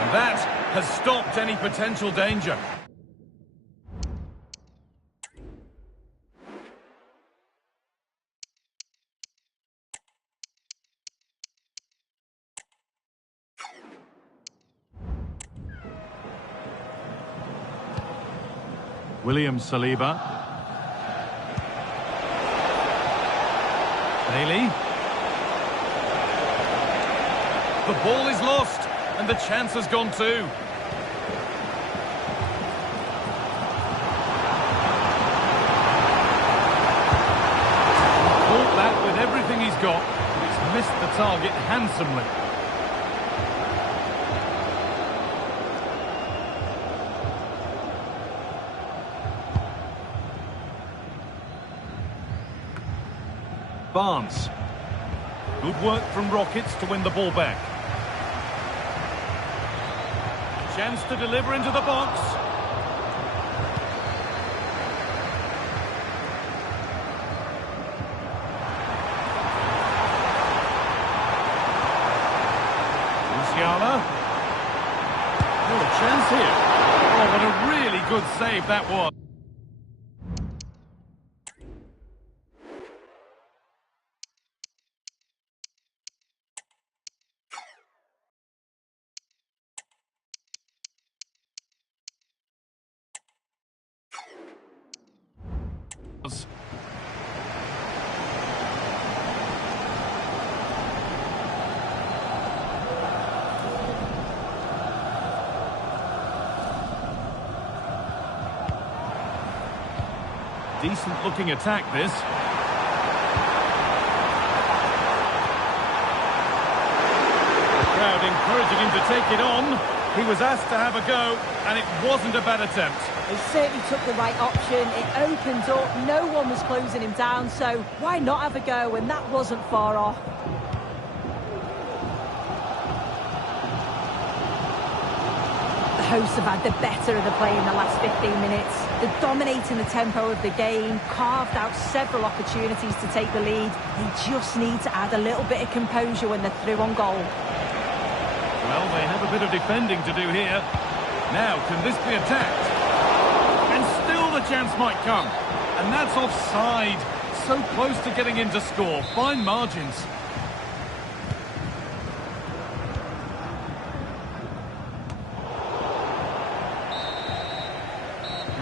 And that has stopped any potential danger. William Saliba. Bailey. The ball is lost, and the chance has gone too. Caught that with everything he's got, but he's missed the target handsomely. Barnes. Good work from Rockets to win the ball back. Chance to deliver into the box. Luciana. Oh, a chance here. Oh, what a really good save that was. Decent looking attack this. The crowd encouraging him to take it on. He was asked to have a go, and it wasn't a bad attempt. He certainly took the right option. It opened up, no one was closing him down, so why not have a go? And that wasn't far off. The hosts have had the better of the play in the last 15 minutes. They're dominating the tempo of the game, carved out several opportunities to take the lead. They just need to add a little bit of composure when they're through on goal. Well, they have a bit of defending to do here. Now, can this be attacked? And still the chance might come. And that's offside. So close to getting in to score. Fine margins.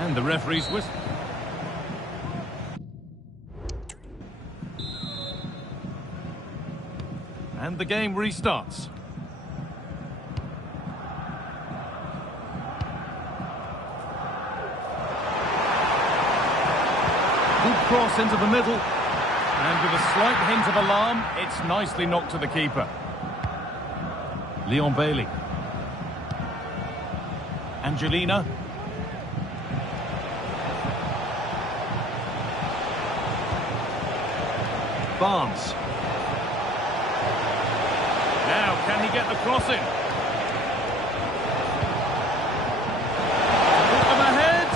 And the referee's whistle. And the game restarts. Good cross into the middle. And with a slight hint of alarm, it's nicely knocked to the keeper. Leon Bailey. Angelina. Barnes. Now, can he get the cross in? Put them ahead.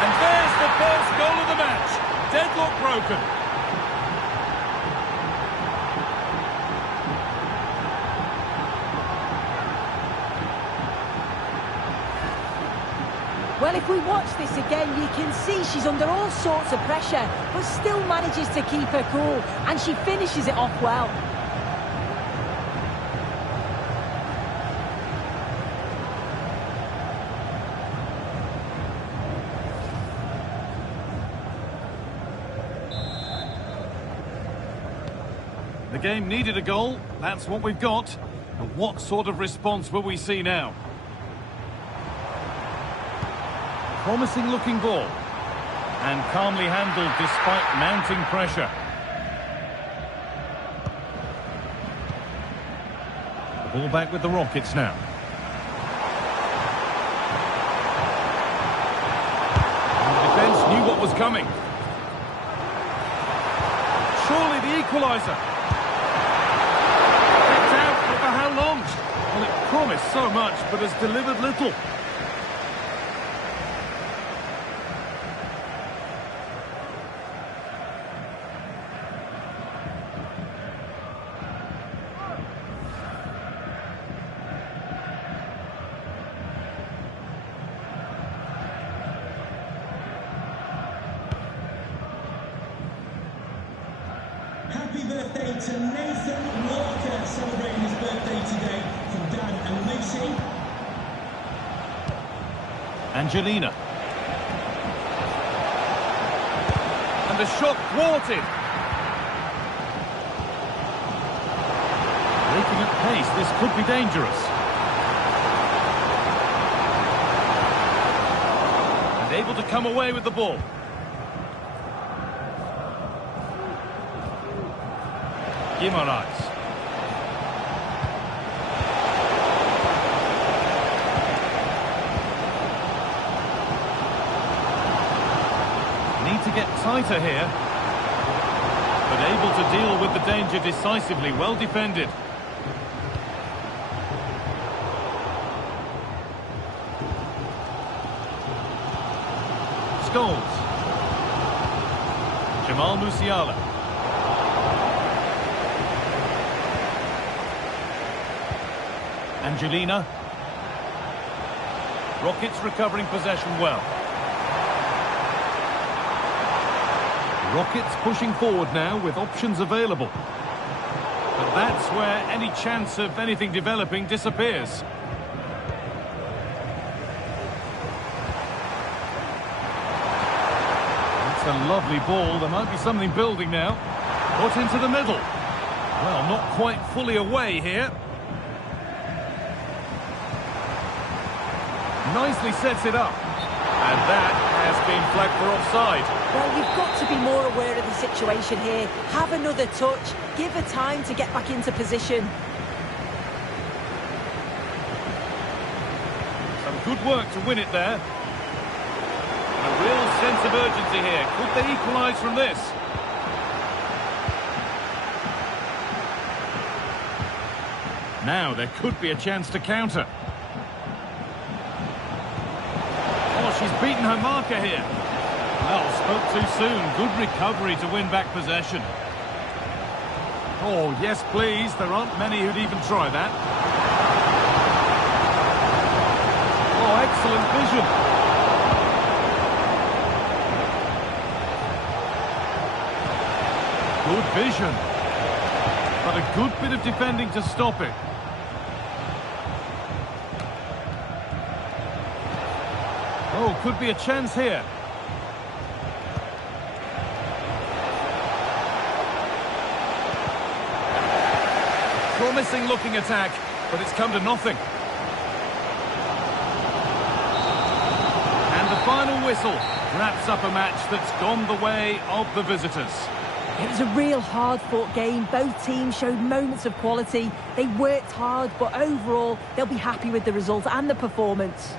And there's the first goal of the match. Deadlock broken. Well, if we watch this again, you can see she's under all sorts of pressure, but still manages to keep her cool, and she finishes it off well. The game needed a goal. That's what we've got. And what sort of response will we see now? Promising looking ball. And calmly handled despite mounting pressure. The ball back with the Rockets now. And the defence knew what was coming. Surely the equaliser. Kicked out, but for how long? Well, it promised so much, but has delivered little. Happy birthday to Nathan Walker, celebrating his birthday today from Dad and Lucy. Angelina. And the shot thwarted. Breaking at pace, this could be dangerous. And able to come away with the ball. Guimaraes. Need to get tighter here. But able to deal with the danger decisively. Well defended. Scholes. Jamal Musiala. Angelina. Rockets recovering possession well. Rockets pushing forward now with options available. But that's where any chance of anything developing disappears. That's a lovely ball. There might be something building now. Put into the middle. Well, not quite fully away here. Nicely sets it up. And that has been flagged for offside. Well, you've got to be more aware of the situation here. Have another touch. Give her time to get back into position. Some good work to win it there. A real sense of urgency here. Could they equalise from this? Now there could be a chance to counter. She's beaten her marker here. Well, spoke too soon. Good recovery to win back possession. Oh, yes, please. There aren't many who'd even try that. Oh, excellent vision. Good vision. But a good bit of defending to stop it. Oh, could be a chance here. Promising looking attack, but it's come to nothing. And the final whistle wraps up a match that's gone the way of the visitors. It was a real hard-fought game. Both teams showed moments of quality. They worked hard, but overall, they'll be happy with the result and the performance.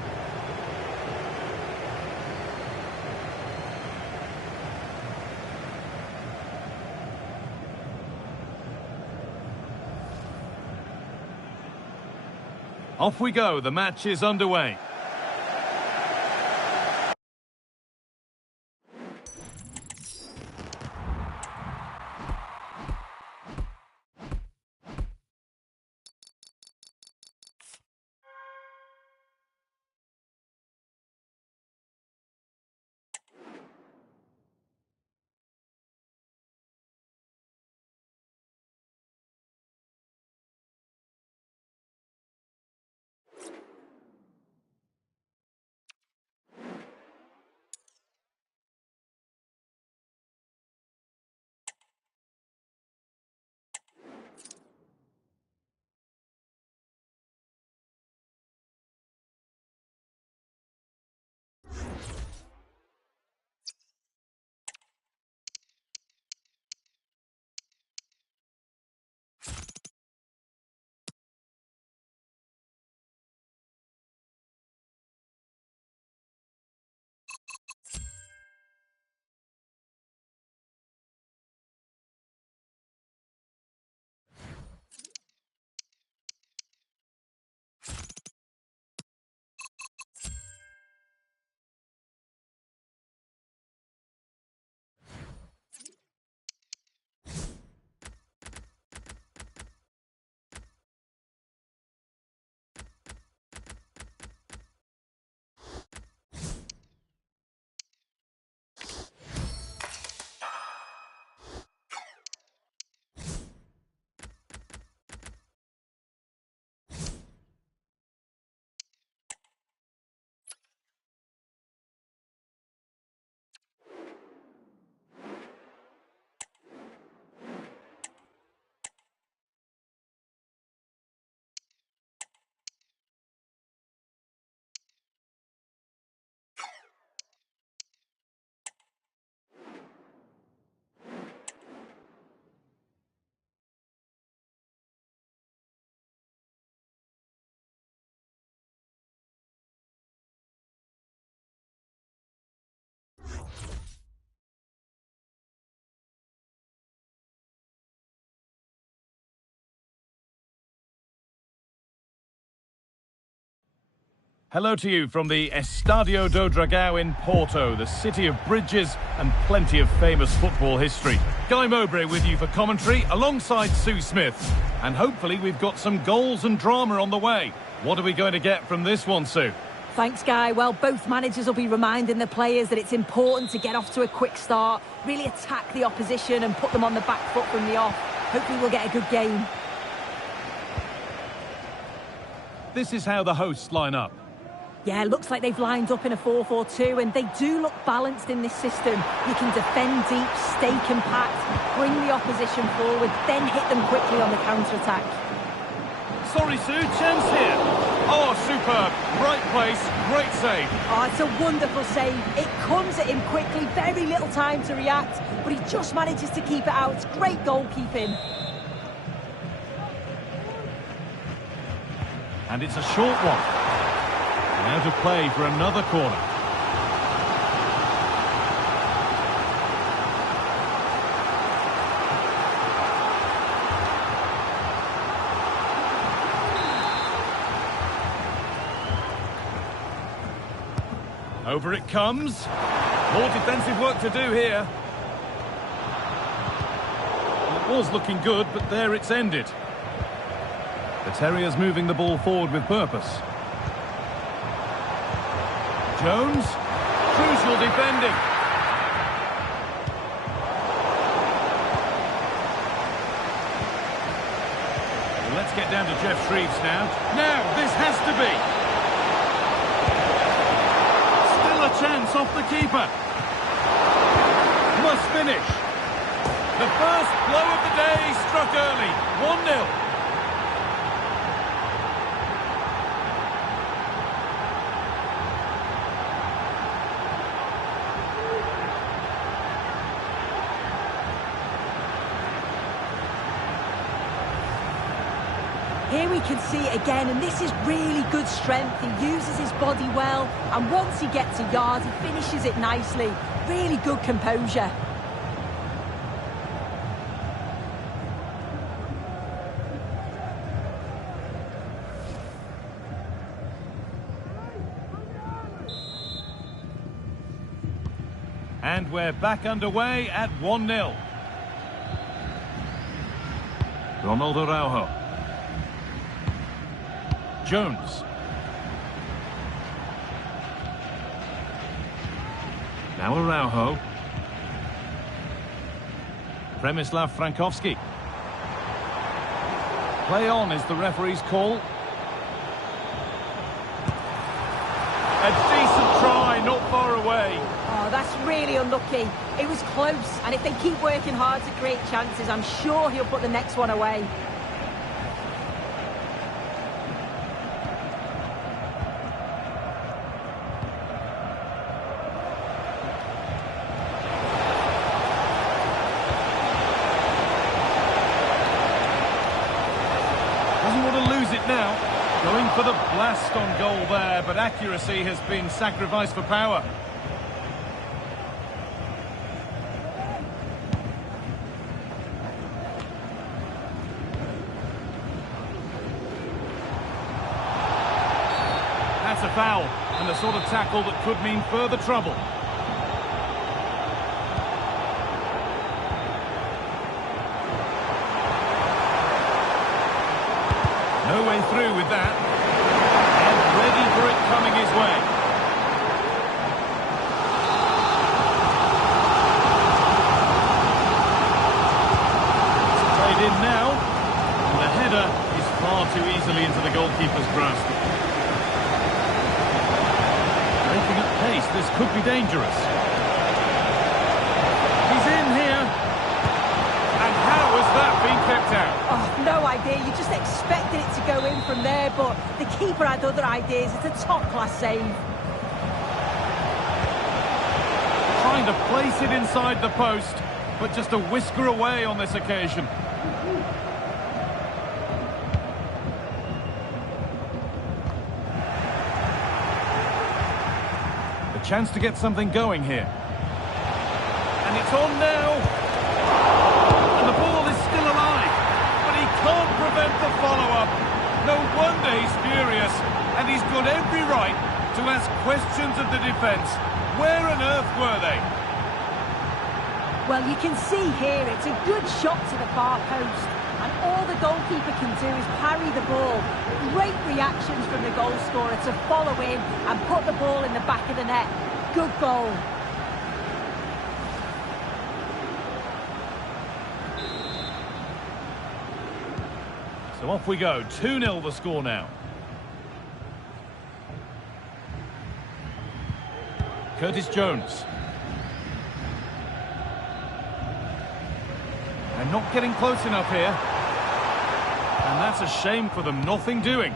Off we go, the match is underway. Hello to you from the Estadio do Dragão in Porto, the city of bridges and plenty of famous football history. Guy Mowbray with you for commentary alongside Sue Smith. And hopefully we've got some goals and drama on the way. What are we going to get from this one, Sue? Thanks, Guy. Well, both managers will be reminding the players that it's important to get off to a quick start, really attack the opposition and put them on the back foot from the off. Hopefully we'll get a good game. This is how the hosts line up. Yeah, looks like they've lined up in a 4-4-2, and they do look balanced in this system. You can defend deep, stay compact, bring the opposition forward, then hit them quickly on the counter-attack. Sorry, Sue, chance here. Oh, superb. Right place, great save. Oh, it's a wonderful save. It comes at him quickly, very little time to react, but he just manages to keep it out. It's great goalkeeping. And it's a short one. Now to play for another corner. Over it comes. More defensive work to do here. It was looking good, but there it's ended. The Terriers moving the ball forward with purpose. Jones, crucial defending. Well, let's get down to Jeff Shreves now. Now, this has to be. Still a chance off the keeper. Must finish. The first blow of the day struck early. 1-0. Here we can see it again, and this is really good strength. He uses his body well, and once he gets a yard, he finishes it nicely. Really good composure. And we're back underway at 1-0. Ronaldo Araujo. Jones. Now Araujo. Przemysław Frankowski. Play on is the referee's call. A decent try, not far away. Oh, that's really unlucky. It was close, and if they keep working hard to create chances, I'm sure he'll put the next one away. Doesn't want to lose it now. Going for the blast on goal there, but accuracy has been sacrificed for power. That's a foul, and the sort of tackle that could mean further trouble. No way through with that. And ready for it coming his way. It's played in now. And the header is far too easily into the goalkeeper's grasp. Breaking at pace, this could be dangerous. He's in here. And how has that been kept out? Oh, no idea. You just expected it to go in from there, but the keeper had other ideas. It's a top-class save. Trying to place it inside the post, but just a whisker away on this occasion. The chance to get something going here. And it's on now. And the ball is still alive, but he can't prevent the follow-up. No wonder he's furious, and he's got every right to ask questions of the defence. Where on earth were they? Well, you can see here it's a good shot to the far post, and all the goalkeeper can do is parry the ball. Great reactions from the goal scorer to follow in and put the ball in the back of the net. Good goal. So off we go, 2-0 the score now. Curtis Jones. They're not getting close enough here. And that's a shame for them, nothing doing.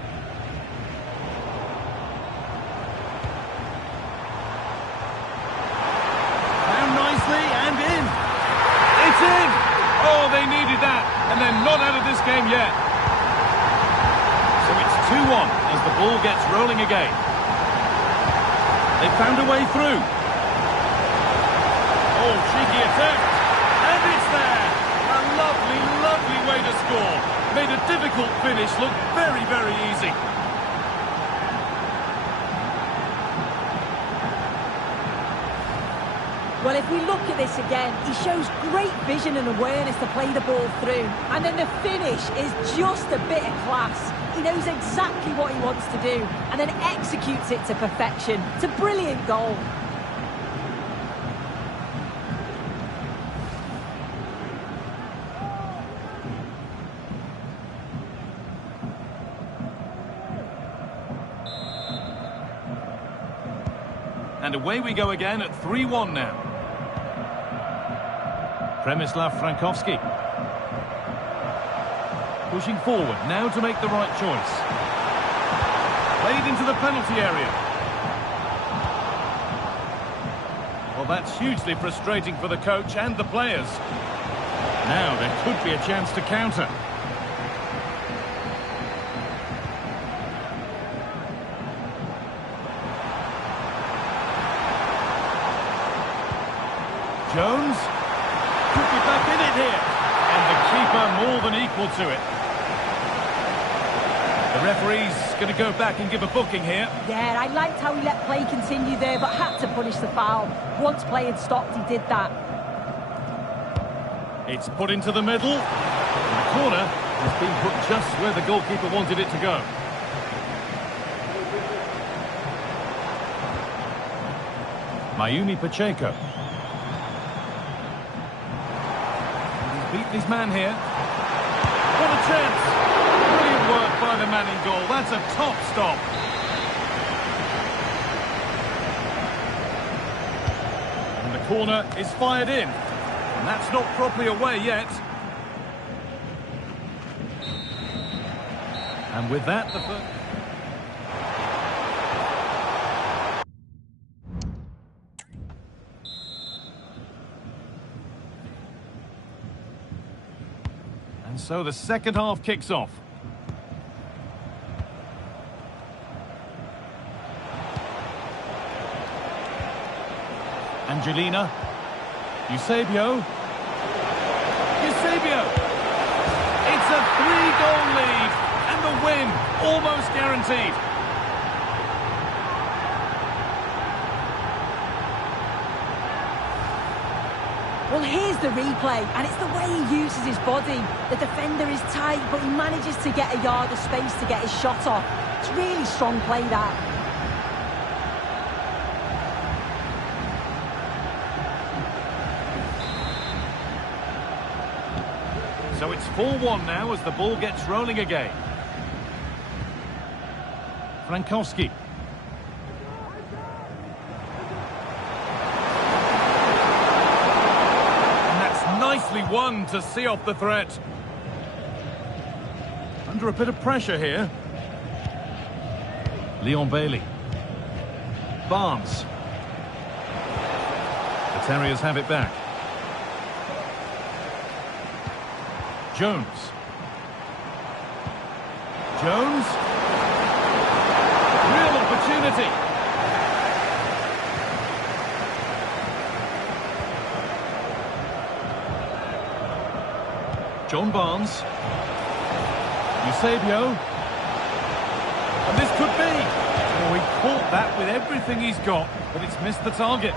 Found nicely and in. It's in! Oh, they needed that, and they're not out of this game yet. So it's 2-1 as the ball gets rolling again. They found a way through. Oh, cheeky attempt. And it's there. A lovely, lovely way to score. Made a difficult finish look very, very easy. Well, if we look at this again, he shows great vision and awareness to play the ball through. And then the finish is just a bit of class. He knows exactly what he wants to do and then executes it to perfection. It's a brilliant goal. And away we go again at 3-1 now. Przemysław Frankowski. Pushing forward, now to make the right choice. Played into the penalty area. Well, that's hugely frustrating for the coach and the players. Now there could be a chance to counter. Jones could be back in it here, and the keeper more than equal to it. The referee's going to go back and give a booking here. Yeah, I liked how he let play continue there, but had to punish the foul. Once play had stopped, he did that. It's put into the middle. And the corner has been put just where the goalkeeper wanted it to go. Mayumi Pacheco. Beaten his man here. What a chance! Brilliant work by the man in goal. That's a top stop. And the corner is fired in. And that's not properly away yet. And with that, the first... And so the second half kicks off. Angelina. Eusebio. Eusebio. It's a 3-goal lead. And the win almost guaranteed. Well, here's the replay, and it's the way he uses his body. The defender is tight, but he manages to get a yard of space to get his shot off. It's really strong play, that. So it's 4-1 now as the ball gets rolling again. Frankowski. Nicely won to see off the threat. Under a bit of pressure here. Leon Bailey. Barnes. The Terriers have it back. Jones. Jones. Real opportunity. John Barnes. Eusebio. that with everything he's got, but it's missed the target.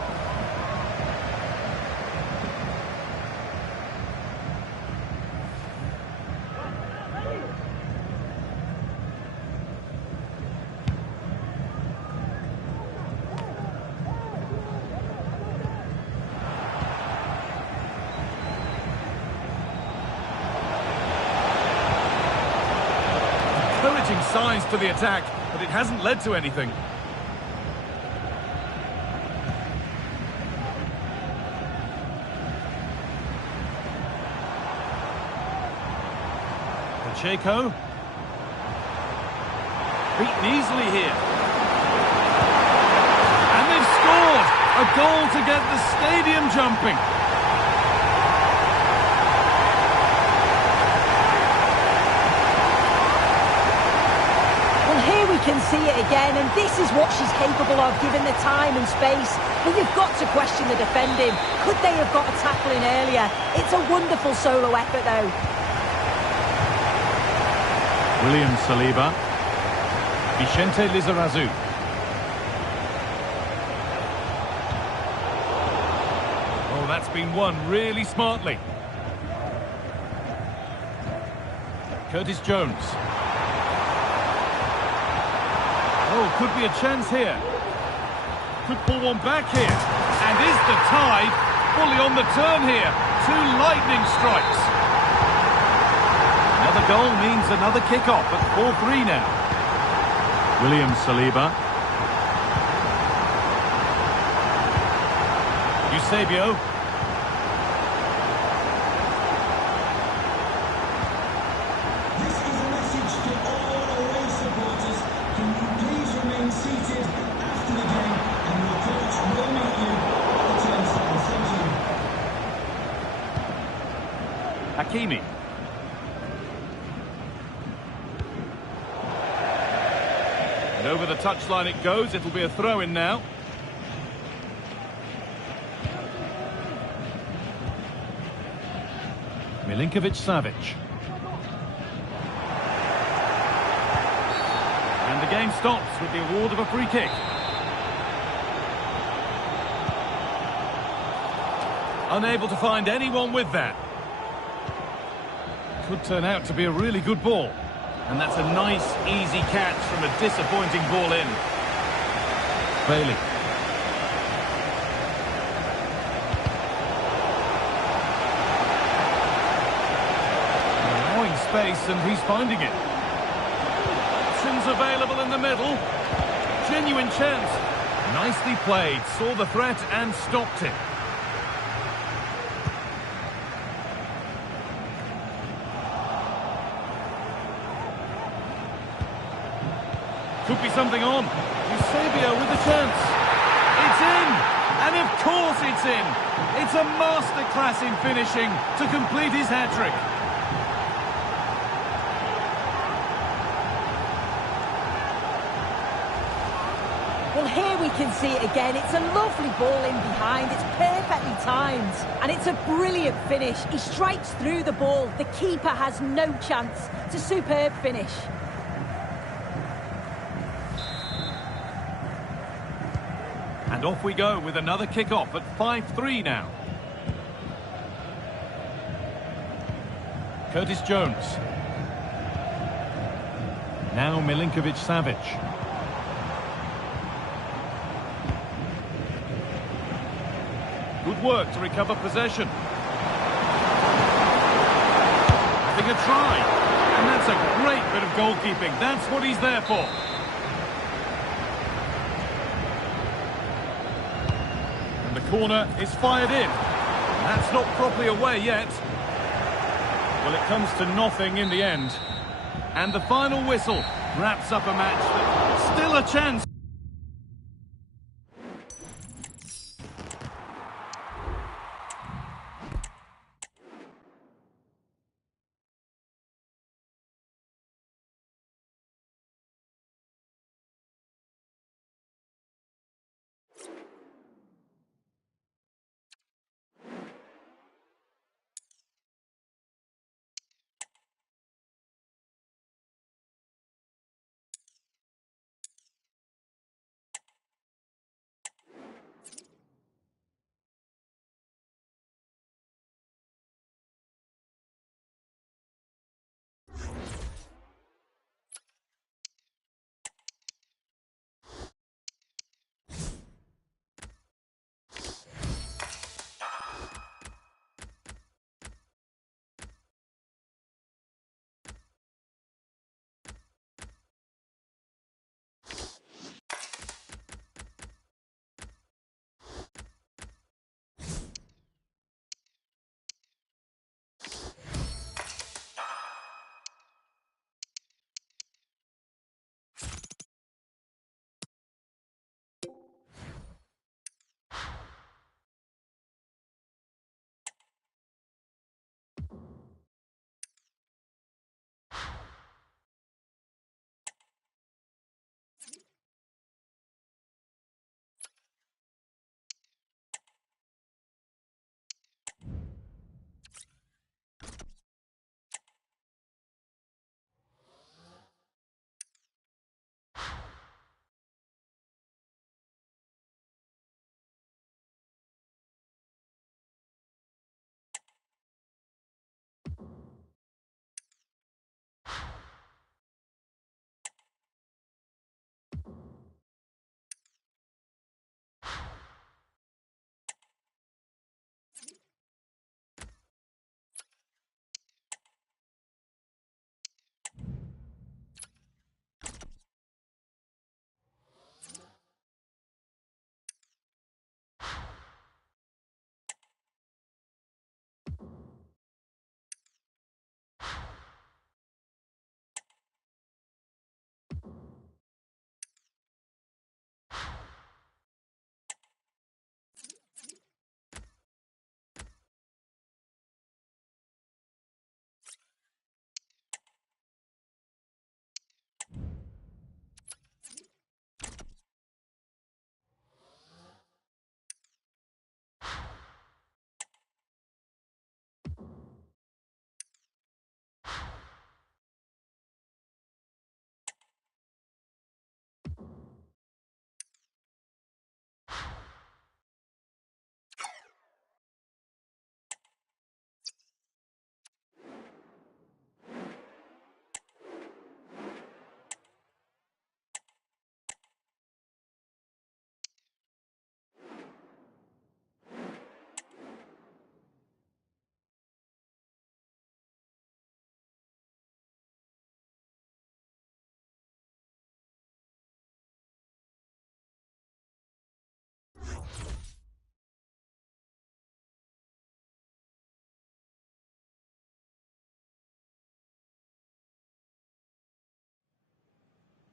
Encouraging signs to the attack, but it hasn't led to anything. Pacheco. Beaten easily here. And they've scored! A goal to get the stadium jumping. Well, here we can see it again, and this is what she's capable of, given the time and space. But you've got to question the defending. Could they have got a tackle in earlier? It's a wonderful solo effort, though. William Saliba. Vicente Lizarazu. Oh, that's been won really smartly. Curtis Jones. Oh, could be a chance here. Could pull one back here. And is the tide fully on the turn here? Two lightning strikes. Another goal means another kick-off at 4-3 now. William Saliba. Eusebio. This is a message to all away supporters. Can you please remain seated after the game, and your coach will meet you at the turnstile. Thank you. Hakimi. And over the touchline it goes. It'll be a throw-in now. Milinkovic-Savic. And the game stops with the award of a free kick. Unable to find anyone with that. Could turn out to be a really good ball. And that's a nice, easy catch from a disappointing ball in. Bailey. Allowing space, and he's finding it. Options available in the middle. Genuine chance. Nicely played. Saw the threat and stopped it. Could be something on. Eusebio with the chance. It's in! And of course it's in! It's a masterclass in finishing to complete his hat-trick. Well, here we can see it again. It's a lovely ball in behind. It's perfectly timed. And it's a brilliant finish. He strikes through the ball. The keeper has no chance. It's a superb finish. And off we go with another kick-off at 5-3 now. Curtis Jones. Now Milinkovic-Savic. Good work to recover possession. Having a try. And that's a great bit of goalkeeping. That's what he's there for. And the corner is fired in. That's not properly away yet. Well, it comes to nothing in the end. And the final whistle wraps up a match that's still a chance.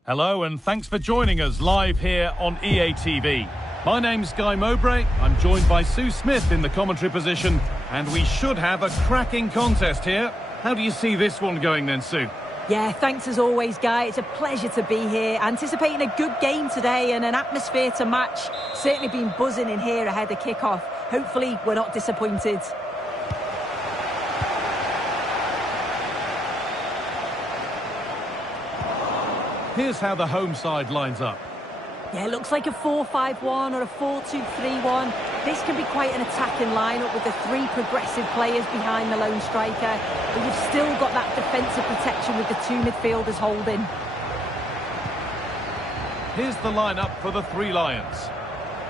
Hello and thanks for joining us live here on EA TV. My name's Guy Mowbray, I'm joined by Sue Smith in the commentary position, and we should have a cracking contest here. How do you see this one going then, Sue? Yeah, thanks as always, Guy. It's a pleasure to be here. Anticipating a good game today and an atmosphere to match. Certainly been buzzing in here ahead of kick-off. Hopefully we're not disappointed. Here's how the home side lines up. Yeah, it looks like a 4-5-1 or a 4-2-3-1. This can be quite an attacking lineup with the three progressive players behind the lone striker. But you've still got that defensive protection with the two midfielders holding. Here's the lineup for the Three Lions.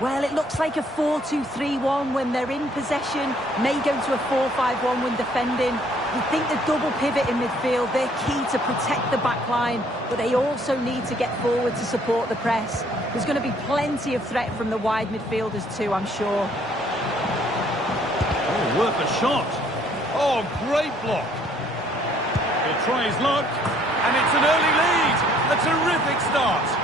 Well, it looks like a 4-2-3-1 when they're in possession. May go to a 4-5-1 when defending. You think the double pivot in midfield, they're key to protect the back line, but they also need to get forward to support the press. There's going to be plenty of threat from the wide midfielders too, I'm sure. Oh, worth a shot. Oh, great block. He'll try his luck, and it's an early lead. A terrific start.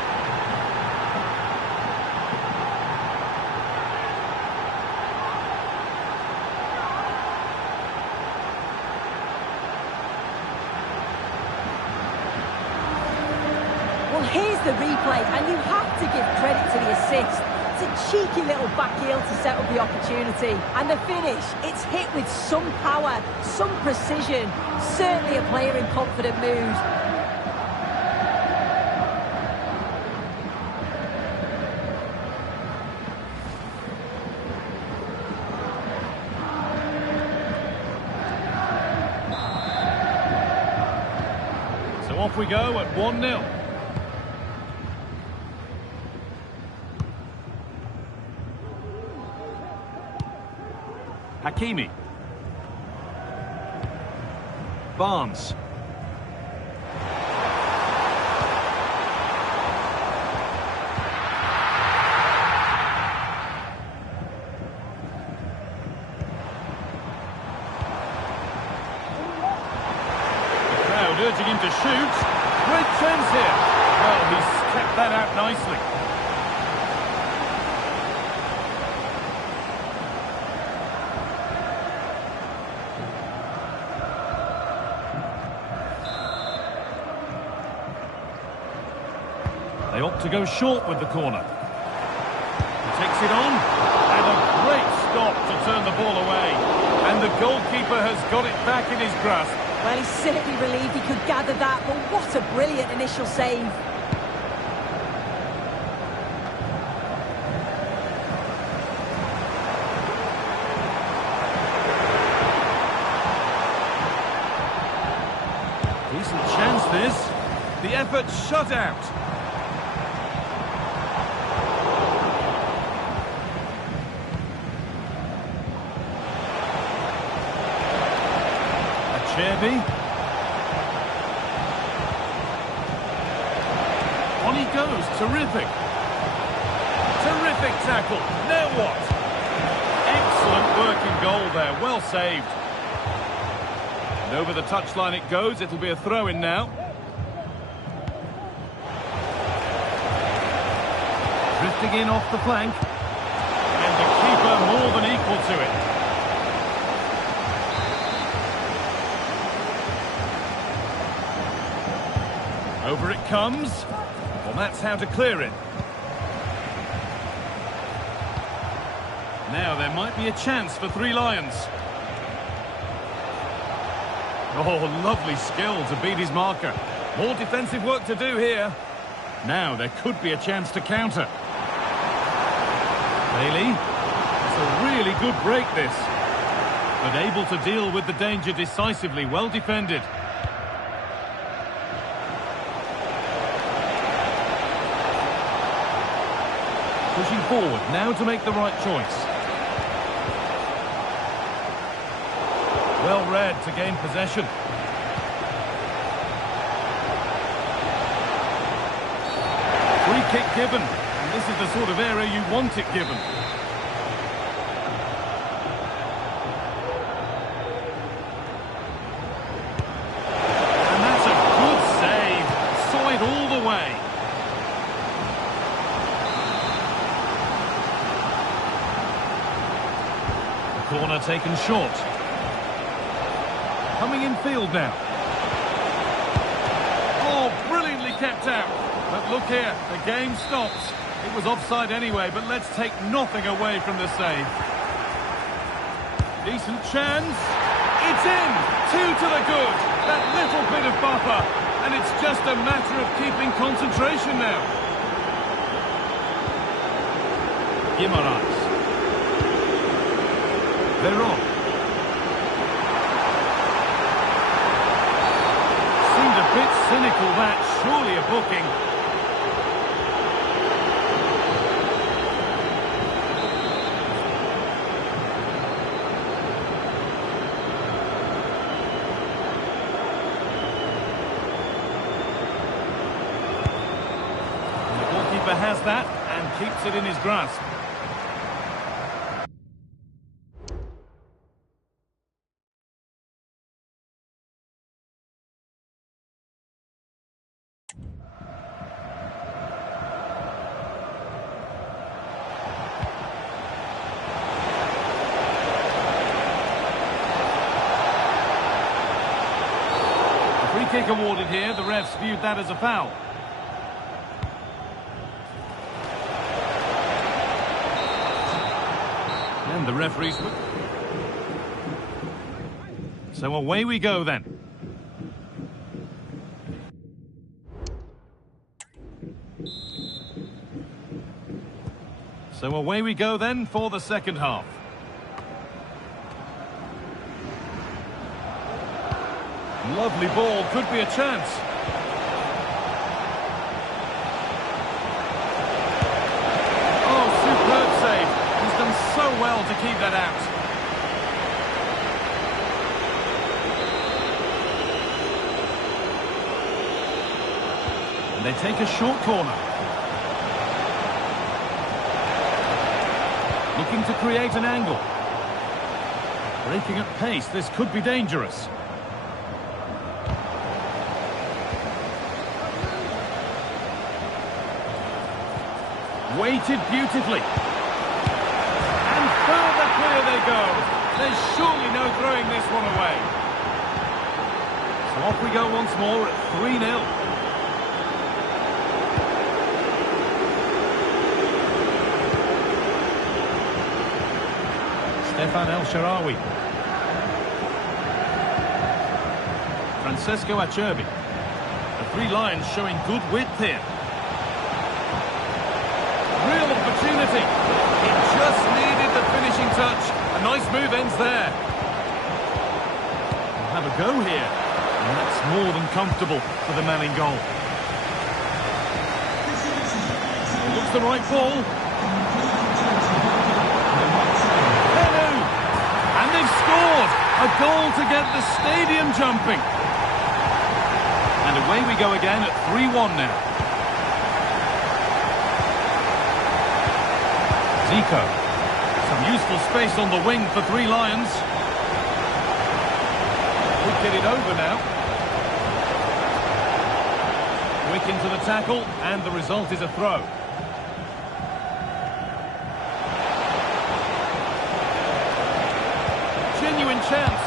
Well, here's the replay, and you have to give credit to the assist. It's a cheeky little back heel to set up the opportunity. And the finish, it's hit with some power, some precision. Certainly a player in confident mood. So off we go at 1-0. Hakimi. Barnes. The crowd urging him to shoot. Great chance here. Well, he's kept that out nicely. They opt to go short with the corner. He takes it on, and a great stop to turn the ball away. And the goalkeeper has got it back in his grasp. Well, he's certainly relieved he could gather that, but what a brilliant initial save. Decent chance this. The effort shut out. Cherby. On he goes, terrific. Terrific tackle, now what? Excellent working goal there, well saved. And over the touchline it goes, it'll be a throw-in now. Drifting in off the flank. And the keeper more than equal to it. Over it comes. Well, that's how to clear it. Now there might be a chance for Three Lions. Oh, lovely skill to beat his marker. More defensive work to do here. Now there could be a chance to counter. Bailey. It's a really good break, this. But able to deal with the danger decisively, well defended. Pushing forward, now to make the right choice. Well read to gain possession. Free kick given, and this is the sort of area you want it given. And that's a good save. Saw it all the way. Corner taken short. Coming in field now. Oh, brilliantly kept out. But look here, the game stops. It was offside anyway, but let's take nothing away from the save. Decent chance. It's in. 2 to the good. That little bit of buffer. And it's just a matter of keeping concentration now. Guimaraes. Veron. Seemed a bit cynical, that. Surely a booking. And the goalkeeper has that and keeps it in his grasp. Kick awarded here, the refs viewed that as a foul. And the referees... So away we go then. So away we go then for the second half. Lovely ball, could be a chance. Oh, superb save. He's done so well to keep that out. And they take a short corner. Looking to create an angle. Breaking at pace, this could be dangerous. Weighted beautifully. And further clear they go. There's surely no throwing this one away. So off we go once more at 3-0. Stefan El Shaarawy. Francesco Acerbi. The three lions showing good width here. Real opportunity. It just needed the finishing touch. A nice move ends there. We'll have a go here. And that's more than comfortable for the man in goal. Looks the right ball. Hello. And they've scored. A goal to get the stadium jumping. And away we go again at 3-1 now. Zico. Some useful space on the wing for three lions. Could get it over now. Quick into the tackle, and the result is a throw. Genuine chance.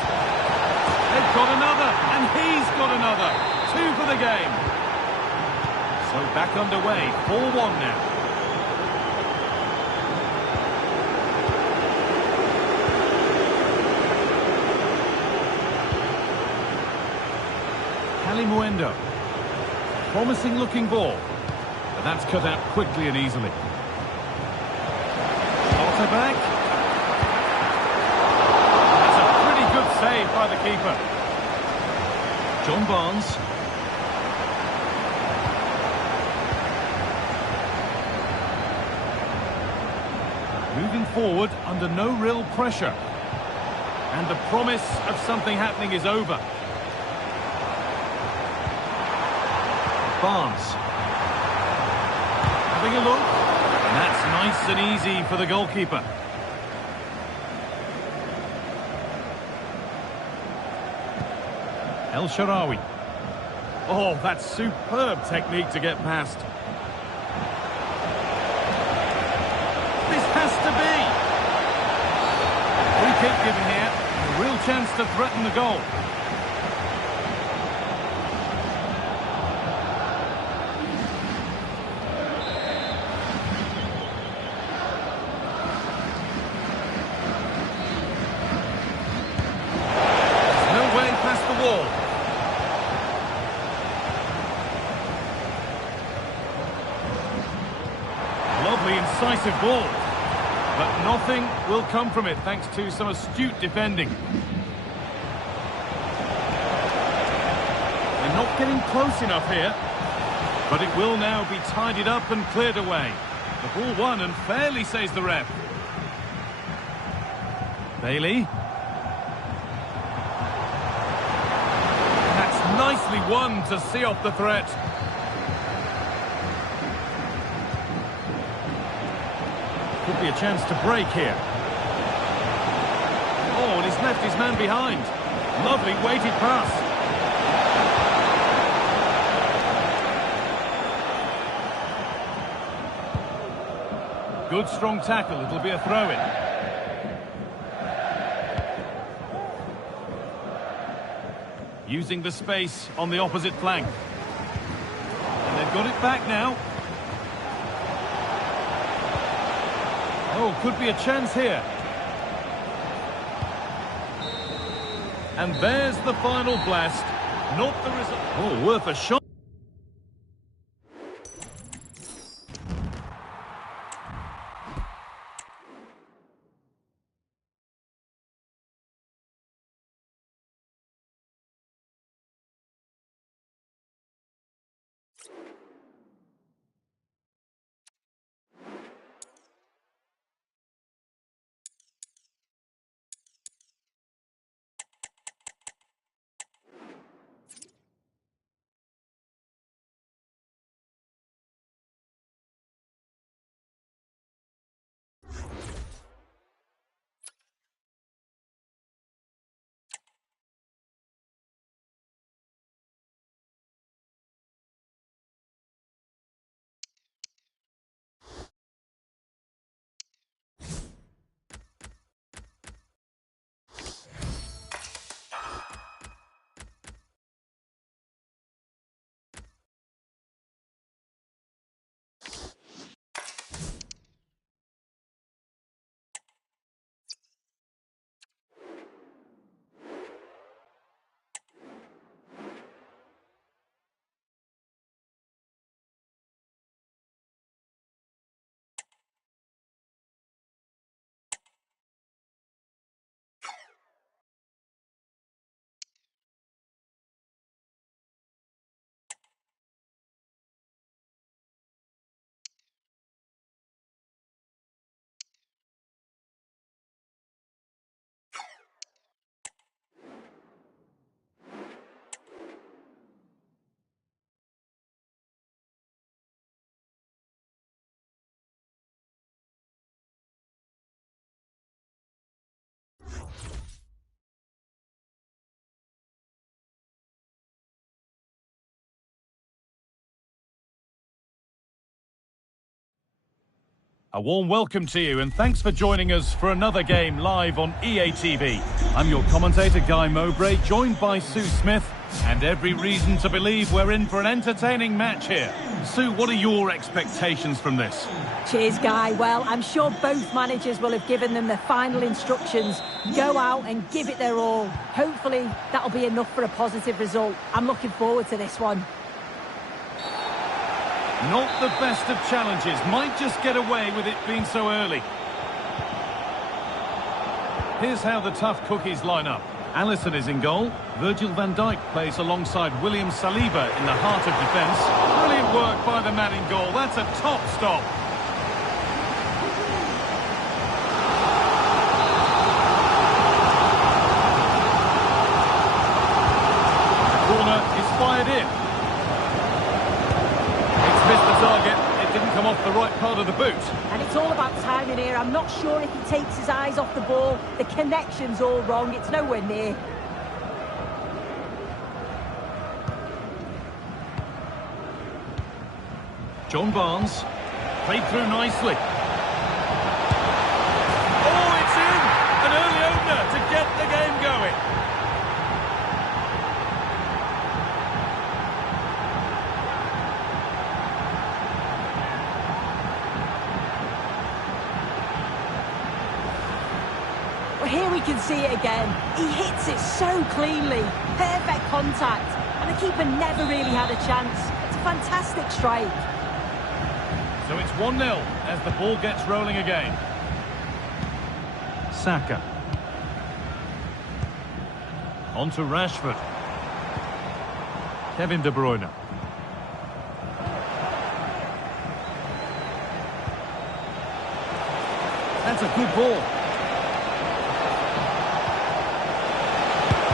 They've got another, and he's got another. 2 for the game. So back underway, 4-1 now. Muendo. Promising looking ball. But that's cut out quickly and easily. Shot back. That's a pretty good save by the keeper. John Barnes. Moving forward under no real pressure. And the promise of something happening is over. Barnes. Having a look. And that's nice and easy for the goalkeeper. El Shaarawy. Oh, that's superb technique to get past. This has to be. Free kick given here. A real chance to threaten the goal. There's no way past the wall. Lovely, incisive ball. But nothing will come from it thanks to some astute defending. They're not getting close enough here. But it will now be tidied up and cleared away. The ball won and fairly, says the ref. Bailey. That's nicely won to see off the threat. Could be a chance to break here. Oh, and he's left his man behind. Lovely weighted pass. Good strong tackle, it'll be a throw-in. Using the space on the opposite flank. And they've got it back now. Oh, could be a chance here. And there's the final blast. Not the result. Oh, worth a shot. A warm welcome to you and thanks for joining us for another game live on EA TV. I'm your commentator Guy Mowbray, joined by Sue Smith, and every reason to believe we're in for an entertaining match here. Sue, what are your expectations from this? Cheers, Guy. Well, I'm sure both managers will have given them the final instructions. Go out and give it their all. Hopefully, that'll be enough for a positive result. I'm looking forward to this one. Not the best of challenges, might just get away with it being so early. Here's how the tough cookies line up. Alisson is in goal. Virgil van Dijk plays alongside William Saliba in the heart of defence. Brilliant work by the man in goal, that's a top stop. The corner is fired in. Missed the target, it didn't come off the right part of the boot. And it's all about timing here. I'm not sure if he takes his eyes off the ball. The connection's all wrong, it's nowhere near. John Barnes, played through nicely. Oh, it's in! An early opener! Well, here we can see it again. He hits it so cleanly. Perfect contact. And the keeper never really had a chance. It's a fantastic strike. So it's 1-0 as the ball gets rolling again. Saka. On to Rashford. Kevin De Bruyne. That's a good ball.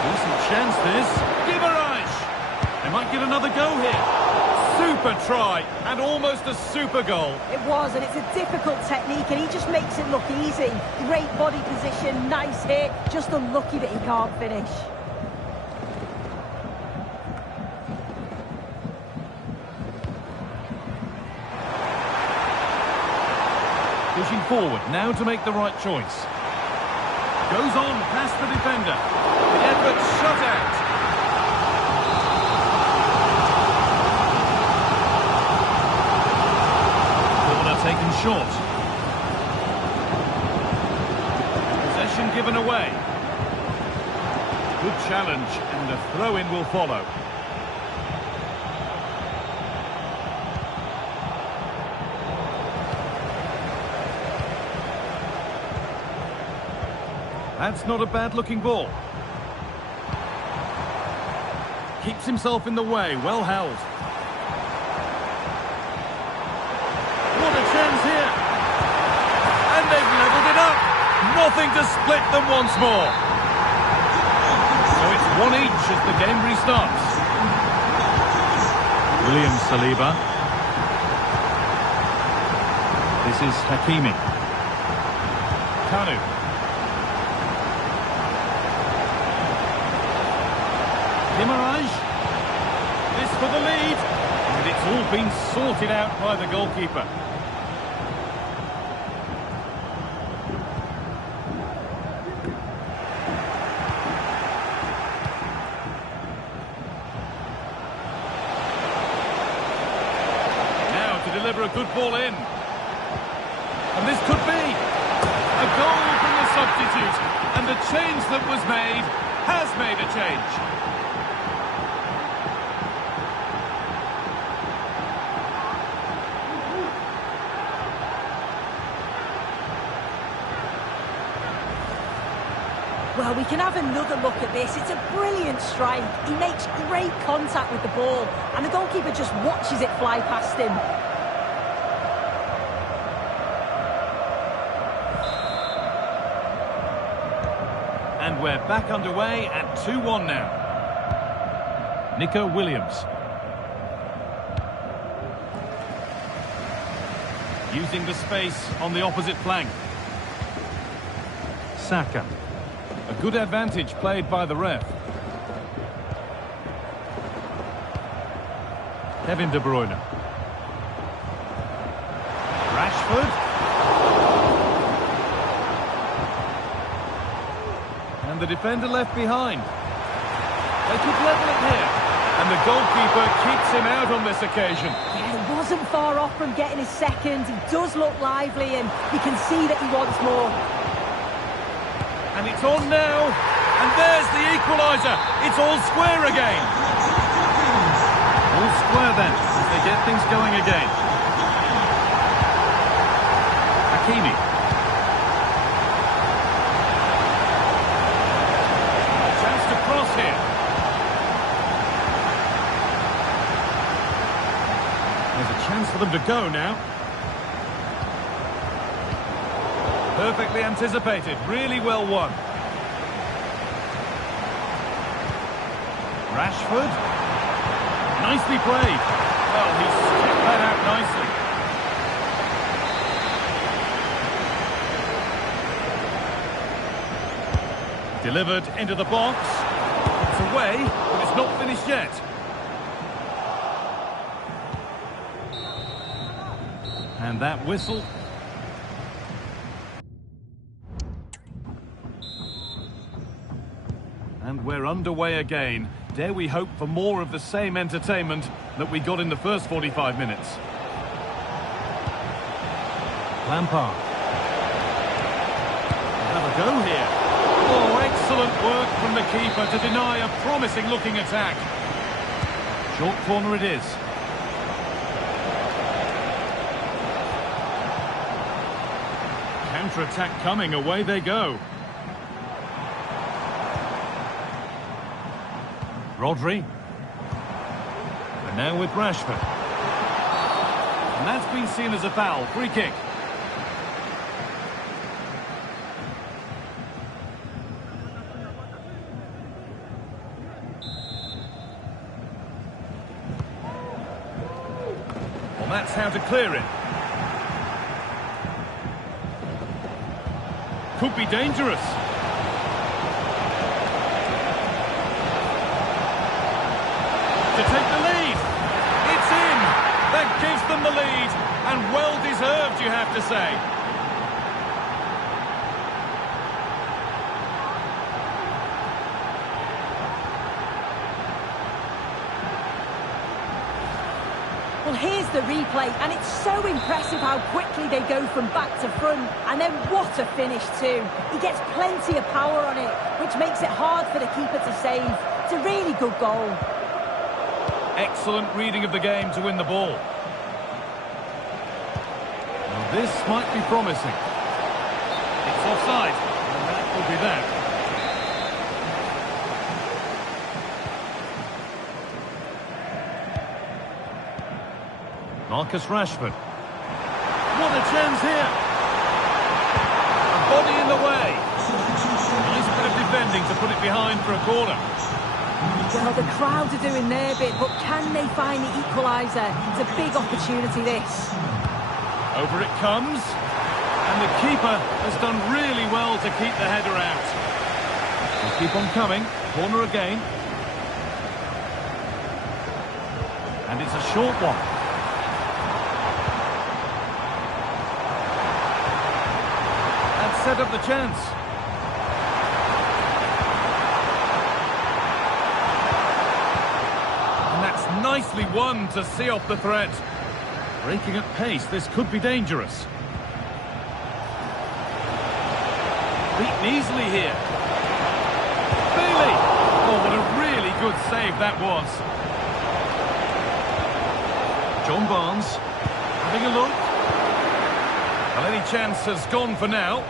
Decent chance this. Givaraj! They might get another go here. Super try and almost a super goal. It was, and it's a difficult technique, and he just makes it look easy. Great body position, nice hit. Just unlucky that he can't finish. Pushing forward, now to make the right choice. Goes on past the defender. The effort shut out. Corner taken short. Possession given away. Good challenge, and a throw-in will follow. That's not a bad-looking ball. Keeps himself in the way, well held. What a chance here! And they've levelled it up! Nothing to split them once more. So it's 1 each as the game restarts. William Saliba. This is Hakimi. Kanu. Gimaraj, this for the lead, and it's all been sorted out by the goalkeeper. Now to deliver a good ball in. And this could be a goal from the substitute, and the change that was made has made a change. Well, we can have another look at this. It's a brilliant strike. He makes great contact with the ball, and the goalkeeper just watches it fly past him. And we're back underway at 2-1 now. Nico Williams. Using the space on the opposite flank. Saka. A good advantage played by the ref. Kevin De Bruyne. Rashford. And the defender left behind. They could level it here. And the goalkeeper keeps him out on this occasion. Yeah, he wasn't far off from getting his second. He does look lively, and you can see that he wants more. And it's on now, and there's the equaliser. It's all square again. All square then, as they get things going again. Hakimi. Chance to cross here. There's a chance for them to go now. Perfectly anticipated, really well won. Rashford. Nicely played. Well, he skipped that out nicely. Delivered into the box. It's away, but it's not finished yet. And that whistle. And we're underway again. Dare we hope for more of the same entertainment that we got in the first 45 minutes. Lampard. Have a go here. work from the keeper to deny a promising-looking attack. Short corner it is. Counter-attack coming, away they go. Rodri. And now with Rashford. And that's been seen as a foul. Free kick. Well, that's how to clear it. Could be dangerous. To take the lead. It's in. That gives them the lead. And well deserved, you have to say. Well, here's the replay, and it's so impressive how quickly they go from back to front. And then what a finish too. He gets plenty of power on it, which makes it hard for the keeper to save. It's a really good goal. Excellent reading of the game to win the ball. Now this might be promising. It's offside, and that will be that. Marcus Rashford. What a chance here. A body in the way. Nice bit of defending to put it behind for a corner. Well, the crowd are doing their bit, but can they find the equaliser? It's a big opportunity, this. Over it comes. And the keeper has done really well to keep the header out. We'll keep on coming. Corner again. And it's a short one. And set up the chance. Nicely won to see off the threat. Breaking at pace, this could be dangerous. Beaten easily here. Bailey! Oh, what a really good save that was. John Barnes, having a look. Well, any chance has gone for now.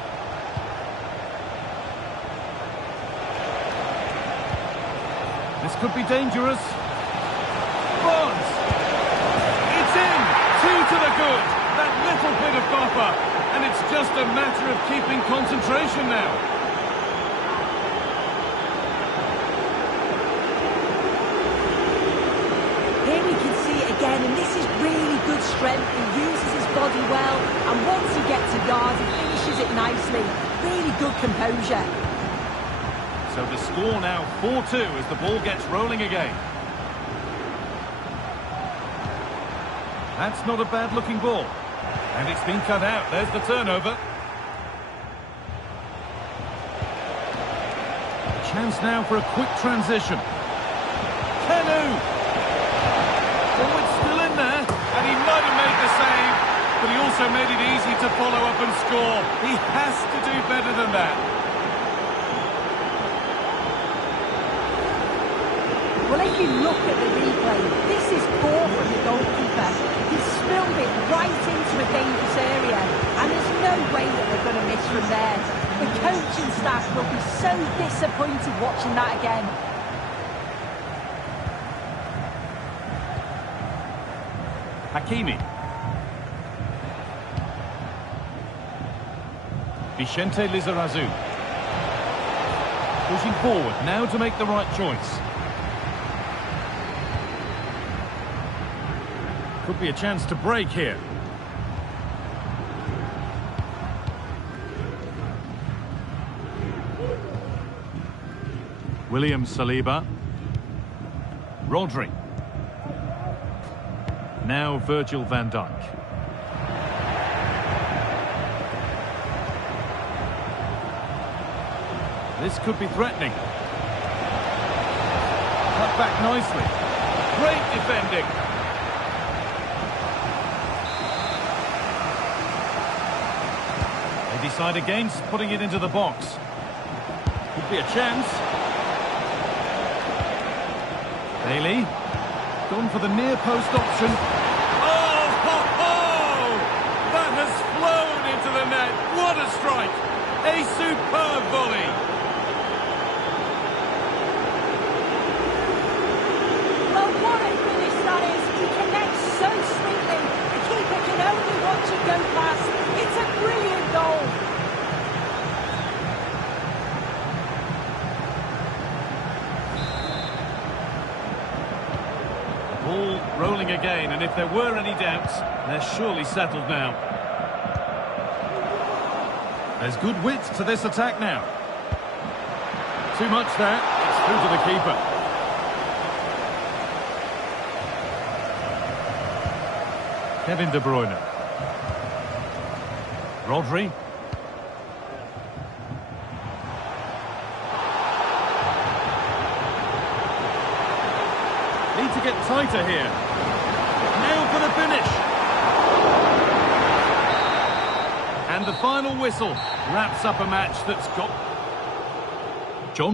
This could be dangerous. Barnes. It's in. 2 to the good. That little bit of buffer. And it's just a matter of keeping concentration now. Here we can see it again, and this is really good strength. He uses his body well, and once he gets a yard, he finishes it nicely. Really good composure. So the score now 4-2 as the ball gets rolling again. That's not a bad-looking ball. And it's been cut out. There's the turnover. A chance now for a quick transition. Kenu! Oh, it's still in there. And he might have made the save. But he also made it easy to follow up and score. He has to do better than that. Well, if you look at the replay, this is poor from the goalkeeper. He spilled it right into a dangerous area, and there's no way that they're going to miss from there. The coaching staff will be so disappointed watching that again. Hakimi. Vicente Lizarazu. Pushing forward now to make the right choice. Could be a chance to break here. William Saliba. Rodri. Now Virgil van Dijk. This could be threatening. Cut back nicely. Great defending. They decide against putting it into the box. Could be a chance. Bailey. Gone for the near post option. Oh, ho, ho! That has flown into the net. What a strike! A superb volley. Well, what a finish that is. He connects so sweetly. The keeper can only watch it go past. It's a brilliant goal. Ball rolling again, and if there were any doubts, they're surely settled now. There's good width to this attack now. Too much there. It's through to the keeper. Kevin De Bruyne. Rodri. Need to get tighter here. Nailed for the finish. And the final whistle wraps up a match that's got... John.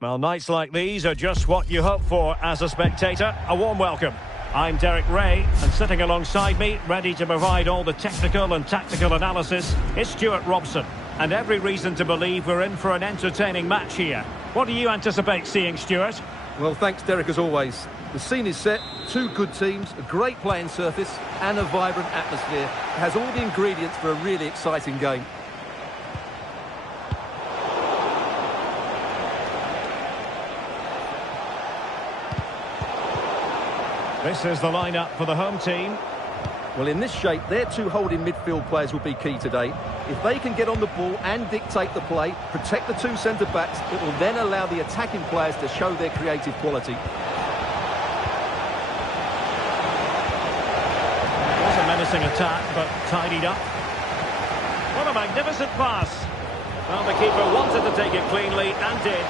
Well, nights like these are just what you hope for as a spectator. A warm welcome. I'm Derek Ray, and sitting alongside me, ready to provide all the technical and tactical analysis, is Stuart Robson. And every reason to believe we're in for an entertaining match here. What do you anticipate seeing, Stuart? Well, thanks, Derek, as always. The scene is set, two good teams, a great playing surface and a vibrant atmosphere. It has all the ingredients for a really exciting game. This is the lineup for the home team. Well, in this shape, their two holding midfield players will be key today. If they can get on the ball and dictate the play, protect the two centre-backs, it will then allow the attacking players to show their creative quality. It was a menacing attack, but tidied up. What a magnificent pass. Well, the keeper wanted to take it cleanly and did.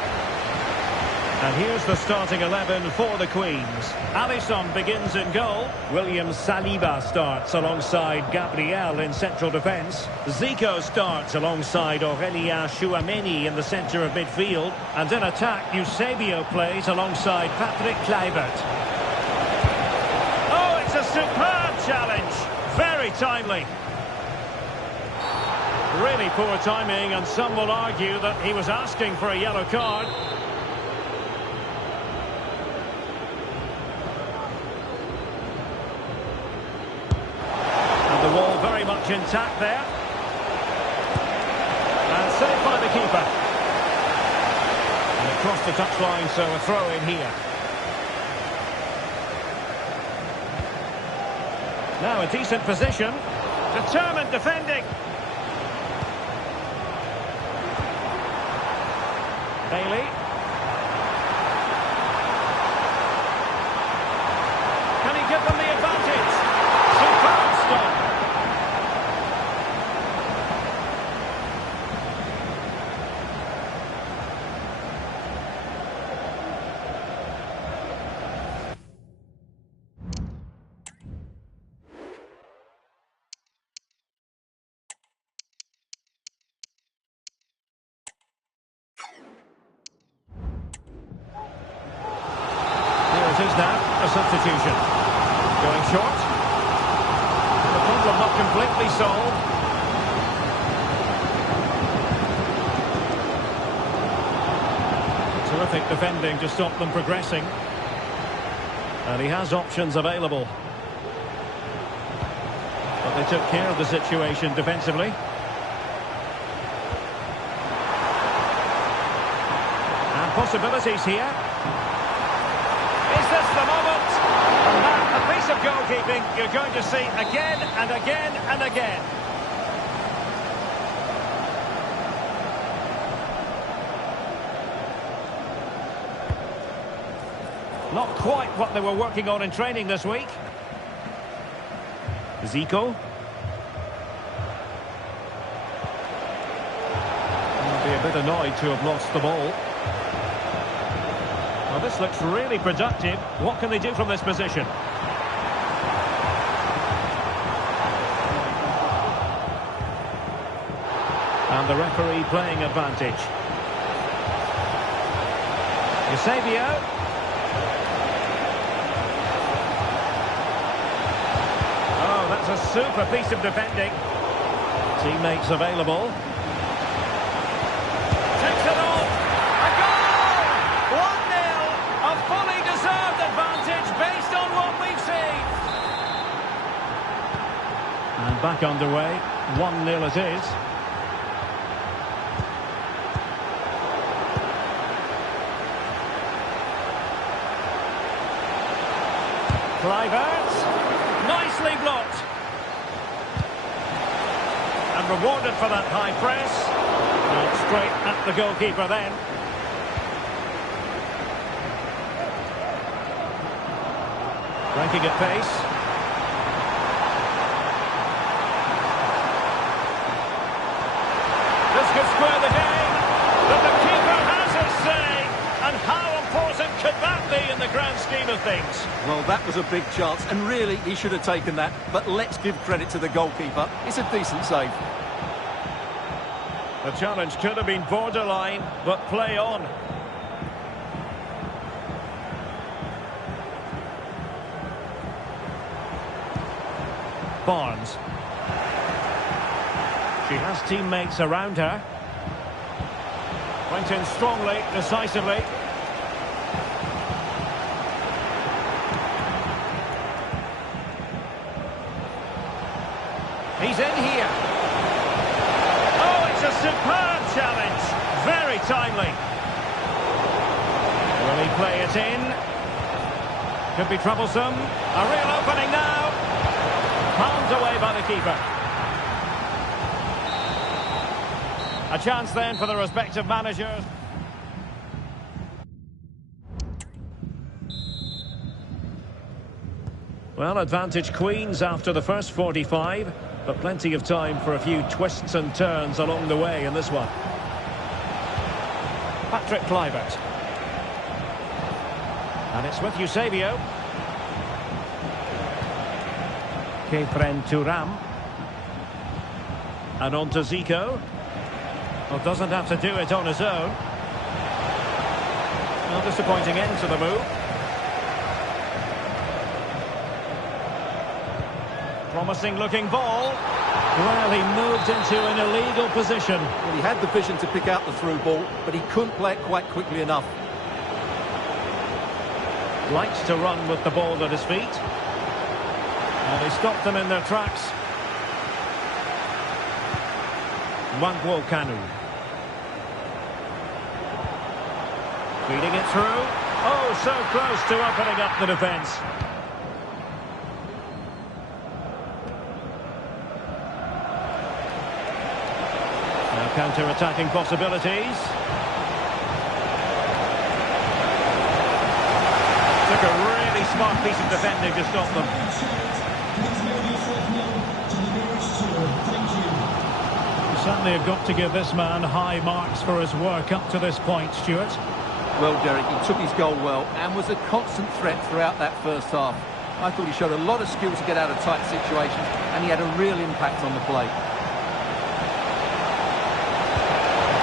And here's the starting 11 for the Queens. Alisson begins in goal. William Saliba starts alongside Gabriel in central defence. Zico starts alongside Aurélien Tchouameni in the centre of midfield. And in attack, Eusebio plays alongside Patrick Kluivert. Oh, it's a superb challenge. Very timely. Really poor timing, and some will argue that he was asking for a yellow card. And the wall very much intact there. And saved by the keeper. And across the touchline, so a throw in here. Now a decent position. Determined defending. Bailey. Can he give them the advantage? Superb stop. It is now a substitution. Going short. And the problem not completely solved. Terrific defending to stop them progressing. And he has options available. But they took care of the situation defensively. And possibilities here. Is this the moment? And a piece of goalkeeping you're going to see again and again and again. Not quite what they were working on in training this week. Zico. He'll be a bit annoyed to have lost the ball. Well, this looks really productive. What can they do from this position? And the referee playing advantage. Eusebio. Oh, that's a super piece of defending. Teammates available. Takes it on. A goal! 1-0. A fully deserved advantage based on what we've seen. And back underway. 1-0 it is. Kluivert, nicely blocked. And rewarded for that high press. And straight at the goalkeeper then. Breaking at pace. This could square the game. But the keeper has his say. And how important could that be in the grand scheme of things? Well, that was a big chance, and really, he should have taken that. But let's give credit to the goalkeeper. It's a decent save. The challenge could have been borderline, but play on. Barnes. She has teammates around her. Went in strongly, decisively. He's in here. Oh, it's a superb challenge. Very timely. Will he play it in? Could be troublesome. A real opening now. Palmed away by the keeper. A chance then for the respective managers. Well, advantage Queens after the first 45, but plenty of time for a few twists and turns along the way in this one. Patrick Kluivert. And it's with Eusebio. Kefren Turam. And on to Zico. Well, doesn't have to do it on his own. Well, disappointing end to the move. Promising looking ball. Well, he moved into an illegal position. Well, he had the vision to pick out the through ball, but he couldn't play it quite quickly enough. Likes to run with the ball at his feet. And he stopped them in their tracks. Wangwo Kanu. Feeding it through. Oh, so close to opening up the defence. Now counter-attacking possibilities. Took a really smart piece of defending to stop them. You certainly have got to give this man high marks for his work up to this point, Stuart. Well, Derek, he took his goal well and was a constant threat throughout that first half. I thought he showed a lot of skill to get out of tight situations, and he had a real impact on the play.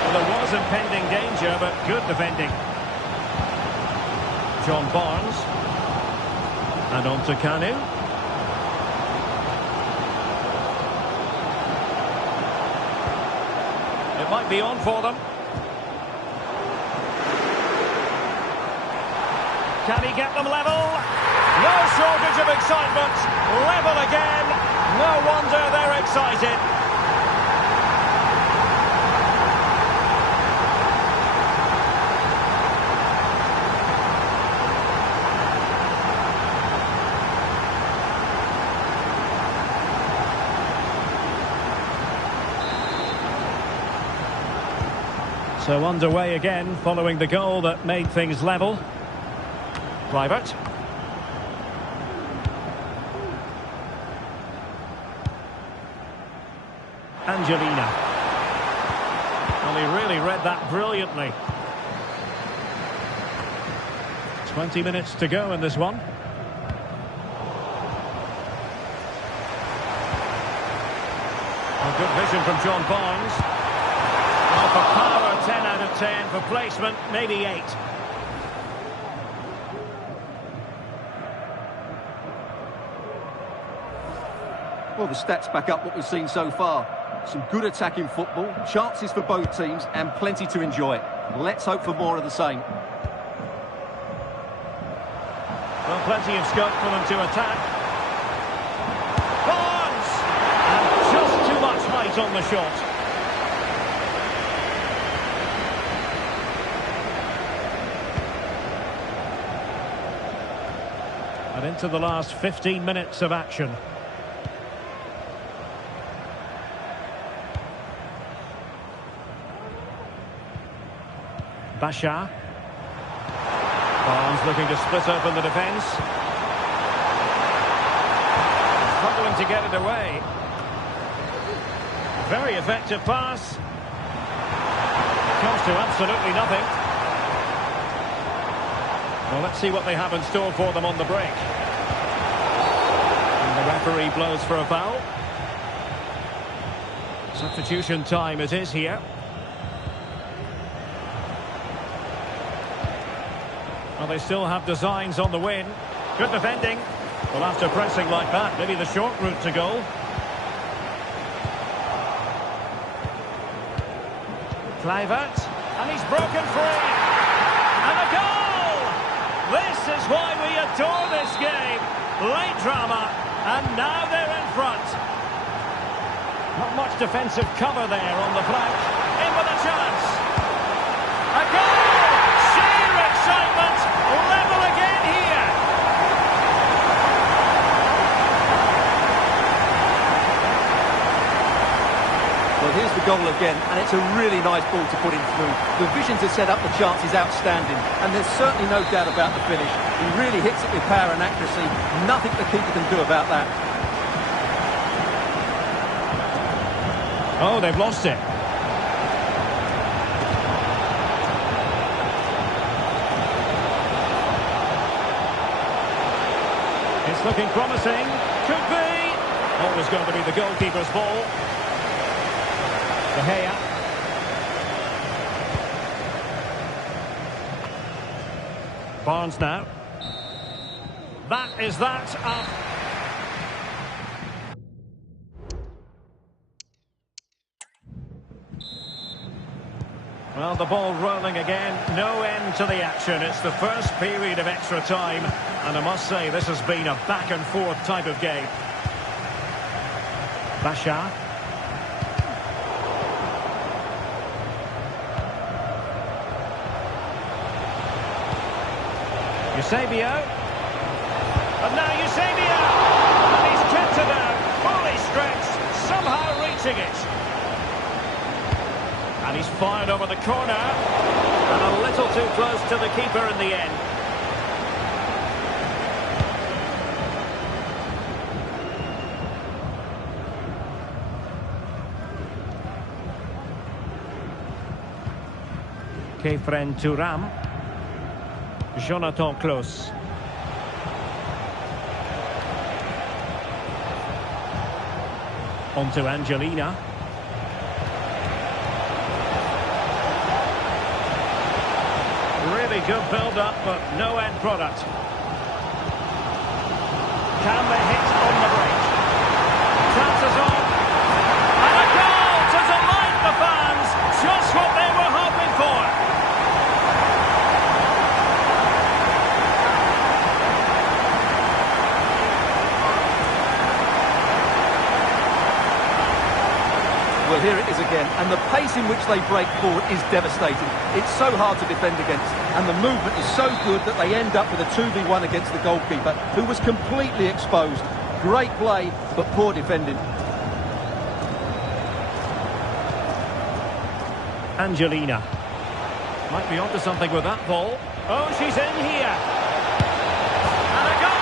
Well, there was impending danger, but good defending. John Barnes. And on to Kanu. It might be on for them. Can he get them level? No shortage of excitement. Level again. No wonder they're excited. So underway again following the goal that made things level. Kluivert. Angelina. Well, he really read that brilliantly. 20 minutes to go in this one. A good vision from John Barnes. Well, for power, 10 out of 10. For placement, maybe 8. Well, the stats back up what we've seen so far. Some good attacking football, chances for both teams, and plenty to enjoy. Let's hope for more of the same. Well, plenty of scope for them to attack. Barnes! And just too much height on the shot. And into the last 15 minutes of action. Bashar. Barnes looking to split open the defence. Struggling to get it away. Very effective pass. Comes to absolutely nothing. Well, let's see what they have in store for them on the break. And the referee blows for a foul. Substitution time it is here. Well, they still have designs on the win. Good defending. Well, after pressing like that, maybe the short route to goal. Kluivert. And he's broken free. And a goal! This is why we adore this game. Late drama. And now they're in front. Not much defensive cover there on the flank. In with a chance. A goal! Sheer excitement. Level again here. Well, here's the goal again, and it's a really nice ball to put him through. The vision to set up the chance is outstanding, and there's certainly no doubt about the finish. He really hits it with power and accuracy. Nothing the keeper can do about that. Oh, they've lost it. It's looking promising. Could be. Always going to be the goalkeeper's ball. De Gea. Barnes now. That is that. Well, the ball rolling again. No end to the action. It's the first period of extra time. And I must say, this has been a back-and-forth type of game. Bashar. Eusebio. And now Eusebio! And he's kept it out. Fully stretched. Somehow reaching it. And he's fired over the corner. And a little too close to the keeper in the end. Kefren Thuram. Jonathan Klaus. On to Angelina. Really good build-up, but no end product. Can they hit on the break? Chances on. And a goal to delight the fans. Just what they were hoping for. Well, here it is again, and the pace in which they break forward is devastating. It's so hard to defend against, and the movement is so good that they end up with a 2v1 against the goalkeeper, who was completely exposed. Great play, but poor defending. Angelina. Might be onto something with that ball. Oh, she's in here. And a goal!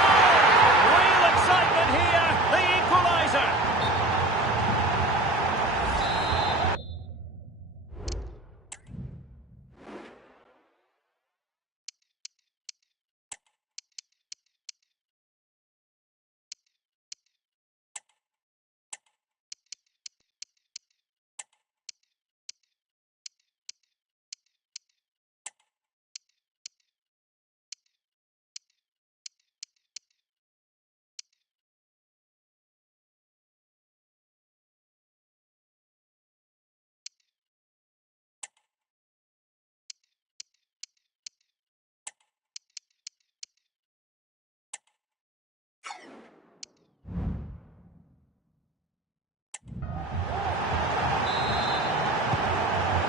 Real excitement here, the equaliser.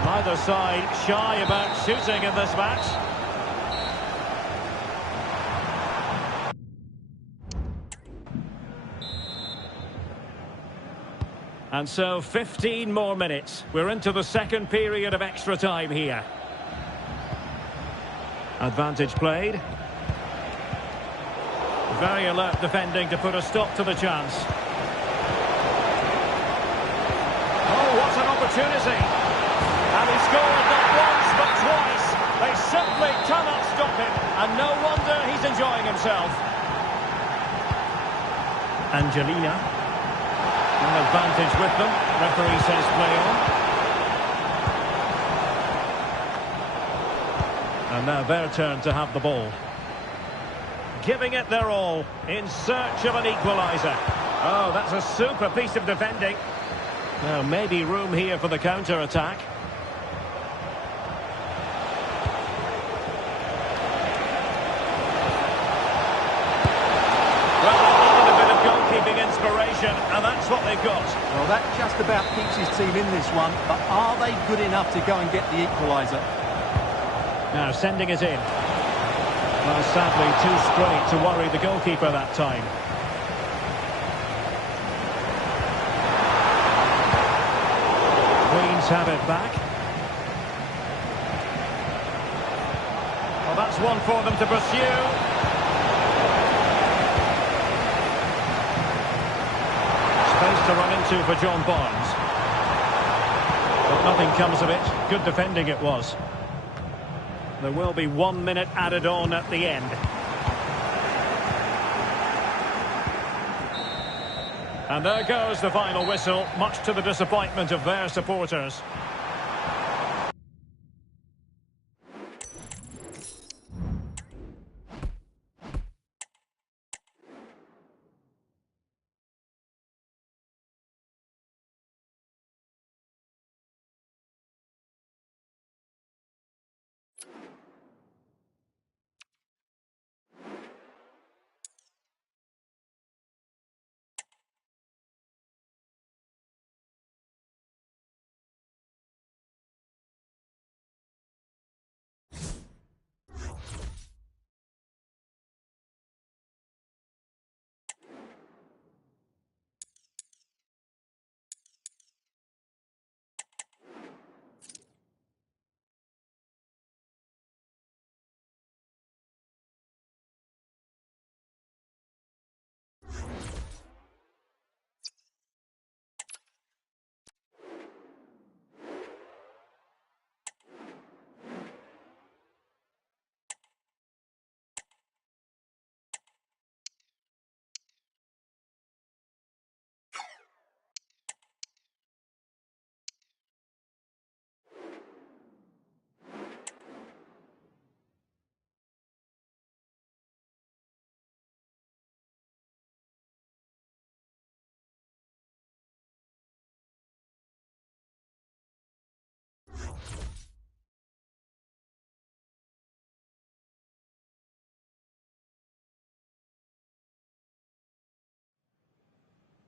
Neither side shy about shooting in this match. And so 15 more minutes. We're into the second period of extra time here. Advantage played. Very alert defending to put a stop to the chance. Oh, what an opportunity! And he scored not once but twice. They simply cannot stop him, and no wonder he's enjoying himself. Angelina. An advantage with them. Referee says play on. And now their turn to have the ball. Giving it their all in search of an equaliser. Oh, that's a super piece of defending. Now maybe room here for the counter-attack. Inspiration, and that's what they've got. Well, that just about keeps his team in this one, but are they good enough to go and get the equaliser? Now sending it in. Well, sadly, too straight to worry the goalkeeper that time. Queens have it back. Well, that's one for them to pursue. Space to run into for John Barnes. But nothing comes of it. Good defending it was. There will be 1 minute added on at the end. And there goes the final whistle, much to the disappointment of their supporters.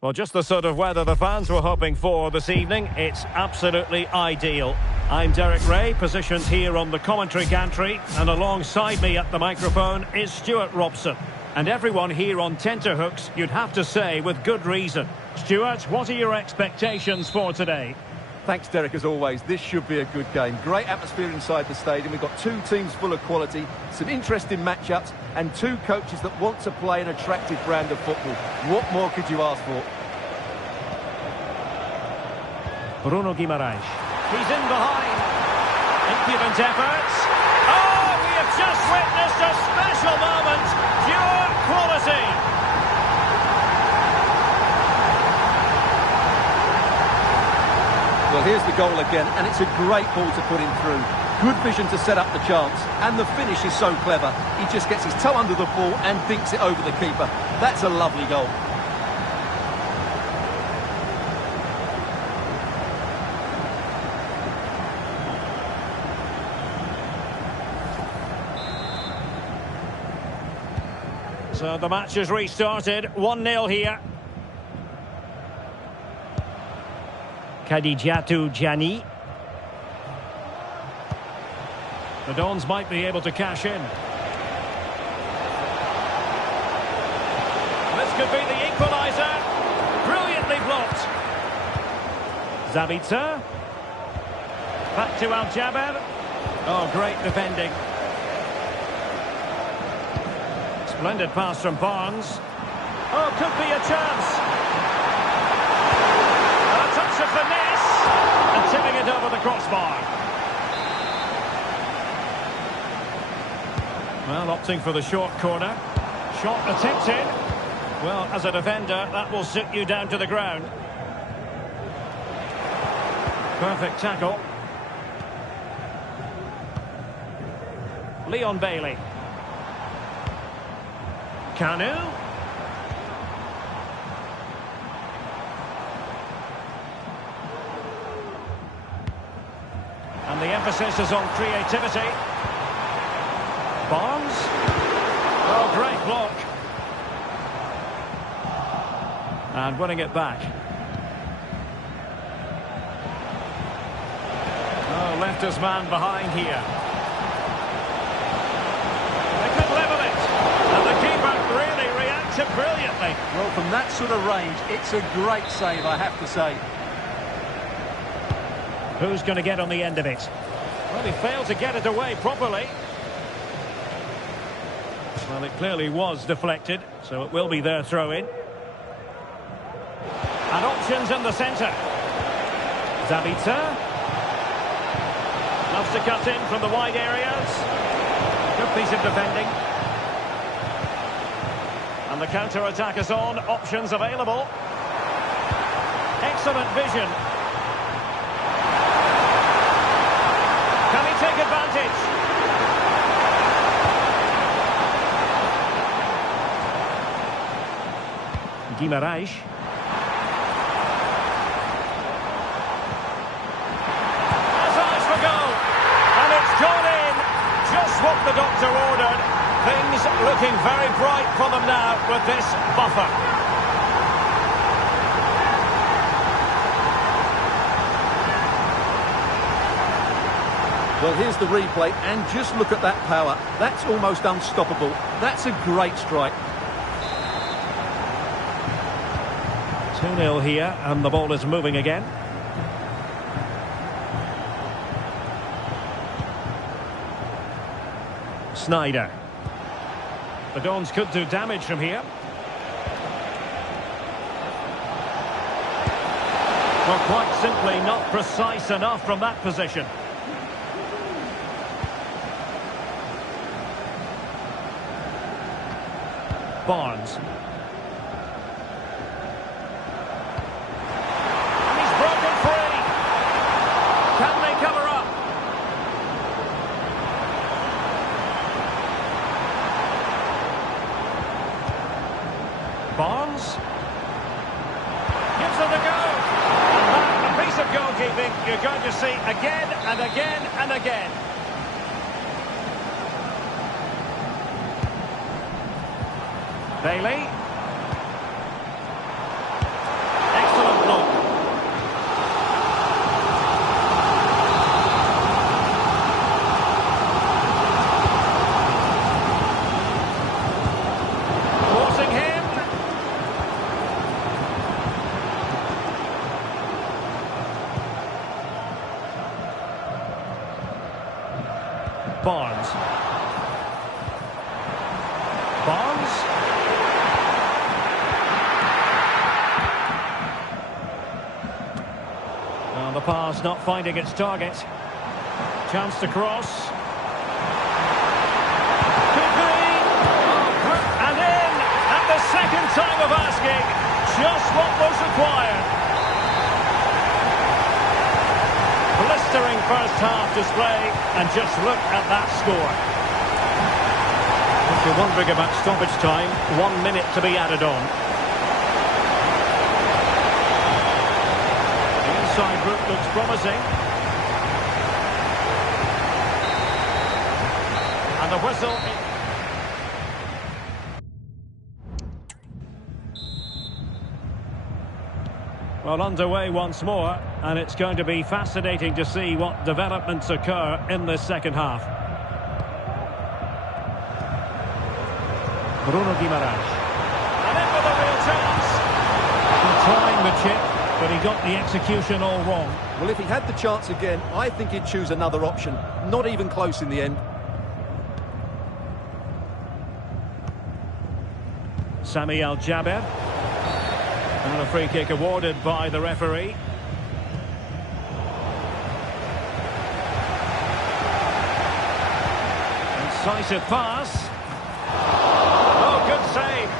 Well, just the sort of weather the fans were hoping for this evening. It's absolutely ideal. I'm Derek Ray, positioned here on the commentary gantry, and alongside me at the microphone is Stuart Robson. And everyone here on tenterhooks, you'd have to say, with good reason. Stuart, what are your expectations for today? Thanks, Derek, as always. This should be a good game. Great atmosphere inside the stadium. We've got two teams full of quality, some interesting matchups, and two coaches that want to play an attractive brand of football. What more could you ask for? Bruno Guimaraes. He's in behind. Impudent efforts. Oh, we have just witnessed a special moment. Pure quality. Well, here's the goal again, and it's a great ball to put him through. Good vision to set up the chance, and the finish is so clever. He just gets his toe under the ball and dinks it over the keeper. That's a lovely goal. So the match has restarted, 1-0 here. Kadijatu Jani. The Dons might be able to cash in. This could be the equaliser. Brilliantly blocked. Zabitzer. Back to Al-Jaber. Oh, great defending. Splendid pass from Barnes. Oh, could be a chance. A touch of finesse. And tipping it over the crossbar. Well, opting for the short corner. Shot attempted. Well, as a defender, that will sit you down to the ground. Perfect tackle. Leon Bailey. Kanu. And the emphasis is on creativity. Barnes. Oh, great block. And winning it back. Oh, left his man behind here. They could level it. And the keeper really reacted brilliantly. Well, from that sort of range, it's a great save, I have to say. Who's going to get on the end of it? Well, he failed to get it away properly. Well, it clearly was deflected, so it will be their throw-in. And options in the centre. Zabitzer. Loves to cut in from the wide areas. Good piece of defending. And the counter-attack is on. Options available. excellent vision. Can he take advantage? Guimarães. Has eyes for goal. And it's gone in. Just what the doctor ordered. Things looking very bright for them now with this buffer. Well, here's the replay, and just look at that power. That's almost unstoppable. That's a great strike. 2-0 here, and the ball is moving again. Sneijder. The Dons could do damage from here. Well, quite simply not precise enough from that position. Barnes. And he's broken free. Can they cover up? Barnes. Gives it a go. And that, a piece of goalkeeping you're going to see again and again and again. Bailey. Excellent block. Forcing him. Barnes. Barnes. Well, the pass not finding its target. Chance to cross. Could be. And in at the second time of asking. Just what was required. Blistering first half display. And just look at that score. If you're wondering about stoppage time, 1 minute to be added on. Inside route looks promising. And the whistle. Well, underway once more, and it's going to be fascinating to see what developments occur in this second half. Bruno Guimarães. And in with a real chance. Trying the chip. But he got the execution all wrong. Well, if he had the chance again, I think he'd choose another option. Not even close in the end. Sami Al-Jaber. And a free kick awarded by the referee. Incisive pass. Oh, good save.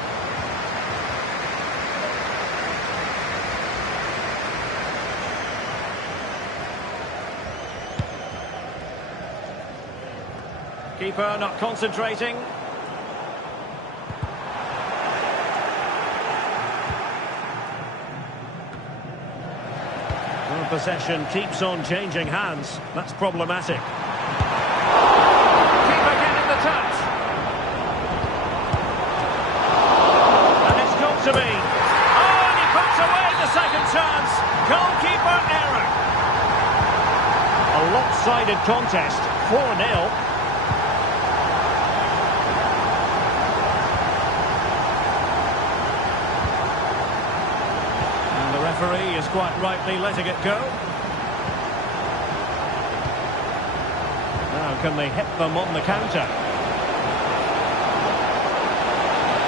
Keeper not concentrating. Well, possession keeps on changing hands. That's problematic. Keeper getting the touch. And it's got to be. Oh, and he puts away the second chance. Goalkeeper error. A lopsided contest. 4-0. The referee is quite rightly letting it go. Now can they hit them on the counter?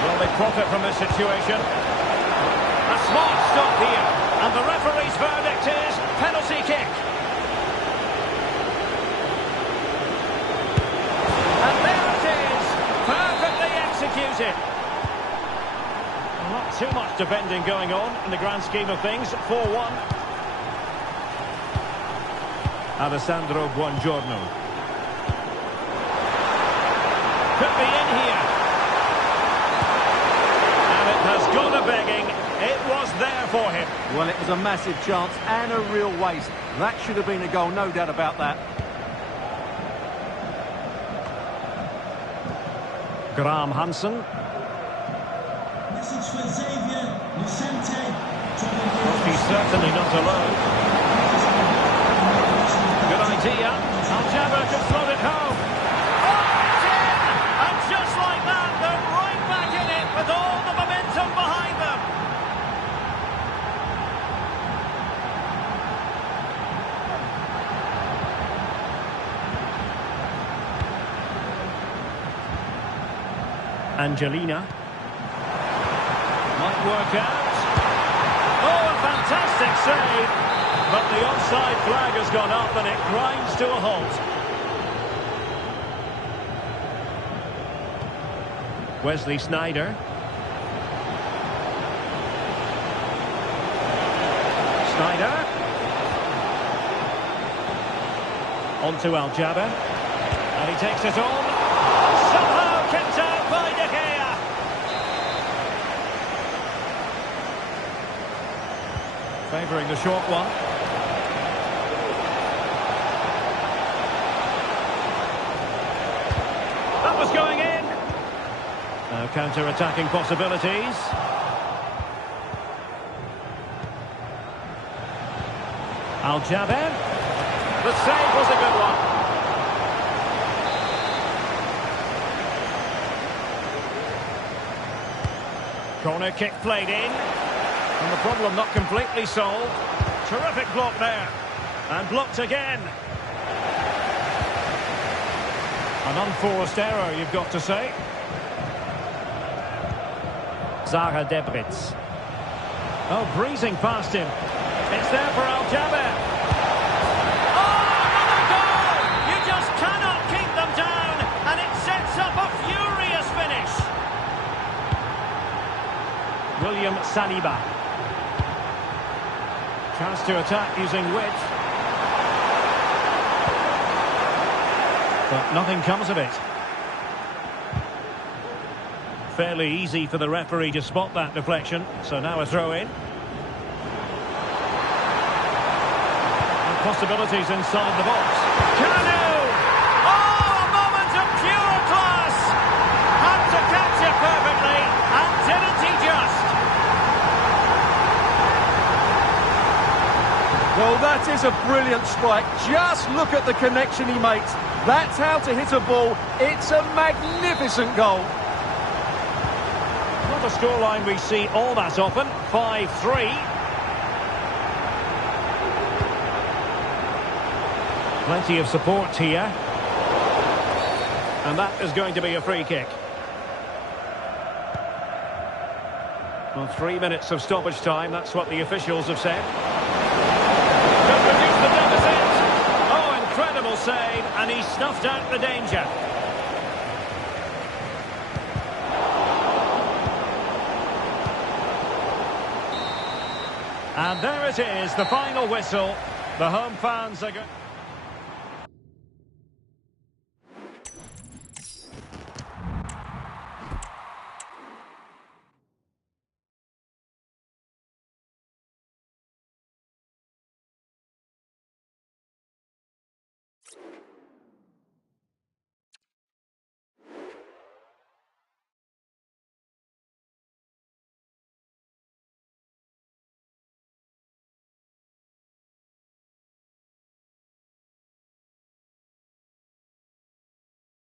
Will they profit from this situation? A smart stop here, and the referee's verdict is penalty kick. And there it is, perfectly executed. Not too much defending going on in the grand scheme of things. 4-1. Alessandro Buongiorno. Could be in here. And it has gone a-begging. It was there for him. Well, it was a massive chance and a real waste. That should have been a goal, no doubt about that. Graham Hansen. Message for Xavier Lucente. Well, he's certainly not alone. Good idea. Aljaba can slot it home. Oh, it's in! And just like that, they're right back in it with all the momentum behind them. Angelina. Might work out. Oh, a fantastic save. But the offside flag has gone up and it grinds to a halt. Wesley Sneijder. Sneijder. On to Aljaba. And he takes it on. Somehow kept out by De Gea. Favouring the short one. That was going in. Now counter-attacking possibilities. Aljaba. The save was a good one. Corner kick played in. And the problem not completely solved. Terrific block there. And blocked again. An unforced error, you've got to say. Zaha Debritz. Oh, breezing past him. It's there for Aljaba. Oh, another goal! You just cannot keep them down. And it sets up a furious finish. William Saliba. Chance to attack using width. But nothing comes of it. Fairly easy for the referee to spot that deflection. So now a throw-in. And possibilities inside the box. Kanu! Oh, a moment of pure class! Had to catch it perfectly, and didn't he just? Well, that is a brilliant strike. Just look at the connection he makes. That's how to hit a ball. It's a magnificent goal. Not a scoreline we see all that often. 5-3. Plenty of support here. And that is going to be a free kick. Well, 3 minutes of stoppage time. That's what the officials have said. Could reduce the deficit. Oh, incredible save, and he snuffed out the danger. And there it is, the final whistle. The home fans are going...